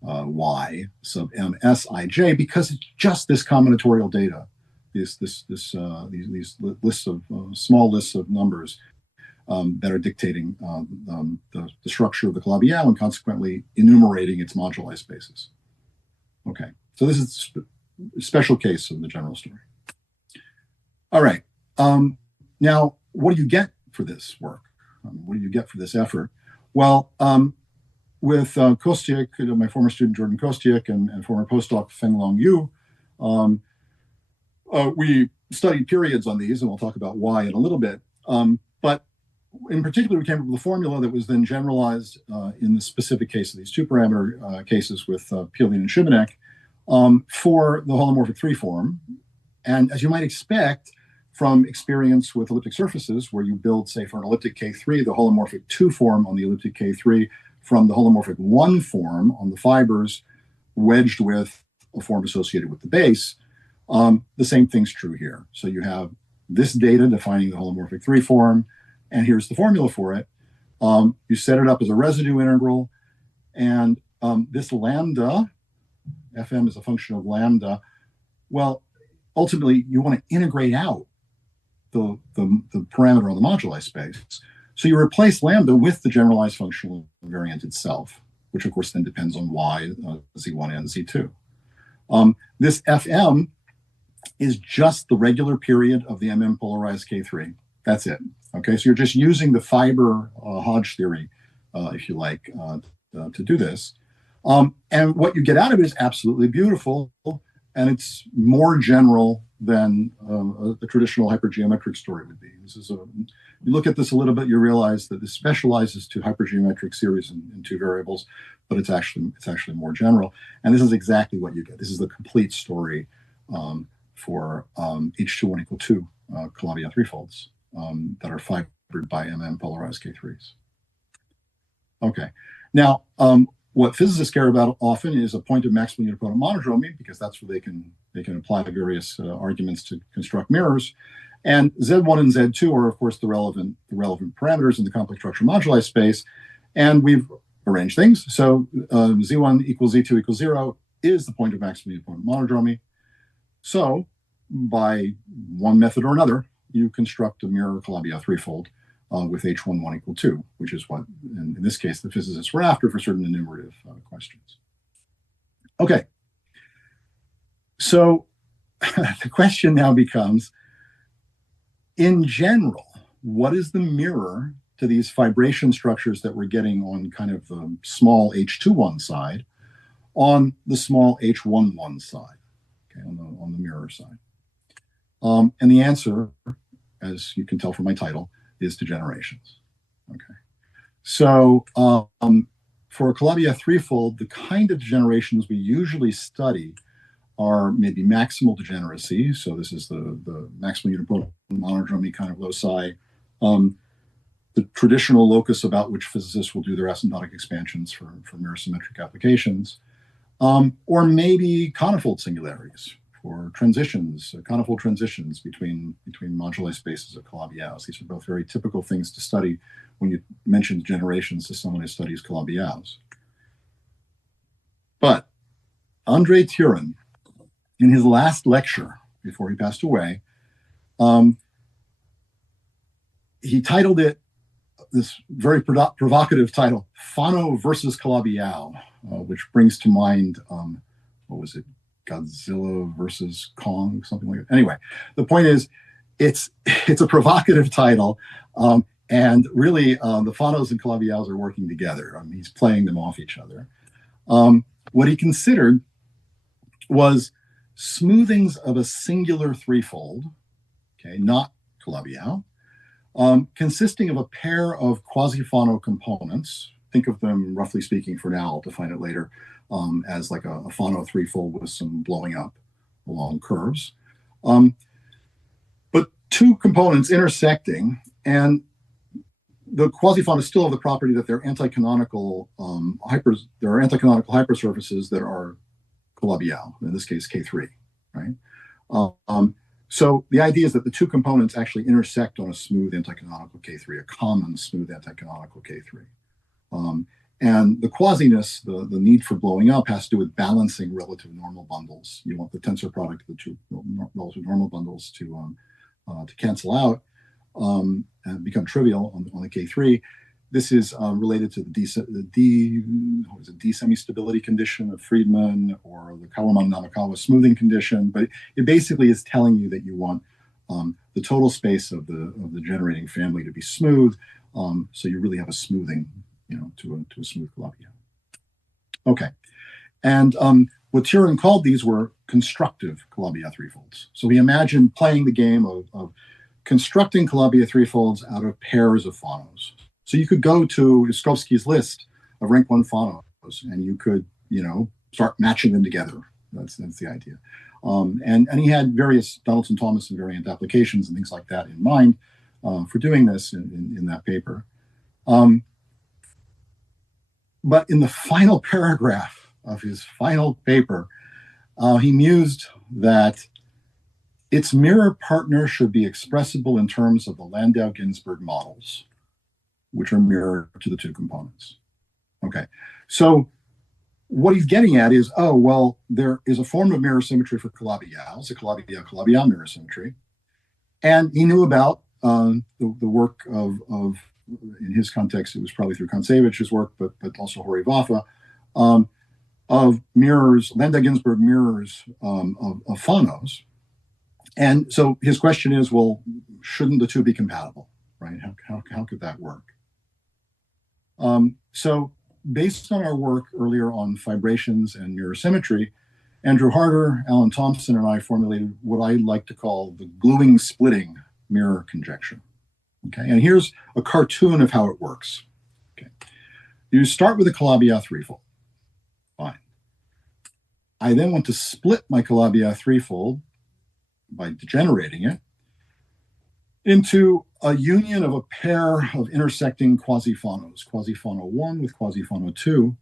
y sub MSIJ because it's just this combinatorial data, these lists of small lists of numbers that are dictating the structure of the Calabi-Yau and consequently enumerating its moduli spaces. Okay, so this is a special case of the general story. All right, now what do you get for this work? What do you get for this effort? Well, with Kostiuk, my former student Jordan Kostiuk and former postdoc Fenglong Yu, we studied periods on these, and we'll talk about why in a little bit. But in particular, we came up with a formula that was then generalized in the specific case of these two-parameter cases with Pielin and Šimenek for the holomorphic 3 form. And as you might expect from experience with elliptic surfaces, where you build, say, for an elliptic K3, the holomorphic 2 form on the elliptic K3 from the holomorphic 1 form on the fibers wedged with a form associated with the base, the same thing's true here. So you have this data defining the holomorphic 3 form, and here's the formula for it. You set it up as a residue integral, and this lambda, Fm is a function of lambda. Well, ultimately, you want to integrate out the parameter on the moduli space. So you replace lambda with the generalized functional invariant itself, which of course then depends on y, z1 and z2. This Fm is just the regular period of the polarized K3. That's it. Okay, so you're just using the fiber Hodge theory, if you like, to do this. And what you get out of it is absolutely beautiful, and it's more general than the traditional hypergeometric story would be. This is you look at this a little bit, you realize that this specializes to hypergeometric series in 2 variables, but it's actually more general. And this is exactly what you get. This is the complete story for H21 equal 2 Calabi-Yau threefolds that are fibered by polarized K3s. Okay, now what physicists care about often is a point of maximal unipotent monodromy, because that's where they can apply the various arguments to construct mirrors. And Z1 and Z2 are, of course, the relevant parameters in the complex structure moduli space. And we've arranged things. So Z1 equals Z2 equals 0 is the point of maximal uniform monodromy. So by one method or another, you construct a mirror Calabi-Yau threefold with H11 equal 2, which is what, in this case, the physicists were after for certain enumerative questions. Okay. So the question now becomes, in general, what is the mirror to these fibration structures that we're getting on kind of the small H21 side on the small H11 side, okay, on the mirror side? And the answer, as you can tell from my title, is degenerations. Okay. So for a Calabi-Yau threefold, the kind of degenerations we usually study are maybe maximal degeneracy. So this is the maximal unipotent monodromy kind of loci. The traditional locus about which physicists will do their asymptotic expansions for mirror symmetric applications. Or maybe conifold singularities for transitions, conifold transitions between moduli spaces of Calabi-Yaus. These are both very typical things to study when you mention generations to someone who studies Calabi-Yaus. But Andre Turin, in his last lecture before he passed away, he titled it this very provocative title, Fano versus Calabi-Yau, which brings to mind, what was it, Godzilla versus Kong, something like that. Anyway, the point is, it's a provocative title, and really the Fanos and Calabi-Yaus are working together. I mean, he's playing them off each other. What he considered was smoothings of a singular threefold, okay, not Calabi-Yau, consisting of a pair of quasi-Fano components. Think of them, roughly speaking, for now, I'll define it later, as like a Fano threefold with some blowing up along curves. But two components intersecting, and the quasi-Fanos still have the property that they're anti-canonical there are anti-canonical hypersurfaces that are Calabi-Yau, in this case K3, right? So the idea is that the two components actually intersect on a smooth anticanonical K3, a common smooth anticanonical K3. And the quasiness, the need for blowing up, has to do with balancing relative normal bundles. You want the tensor product of the two relative normal bundles to cancel out and become trivial on the K3. This is related to the D-semi-stability condition of Friedman, or the Kawamata-Namikawa smoothing condition. But it basically is telling you that you want the total space of the generating family to be smooth, so you really have a smoothing, to a smooth Calabi-Yau. Okay, and what Turin called these were constructive Calabi-Yau threefolds. So he imagined playing the game of constructing Calabi-Yau threefolds out of pairs of Fanos. So you could go to Iskowski's list of rank 1 Fanos, and you could, start matching them together. That's the idea. And he had various Donaldson-Thomas invariant applications and things like that in mind for doing this in that paper. But in the final paragraph of his final paper, he mused that its mirror partner should be expressible in terms of the Landau-Ginzburg models, which are mirror to the two components. Okay, so what he's getting at is, there is a form of mirror symmetry for Calabi-Yau, it's a Calabi-Yau mirror symmetry. And he knew about the work of, in his context, it was probably through Kontsevich's work, but also Hori Vafa, of mirrors, Landau-Ginzburg mirrors of Fanos. And so his question is, well, shouldn't the two be compatible, right? How could that work? So based on our work earlier on fibrations and mirror symmetry, Andrew Harder, Alan Thompson, and I formulated what I like to call the gluing splitting mirror conjecture. Okay, and here's a cartoon of how it works. Okay, you start with a Calabi-Yau threefold. Fine. I then want to split my Calabi-Yau threefold by degenerating it into a union of a pair of intersecting quasi-Fanos, quasi-Fano 1 with quasi-Fano 2,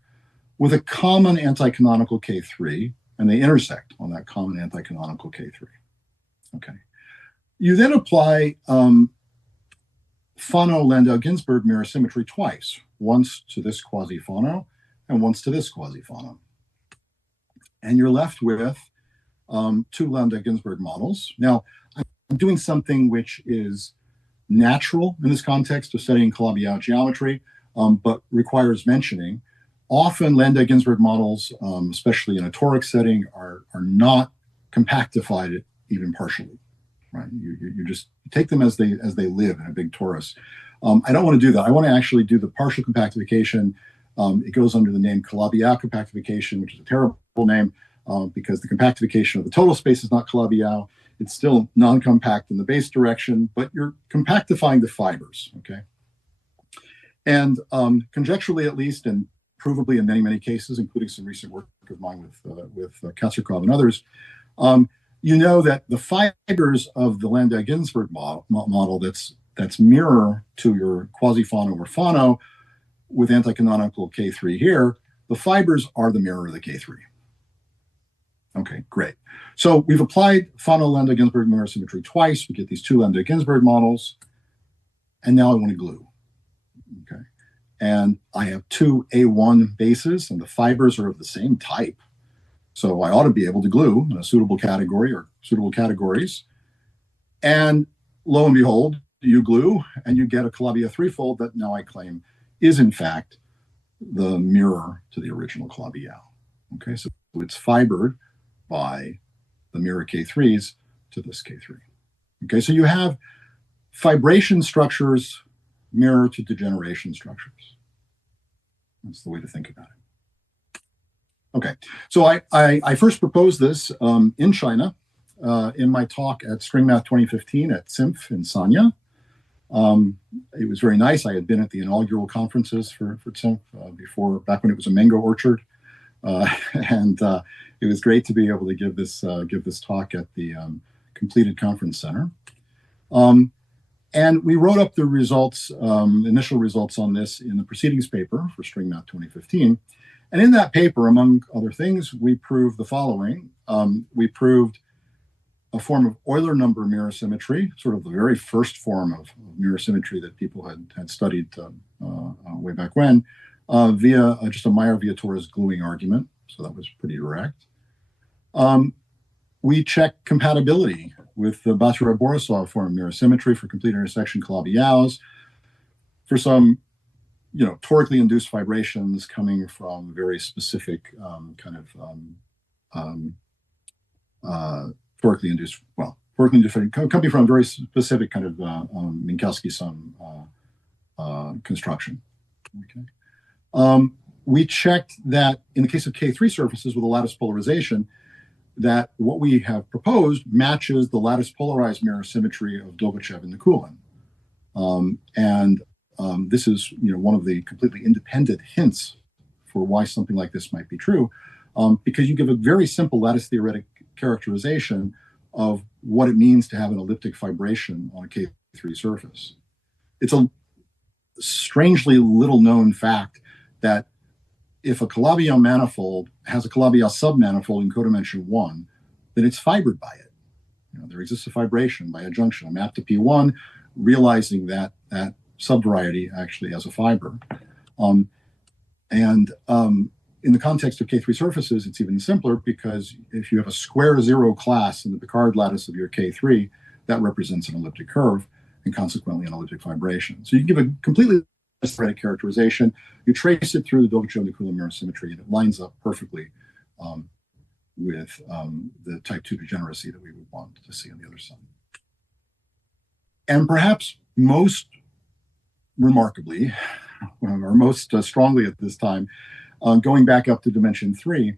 with a common anticanonical K3, and they intersect on that common anticanonical K3. Okay. You then apply Fano-Landau-Ginzburg mirror symmetry twice, once to this quasi-Fano and once to this quasi-Fano. And you're left with two Lambda-Ginsburg models. Now, I'm doing something which is natural in this context of studying Calabi-Yau geometry, but requires mentioning. Often Lambda-Ginsburg models, especially in a toric setting, are not compactified even partially, right? You just take them as they live in a big torus. I don't want to do that. I want to actually do the partial compactification. It goes under the name Calabi-Yau compactification, which is a terrible name because the compactification of the total space is not Calabi-Yau. It's still non-compact in the base direction, but you're compactifying the fibers, okay? And conjecturally at least, and provably in many, many cases, including some recent work of mine with Katsarkov and others, you know that the fibers of the Lambda-Ginsburg model that's mirror to your quasi-Fano or Fano with anti-canonical K3 here, the fibers are the mirror of the K3. Okay, great. So we've applied Fano Lambda-Ginsburg mirror symmetry twice. We get these two Lambda-Ginsburg models, and now I want to glue. Okay, and I have two A1 bases, and the fibers are of the same type. So I ought to be able to glue in a suitable category or suitable categories. And lo and behold, you glue, and you get a Calabi-Yau threefold that now I claim is in fact the mirror to the original Calabi-Yau. Okay, so it's fibered by the mirror K3s to this K3. Okay, so you have fibration structures mirror to degeneration structures. That's the way to think about it. Okay, so I first proposed this in China in my talk at String Math 2015 at CIMF in Sanya. It was very nice. I had been at the inaugural conferences for CIMF back when it was a mango orchard. And it was great to be able to give this talk at the completed conference center. And we wrote up the results, initial results on this in the proceedings paper for String Math 2015. And in that paper, among other things, we proved the following. We proved a form of Euler number mirror symmetry, sort of the very first form of mirror symmetry that people had studied way back when, via just a Meyer-Vietoris gluing argument. So that was pretty direct. We checked compatibility with the Baturin-Borisov form of mirror symmetry for complete intersection Calabi-Yaus for some, torically induced vibrations coming from very specific torically induced coming from a very specific kind of Minkowski sum construction. Okay. We checked that in the case of K3 surfaces with a lattice polarization, that what we have proposed matches the lattice polarized mirror symmetry of Dolgochev and Nikulin. This is one of the completely independent hints for why something like this might be true, because you give a very simple lattice theoretic characterization of what it means to have an elliptic fibration on a K3 surface. It's a strangely little known fact that if a Calabi-Yau manifold has a Calabi-Yau submanifold in codimension 1, then it's fibered by it. There exists a fibration by adjunction, a map to P1, realizing that that subvariety actually has a fiber. In the context of K3 surfaces, it's even simpler because if you have a square zero class in the Picard lattice of your K3, that represents an elliptic curve and consequently an elliptic fibration. So you can give a completely theoretic characterization, you trace it through the Dolgochev-Nikulin mirror symmetry, and it lines up perfectly with the type 2 degeneracy that we would want to see on the other side. And perhaps most remarkably, or most strongly at this time, going back up to dimension 3,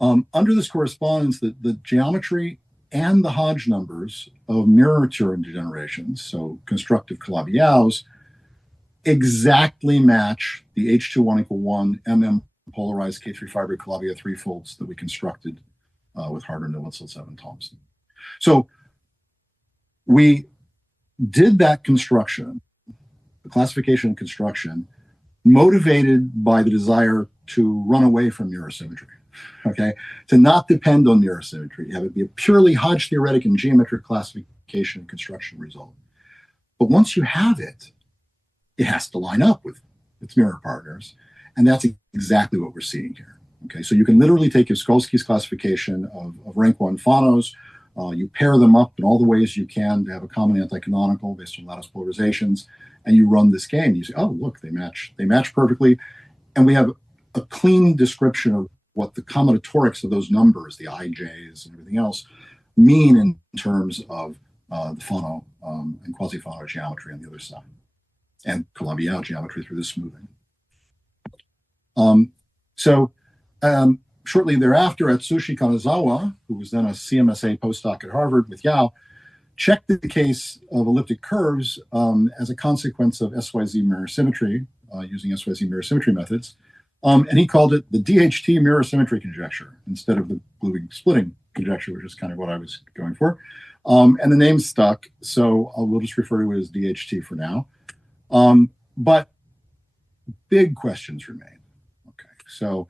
under this correspondence, the geometry and the Hodge numbers of mirror Turing degenerations, so constructive Calabi-Yaus, exactly match the H21=1 MM polarized K3 fiber Calabi-Yau threefolds that we constructed with Harder, Nowitzel, and Thompson. So we did that construction, the classification and construction, motivated by the desire to run away from mirror symmetry, okay? To not depend on mirror symmetry, have it be a purely Hodge theoretic and geometric classification and construction result. But once you have it, it has to line up with its mirror partners. And that's exactly what we're seeing here. Okay, so you can literally take Yaskovsky's classification of rank 1 phonos, you pair them up in all the ways you can to have a common anti-canonical based on lattice polarizations, and you run this game. You say, oh, look, they match perfectly. And we have a clean description of what the combinatorics of those numbers, the IJs and everything else, mean in terms of the phono and quasi-phono geometry on the other side, and Calabi-Yau geometry through the smoothing. Shortly thereafter, Atsushi Kanazawa, who was then a CMSA postdoc at Harvard with Yau, checked the case of elliptic curves as a consequence of SYZ mirror symmetry, using SYZ mirror symmetry methods. And he called it the DHT mirror symmetry conjecture instead of the gluing splitting conjecture, which is kind of what I was going for. And the name stuck, so we'll just refer to it as DHT for now. But big questions remain. Okay, so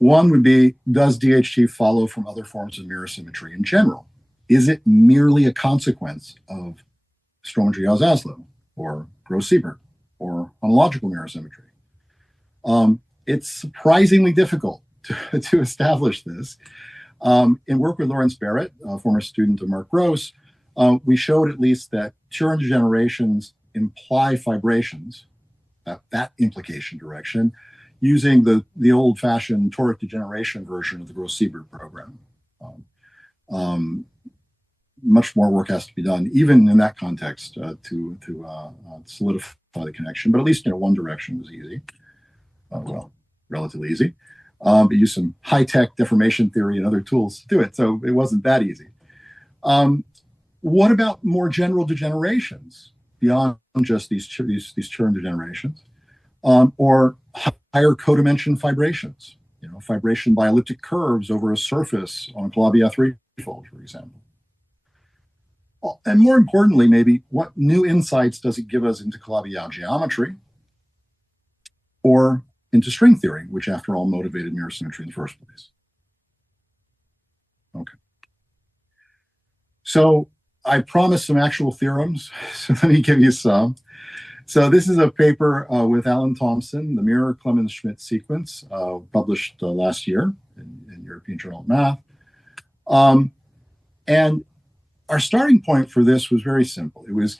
one would be, does DHT follow from other forms of mirror symmetry in general? Is it merely a consequence of Strominger-Yau-Zaslow or Gross-Siebert or homological mirror symmetry? It's surprisingly difficult to establish this. In work with Lawrence Barrett, a former student of Mark Gross, we showed at least that Turin degenerations imply fibrations, that implication direction, using the old-fashioned toric degeneration version of the Gross-Siebert program. Much more work has to be done, even in that context, to solidify the connection. But at least one direction was easy. Well, relatively easy. But used some high-tech deformation theory and other tools to do it, so it wasn't that easy. What about more general degenerations beyond just these Turin degenerations, or higher codimension fibrations? Fibration by elliptic curves over a surface on a Calabi-Yau threefold, for example. And more importantly, maybe, what new insights does it give us into Calabi-Yau geometry or into string theory, which after all motivated mirror symmetry in the first place? Okay. So I promised some actual theorems, so let me give you some. So this is a paper with Alan Thompson, the mirror Clemens-Schmidt sequence, published last year in European Journal of Math. And our starting point for this was very simple. It was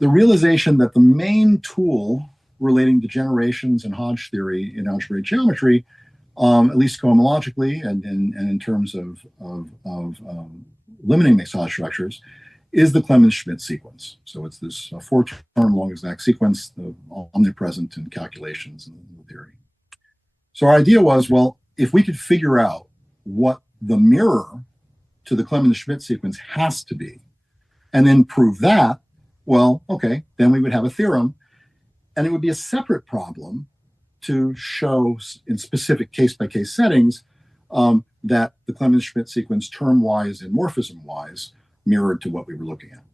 the realization that the main tool relating degenerations and Hodge theory in algebraic geometry, at least cohomologically and in terms of limiting mixed Hodge structures, is the Clemens-Schmidt sequence. So it's this four-term long exact sequence, omnipresent in calculations and the theory. So our idea was, well, if we could figure out what the mirror to the Clemens-Schmidt sequence has to be, and then prove that, well, okay, then we would have a theorem, and it would be a separate problem to show in specific case-by-case settings that the Clemens-Schmidt sequence term-wise and morphism-wise mirrored to what we were looking at.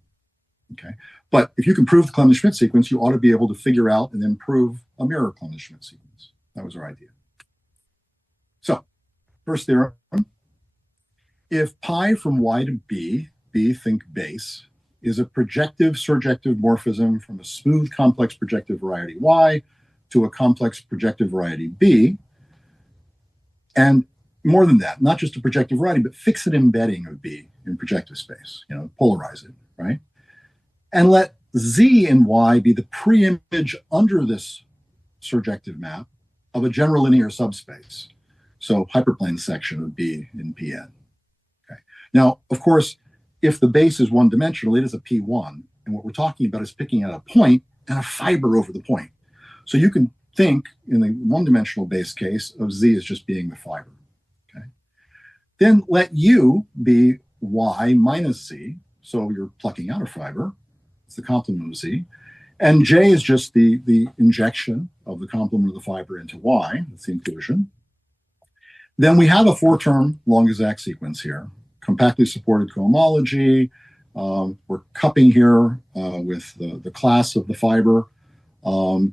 Okay, but if you can prove the Clemens-Schmidt sequence, you ought to be able to figure out and then prove a mirror Clemens-Schmidt sequence. That was our idea. So, first theorem: if pi from y to b, think base, is a projective surjective morphism from a smooth complex projective variety y to a complex projective variety b, and more than that, not just a projective variety, but fix an embedding of b in projective space, polarize it, right? And let z and y be the pre-image under this surjective map of a general linear subspace. So hyperplane section of b in Pn. Okay. Now, of course, if the base is one-dimensional, it is a P1. And what we're talking about is picking out a point and a fiber over the point. So you can think in the one-dimensional base case of z as just being the fiber. Okay. Then let u be y minus z. So you're plucking out a fiber. It's the complement of z. And j is just the injection of the complement of the fiber into y. That's the inclusion. Then we have a four-term long exact sequence here. Compactly supported cohomology. We're cupping here with the class of the fiber. You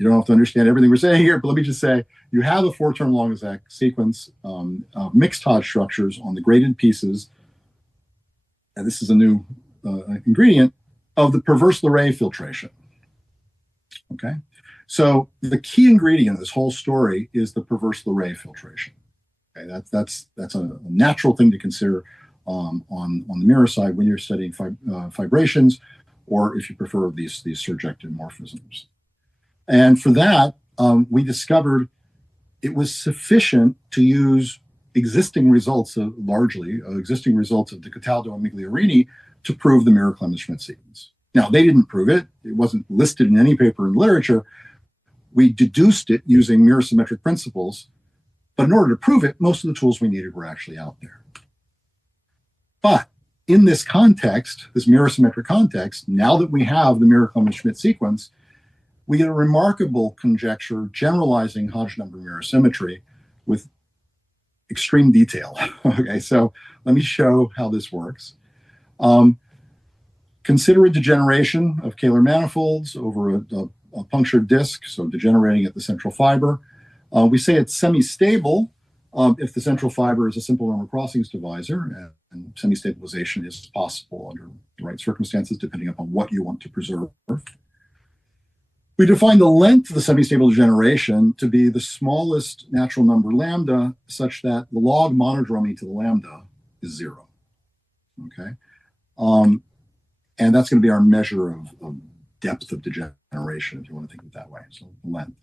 don't have to understand everything we're saying here, but let me just say, you have a four-term long exact sequence of mixed Hodge structures on the graded pieces, and this is a new ingredient, of the perverse Leray filtration. Okay? So the key ingredient of this whole story is the perverse Leray filtration. Okay, that's a natural thing to consider on the mirror side when you're studying fibrations, or if you prefer these surjective morphisms. And for that, we discovered it was sufficient to use existing results of existing results of De Cataldo and Migliorini to prove the Mirror-Clemens-Schmidt sequence. Now, they didn't prove it. It wasn't listed in any paper in literature. We deduced it using mirror symmetric principles, but in order to prove it, most of the tools we needed were actually out there. But in this context, this mirror symmetric context, now that we have the Mirror-Clemens-Schmidt sequence, we get a remarkable conjecture generalizing Hodge number mirror symmetry with extreme detail. Okay, so let me show how this works. Consider a degeneration of Kähler manifolds over a punctured disk, so degenerating at the central fiber. We say it's semi-stable if the central fiber is a simple normal crossings divisor, and semi-stabilization is possible under the right circumstances, depending upon what you want to preserve. We define the length of the semi-stable degeneration to be the smallest natural number lambda, such that the log monodromy to the lambda is 0. Okay, and that's going to be our measure of depth of degeneration, if you want to think of it that way. So length.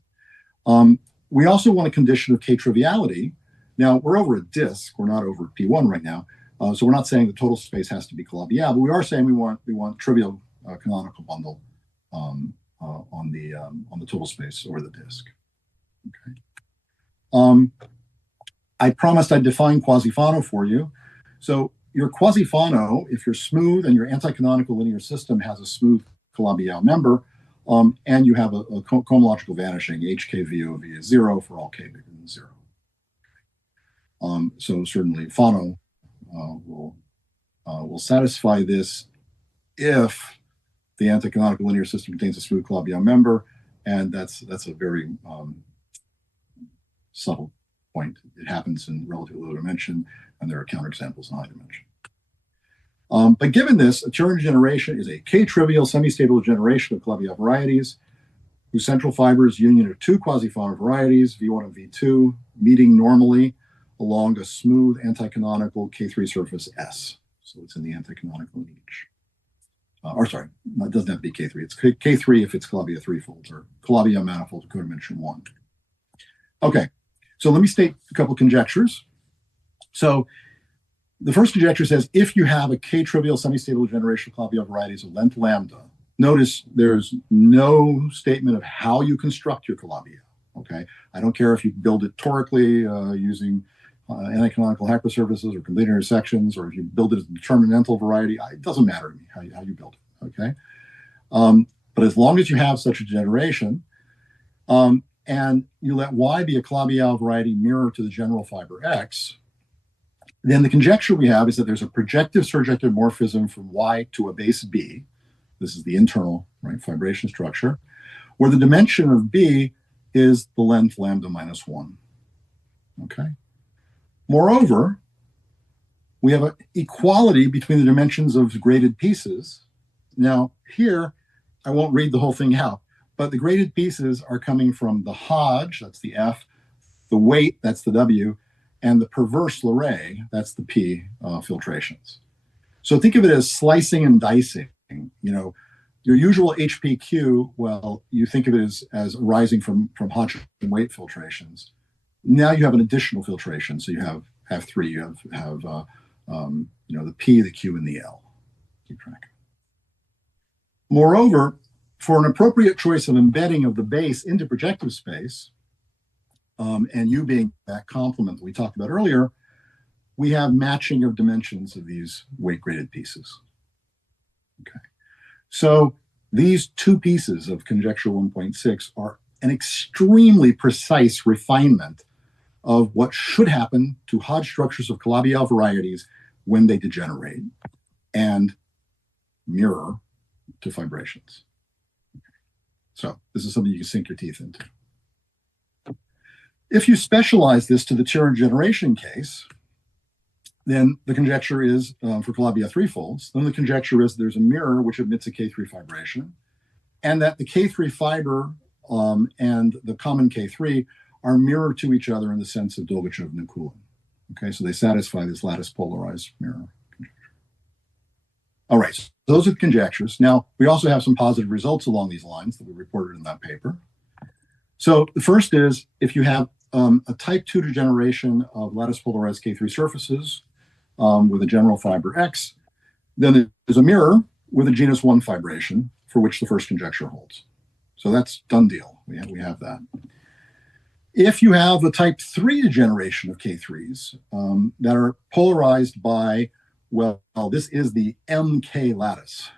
We also want a condition of k-triviality. Now we're over a disk; we're not over P1 right now, so we're not saying the total space has to be Calabi-Yau, but we are saying we want trivial canonical bundle on the total space over the disk. Okay. I promised I'd define quasi-Fano for you. So your quasi-Fano, if you're smooth and your anti-canonical linear system has a smooth Calabi-Yau member, and you have a cohomological vanishing, HKVOV is 0 for all k bigger than 0. So certainly Fano will satisfy this if the anti-canonical linear system contains a smooth Calabi-Yau member, and that's a very subtle point. It happens in relatively low dimension, and there are counterexamples in high dimension. But given this, a Turing degeneration is a k-trivial semi-stable degeneration of Calabi-Yau varieties whose central fiber is union of two quasi-Fano varieties, V1 and V2, meeting normally along a smooth anti-canonical K3 surface S. So it's in the anti-canonical niche. Or sorry, it doesn't have to be K3. It's K3 if it's Calabi-Yau threefolds or Calabi-Yau manifold of codimension 1. Okay, so let me state a couple conjectures. So the first conjecture says if you have a k-trivial semi-stable degeneration of Calabi-Yau varieties of length lambda, notice there's no statement of how you construct your Calabi-Yau. Okay, I don't care if you build it torically using anti-canonical hypersurfaces or complete intersections, or if you build it as a determinantal variety, it doesn't matter to me how you build it, okay? But as long as you have such a degeneration, and you let Y be a Calabi-Yau variety mirror to the general fiber X, then the conjecture we have is that there's a projective surjective morphism from Y to a base B. This is the internal fibration structure, where the dimension of B is the length lambda minus 1, okay? Moreover, we have an equality between the dimensions of graded pieces. Now, here, I won't read the whole thing out, but the graded pieces are coming from the Hodge, that's the F, the weight, that's the W, and the perverse Leray, that's the P filtrations. So think of it as slicing and dicing. You know, your usual HPQ, well, you think of it as arising from Hodge and weight filtrations. Now you have an additional filtration, so you have three. You have the P, the Q, and the L. Keep track. Moreover, for an appropriate choice of embedding of the base into projective space, and you being that complement that we talked about earlier, we have matching of dimensions of these weight-graded pieces. Okay, so these two pieces of conjecture 1.6 are an extremely precise refinement of what should happen to Hodge structures of Calabi-Yau varieties when they degenerate and mirror to fibrations. So this is something you can sink your teeth into. If you specialize this to the Turing degeneration case, then the conjecture is for Calabi-Yau threefolds, then the conjecture is there's a mirror which emits a K3 fibration, and that the K3 fiber and the common K3 are mirror to each other in the sense of Dolgachov and Nikulin. Okay, so they satisfy this lattice polarized mirror conjecture. All right, so those are the conjectures. Now, we also have some positive results along these lines that we reported in that paper. So the first is if you have a type 2 degeneration of lattice polarized K3 surfaces with a general fiber X, then there's a mirror with a genus 1 fibration for which the first conjecture holds. So that's done deal. We have that. If you have a type 3 degeneration of K3s that are polarized by, well, this is the MK lattice.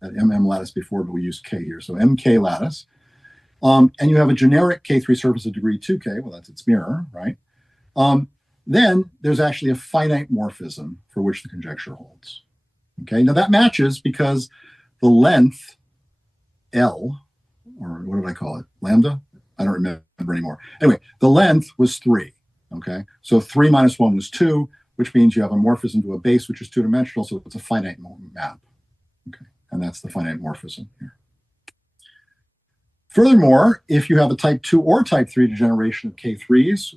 That MM lattice before, but we use K here. So MK lattice. And you have a generic K3 surface of degree 2K, well, that's its mirror, right? Then there's actually a finite morphism for which the conjecture holds. Okay, now that matches because the length L, or what did I call it? Lambda? I don't remember anymore. Anyway, the length was 3, okay? So 3 minus 1 was 2, which means you have a morphism to a base, which is 2-dimensional, so it's a finite map, okay? And that's the finite morphism here. Furthermore, if you have a type 2 or type 3 degeneration of K3s,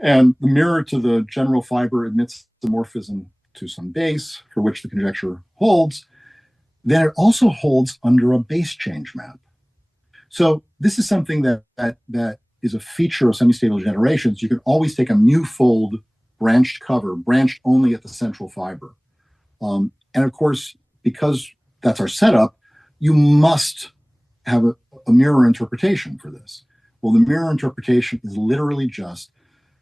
and the mirror to the general fiber admits the morphism to some base for which the conjecture holds, then it also holds under a base change map. So this is something that is a feature of semi-stable degenerations. You can always take a mu-fold branched cover, branched only at the central fiber. And of course, because that's our setup, you must have a mirror interpretation for this. Well, the mirror interpretation is literally just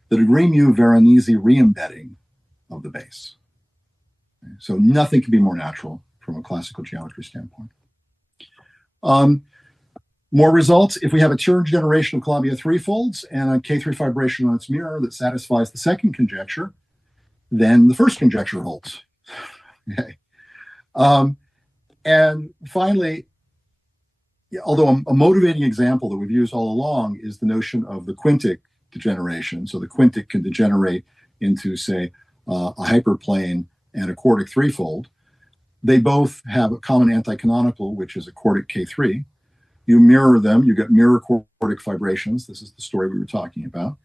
the degree mu Veronese re-embedding of the base. Okay, so nothing can be more natural from a classical geometry standpoint. More results, if we have a Turing degeneration of Calabi threefolds and a K3 fibration on its mirror that satisfies the second conjecture, then the first conjecture holds. Okay. And finally, although a motivating example that we've used all along is the notion of the quintic degeneration. So the quintic can degenerate into, say, a hyperplane and a quartic threefold. They both have a common anti-canonical, which is a quartic K3. You mirror them, you get mirror quartic fibrations. This is the story we were talking about.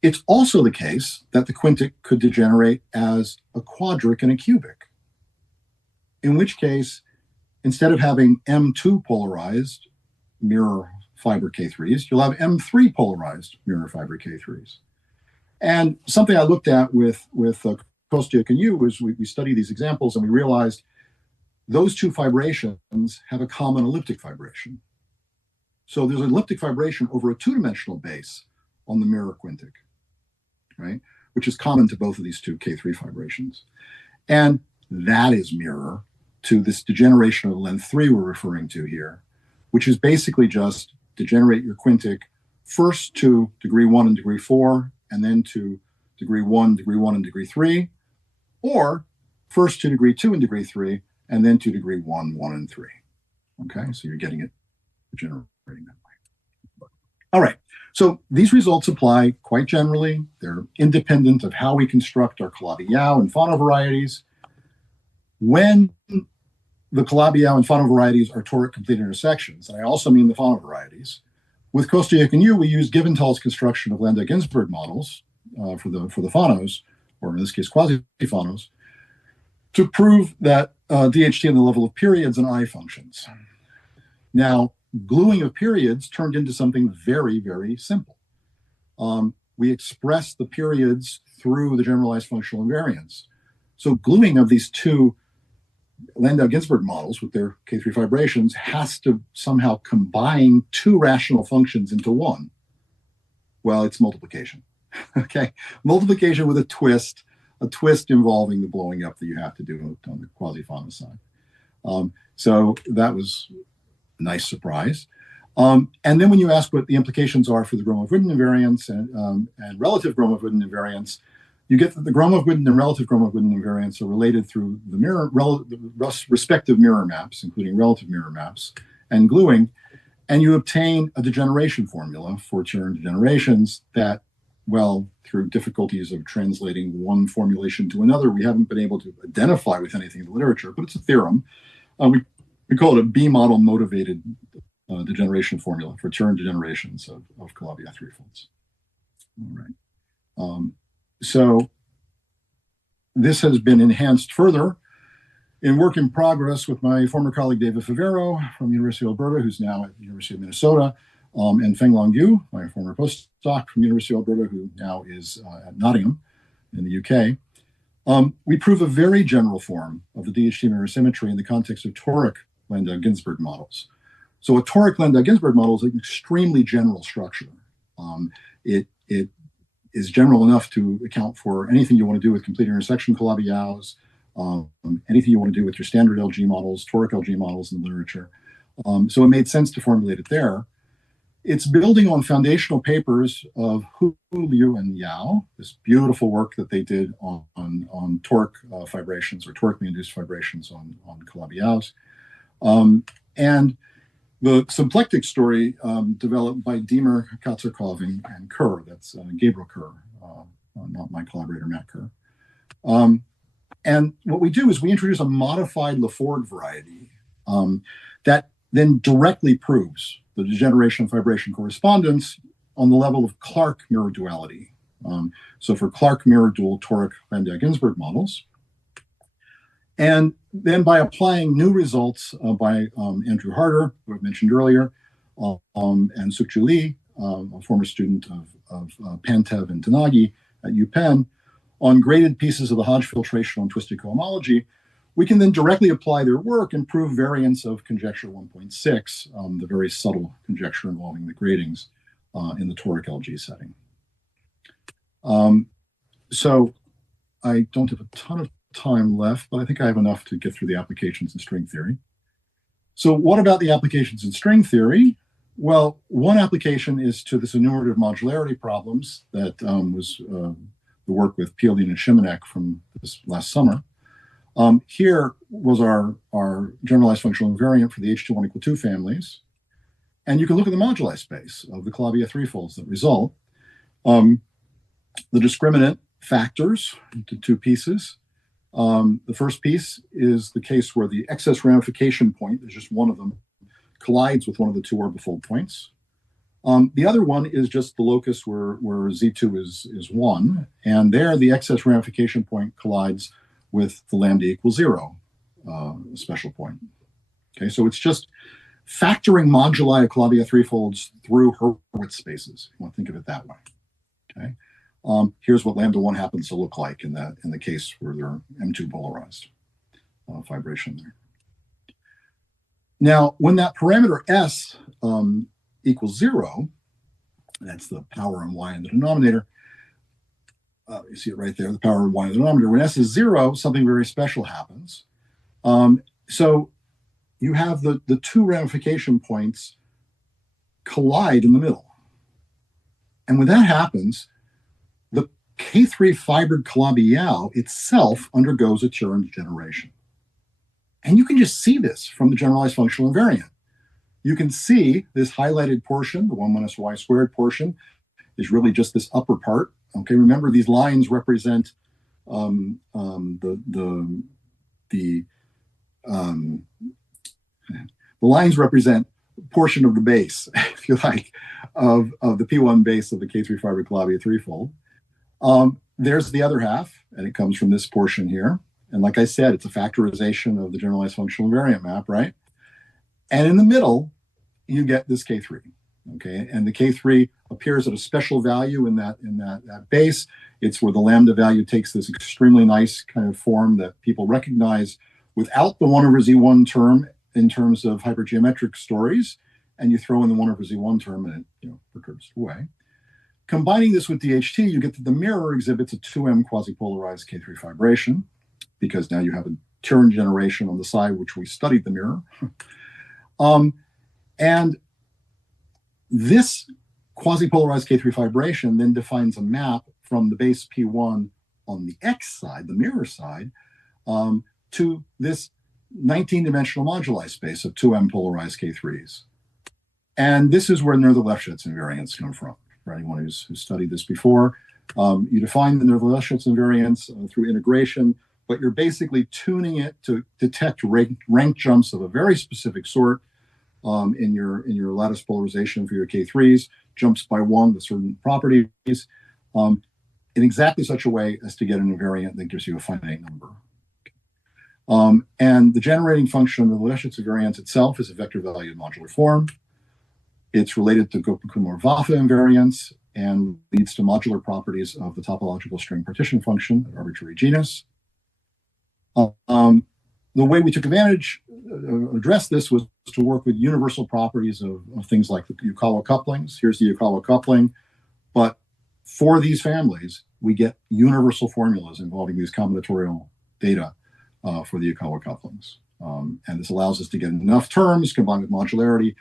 It's also the case that the quintic could degenerate as a quadric and a cubic, in which case, instead of having M2 polarized mirror fiber K3s, you'll have M3 polarized mirror fiber K3s. And something I looked at with Kostyuk and you is we studied these examples and we realized those two fibrations have a common elliptic fibration. So there's an elliptic fibration over a 2-dimensional base on the mirror quintic, right? Which is common to both of these two K3 fibrations. And that is mirror to this degeneration of length 3 we're referring to here, which is basically just degenerate your quintic first to degree 1 and degree 4, and then to degree 1, and degree 3, or first to degree 2 and degree 3, and then to degree 1, 1, and 3. Okay, so you're getting it degenerating that way. All right, so these results apply quite generally. They're independent of how we construct our Calabi-Yau and Fano varieties. When the Calabi-Yau and Fano varieties are toric complete intersections, and I also mean the Fano varieties, with Kostyuk and you, we use Giventhal's construction of Landau-Ginzburg models for the Fanos, or in this case, quasi-Fanos, to prove that DHT on the level of periods and I functions. Now, gluing of periods turned into something very, very simple. We express the periods through the generalized functional invariance. So gluing of these two Landau-Ginzburg models with their K3 fibrations has to somehow combine two rational functions into one. Well, it's multiplication. Okay, multiplication with a twist involving the blowing up that you have to do on the quasi-Fano side. So that was a nice surprise. And then when you ask what the implications are for the Gromov-Witten invariance and relative Gromov-Witten invariance, you get that the Gromov-Witten and relative Gromov-Witten invariance are related through the respective mirror maps, including relative mirror maps, and gluing, and you obtain a degeneration formula for Turing degenerations that, well, through difficulties of translating one formulation to another, we haven't been able to identify with anything in the literature, but it's a theorem. We call it a B-model motivated degeneration formula for Turin degenerations of Calabi-Yau threefolds. All right. So this has been enhanced further in work in progress with my former colleague David Favero from the University of Alberta, who's now at the University of Minnesota, and Fenglong Yu, my former postdoc from the University of Alberta, who now is at Nottingham in the UK. We prove a very general form of the DHT mirror symmetry in the context of toric Landau-Ginzburg models. So a toric Landau-Ginzburg model is an extremely general structure. It is general enough to account for anything you want to do with complete intersection Calabi-Yaus, anything you want to do with your standard LG models, toric LG models in the literature. So it made sense to formulate it there. It's building on foundational papers of Hu, Liu, and Yao, this beautiful work that they did on toric fibrations or torically induced fibrations on Calabi-Yaus. And the symplectic story developed by Diemer, Katzerkov, and Kerr. That's Gabriel Kerr, not my collaborator, Matt Kerr. And what we do is we introduce a modified Lefort variety that then directly proves the degeneration fibration correspondence on the level of Clark mirror duality. So for Clark mirror dual toric Landau-Ginzburg models. And then by applying new results by Andrew Harder, who I mentioned earlier, and Sukju Lee, a former student of Pantev and Tanagi at UPenn, on graded pieces of the Hodge filtration on twisted cohomology, we can then directly apply their work and prove variance of conjecture 1.6, the very subtle conjecture involving the gradings in the toric LG setting. So I don't have a ton of time left, but I think I have enough to get through the applications in string theory. So what about the applications in string theory? Well, one application is to this enumerative modularity problems that was the work with Pielin and Shimanek from this last summer. Here was our generalized functional invariant for the H21=2 families. And you can look at the moduli space of the Calabi-Yau threefolds that result. The discriminant factors into two pieces. The first piece is the case where the excess ramification point, there's just one of them, collides with one of the two orbifold points. The other one is just the locus where Z2 is 1. And there the excess ramification point collides with the lambda equals 0 special point. Okay, so it's just factoring moduli of Calabi-Yau threefolds through Hurwitz spaces. You want to think of it that way. Okay. Here's what lambda 1 happens to look like in the case where they're M2 polarized fibration there. Now, when that parameter S equals 0, that's the power on y in the denominator. You see it right there, the power of y in the denominator. When S is 0, something very special happens. So you have the two ramification points collide in the middle. And when that happens, the K3 fibered Calabi-Yau itself undergoes a Turin degeneration. And you can just see this from the generalized functional invariant. You can see this highlighted portion, the 1 minus y squared portion, is really just this upper part. Okay, remember these lines represent the lines represent portion of the base, if you like, of the P1 base of the K3 fiber Calabi-Yau threefold. There's the other half, and it comes from this portion here. And like I said, it's a factorization of the generalized functional invariant map, right? And in the middle, you get this K3, okay? And the K3 appears at a special value in that base. It's where the lambda value takes this extremely nice kind of form that people recognize without the 1/Z1 term in terms of hypergeometric stories, and you throw in the 1/Z1 term and it perturbs away. Combining this with DHT, you get that the mirror exhibits a 2M quasi-polarized K3 fibration, because now you have a Turin generation on the side which we studied the mirror. And this quasi-polarized K3 fibration then defines a map from the base P1 on the X side, the mirror side, to this 19-dimensional moduli space of 2M polarized K3s. And this is where Noether-Lefschetz invariants come from. For anyone who's studied this before, you define the Noether-Lefschetz invariants through integration, but you're basically tuning it to detect rank jumps of a very specific sort in your lattice polarization for your K3s jumps by 1 with certain properties in exactly such a way as to get an invariant that gives you a finite number. And the generating function of the Lefschetz invariance itself is a vector value modular form. It's related to Gopen-Kumar-Waffe invariance and leads to modular properties of the topological string partition function of arbitrary genus. The way we took advantage, address this was to work with universal properties of things like the Yukawa couplings. Here's the Yukawa coupling. But for these families, we get universal formulas involving these combinatorial data for the Yukawa couplings. And this allows us to get enough terms combined with modularity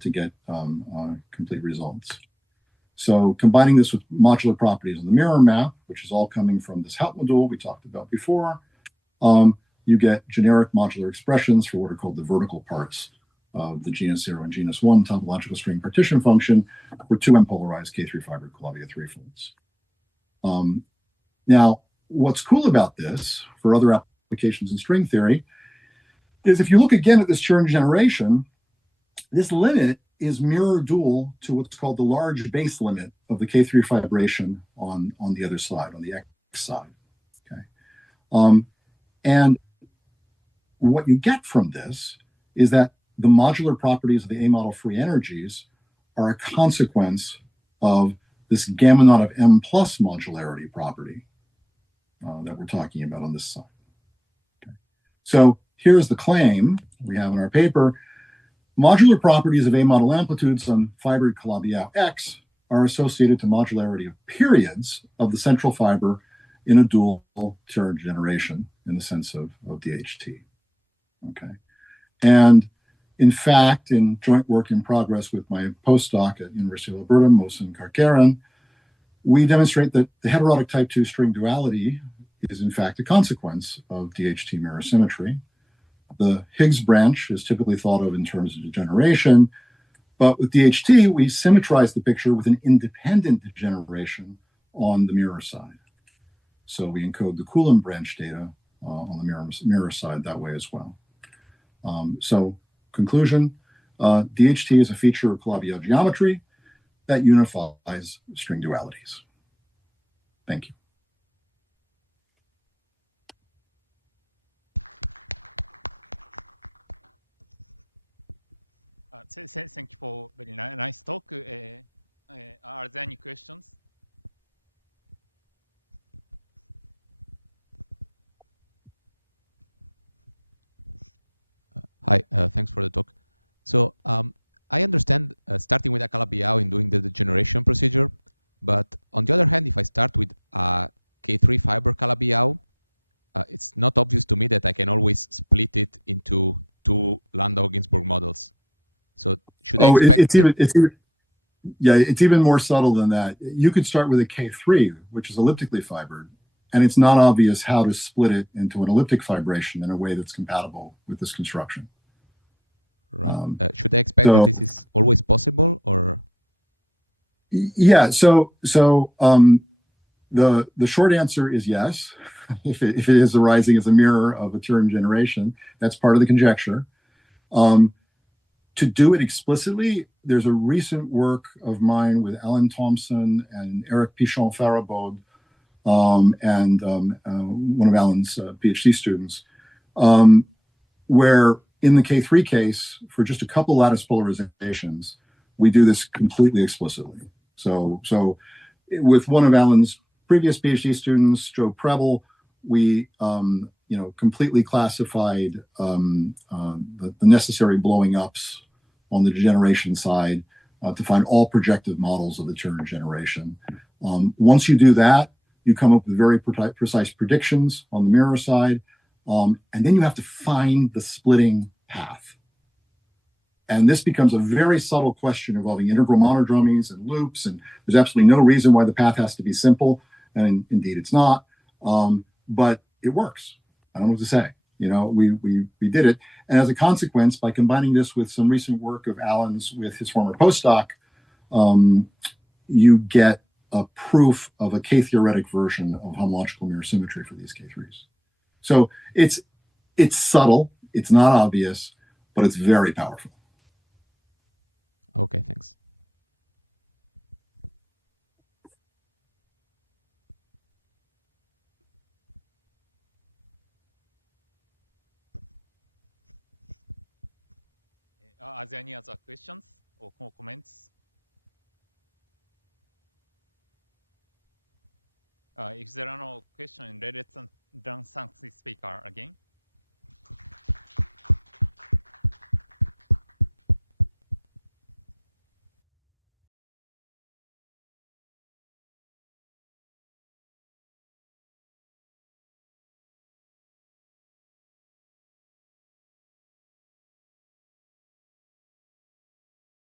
to get complete results. So combining this with modular properties of the mirror map, which is all coming from this Hauptmodul we talked about before, you get generic modular expressions for what are called the vertical parts of the genus 0 and genus 1 topological string partition function for 2M polarized K3 fiber Calabi threefolds. Now, what's cool about this for other applications in string theory is if you look again at this Chern generation, this limit is mirror dual to what's called the large base limit of the K3 fibration on the other side, on the X side. Okay. And what you get from this is that the modular properties of the A-model free energies are a consequence of this gamma naught of M plus modularity property that we're talking about on this side. Okay. So here's the claim we have in our paper. Modular properties of A-model amplitudes on fibered Calabi-Yau X are associated to modularity of periods of the central fiber in a dual Chern generation in the sense of DHT. Okay. And in fact, in joint work in progress with my postdoc at University of Alberta, Mohsen Karkaran, we demonstrate that the heterotic type 2 string duality is in fact a consequence of DHT mirror symmetry. The Higgs branch is typically thought of in terms of degeneration, but with DHT, we symmetrize the picture with an independent degeneration on the mirror side. So we encode the Coulomb branch data on the mirror side that way as well. So conclusion, DHT is a feature of Calabi-Yau geometry that unifies string dualities. Thank you. Thank you for very nice talk. Are there any questions? Hi, thanks for the talk. So I understand starting with a Calabi-Yau and doing the degeneration procedure, but on the other hand, if I start with a K3 fiber Calabi-Yau, it's not obvious to me that I can always split it into 2 Landau-Ginzburg models. So should I expect it's even more subtle than that. You could start with a K3, which is elliptically fibered, and it's not obvious how to split it into an elliptic fibration in a way that's compatible with this construction. Right. Should I expect that this is always possible, or? Yeah. So the short answer is yes. If it is arising as a mirror of a Chern generation, that's part of the conjecture. To do it explicitly, there's a recent work of mine with Alan Thompson and Eric Pichon-Faribaud and one of Alan's PhD students, where in the K3 case, for just a couple lattice polarizations, we do this completely explicitly. So with one of Alan's previous PhD students, Joe Preble, we completely classified the necessary blowing ups on the degeneration side to find all projective models of the Chern generation. Once you do that, you come up with very precise predictions on the mirror side, and then you have to find the splitting path. And this becomes a very subtle question involving integral monodromies and loops, and there's absolutely no reason why the path has to be simple, and indeed it's not, but it works. I don't know what to say. We did it. And as a consequence, by combining this with some recent work of Alan's with his former postdoc, you get a proof of a K-theoretic version of homological mirror symmetry for these K3s. So it's subtle, it's not obvious, but it's very powerful. Okay, thanks. Are there any other questions or comments? If there are no questions, let's thank the speaker again.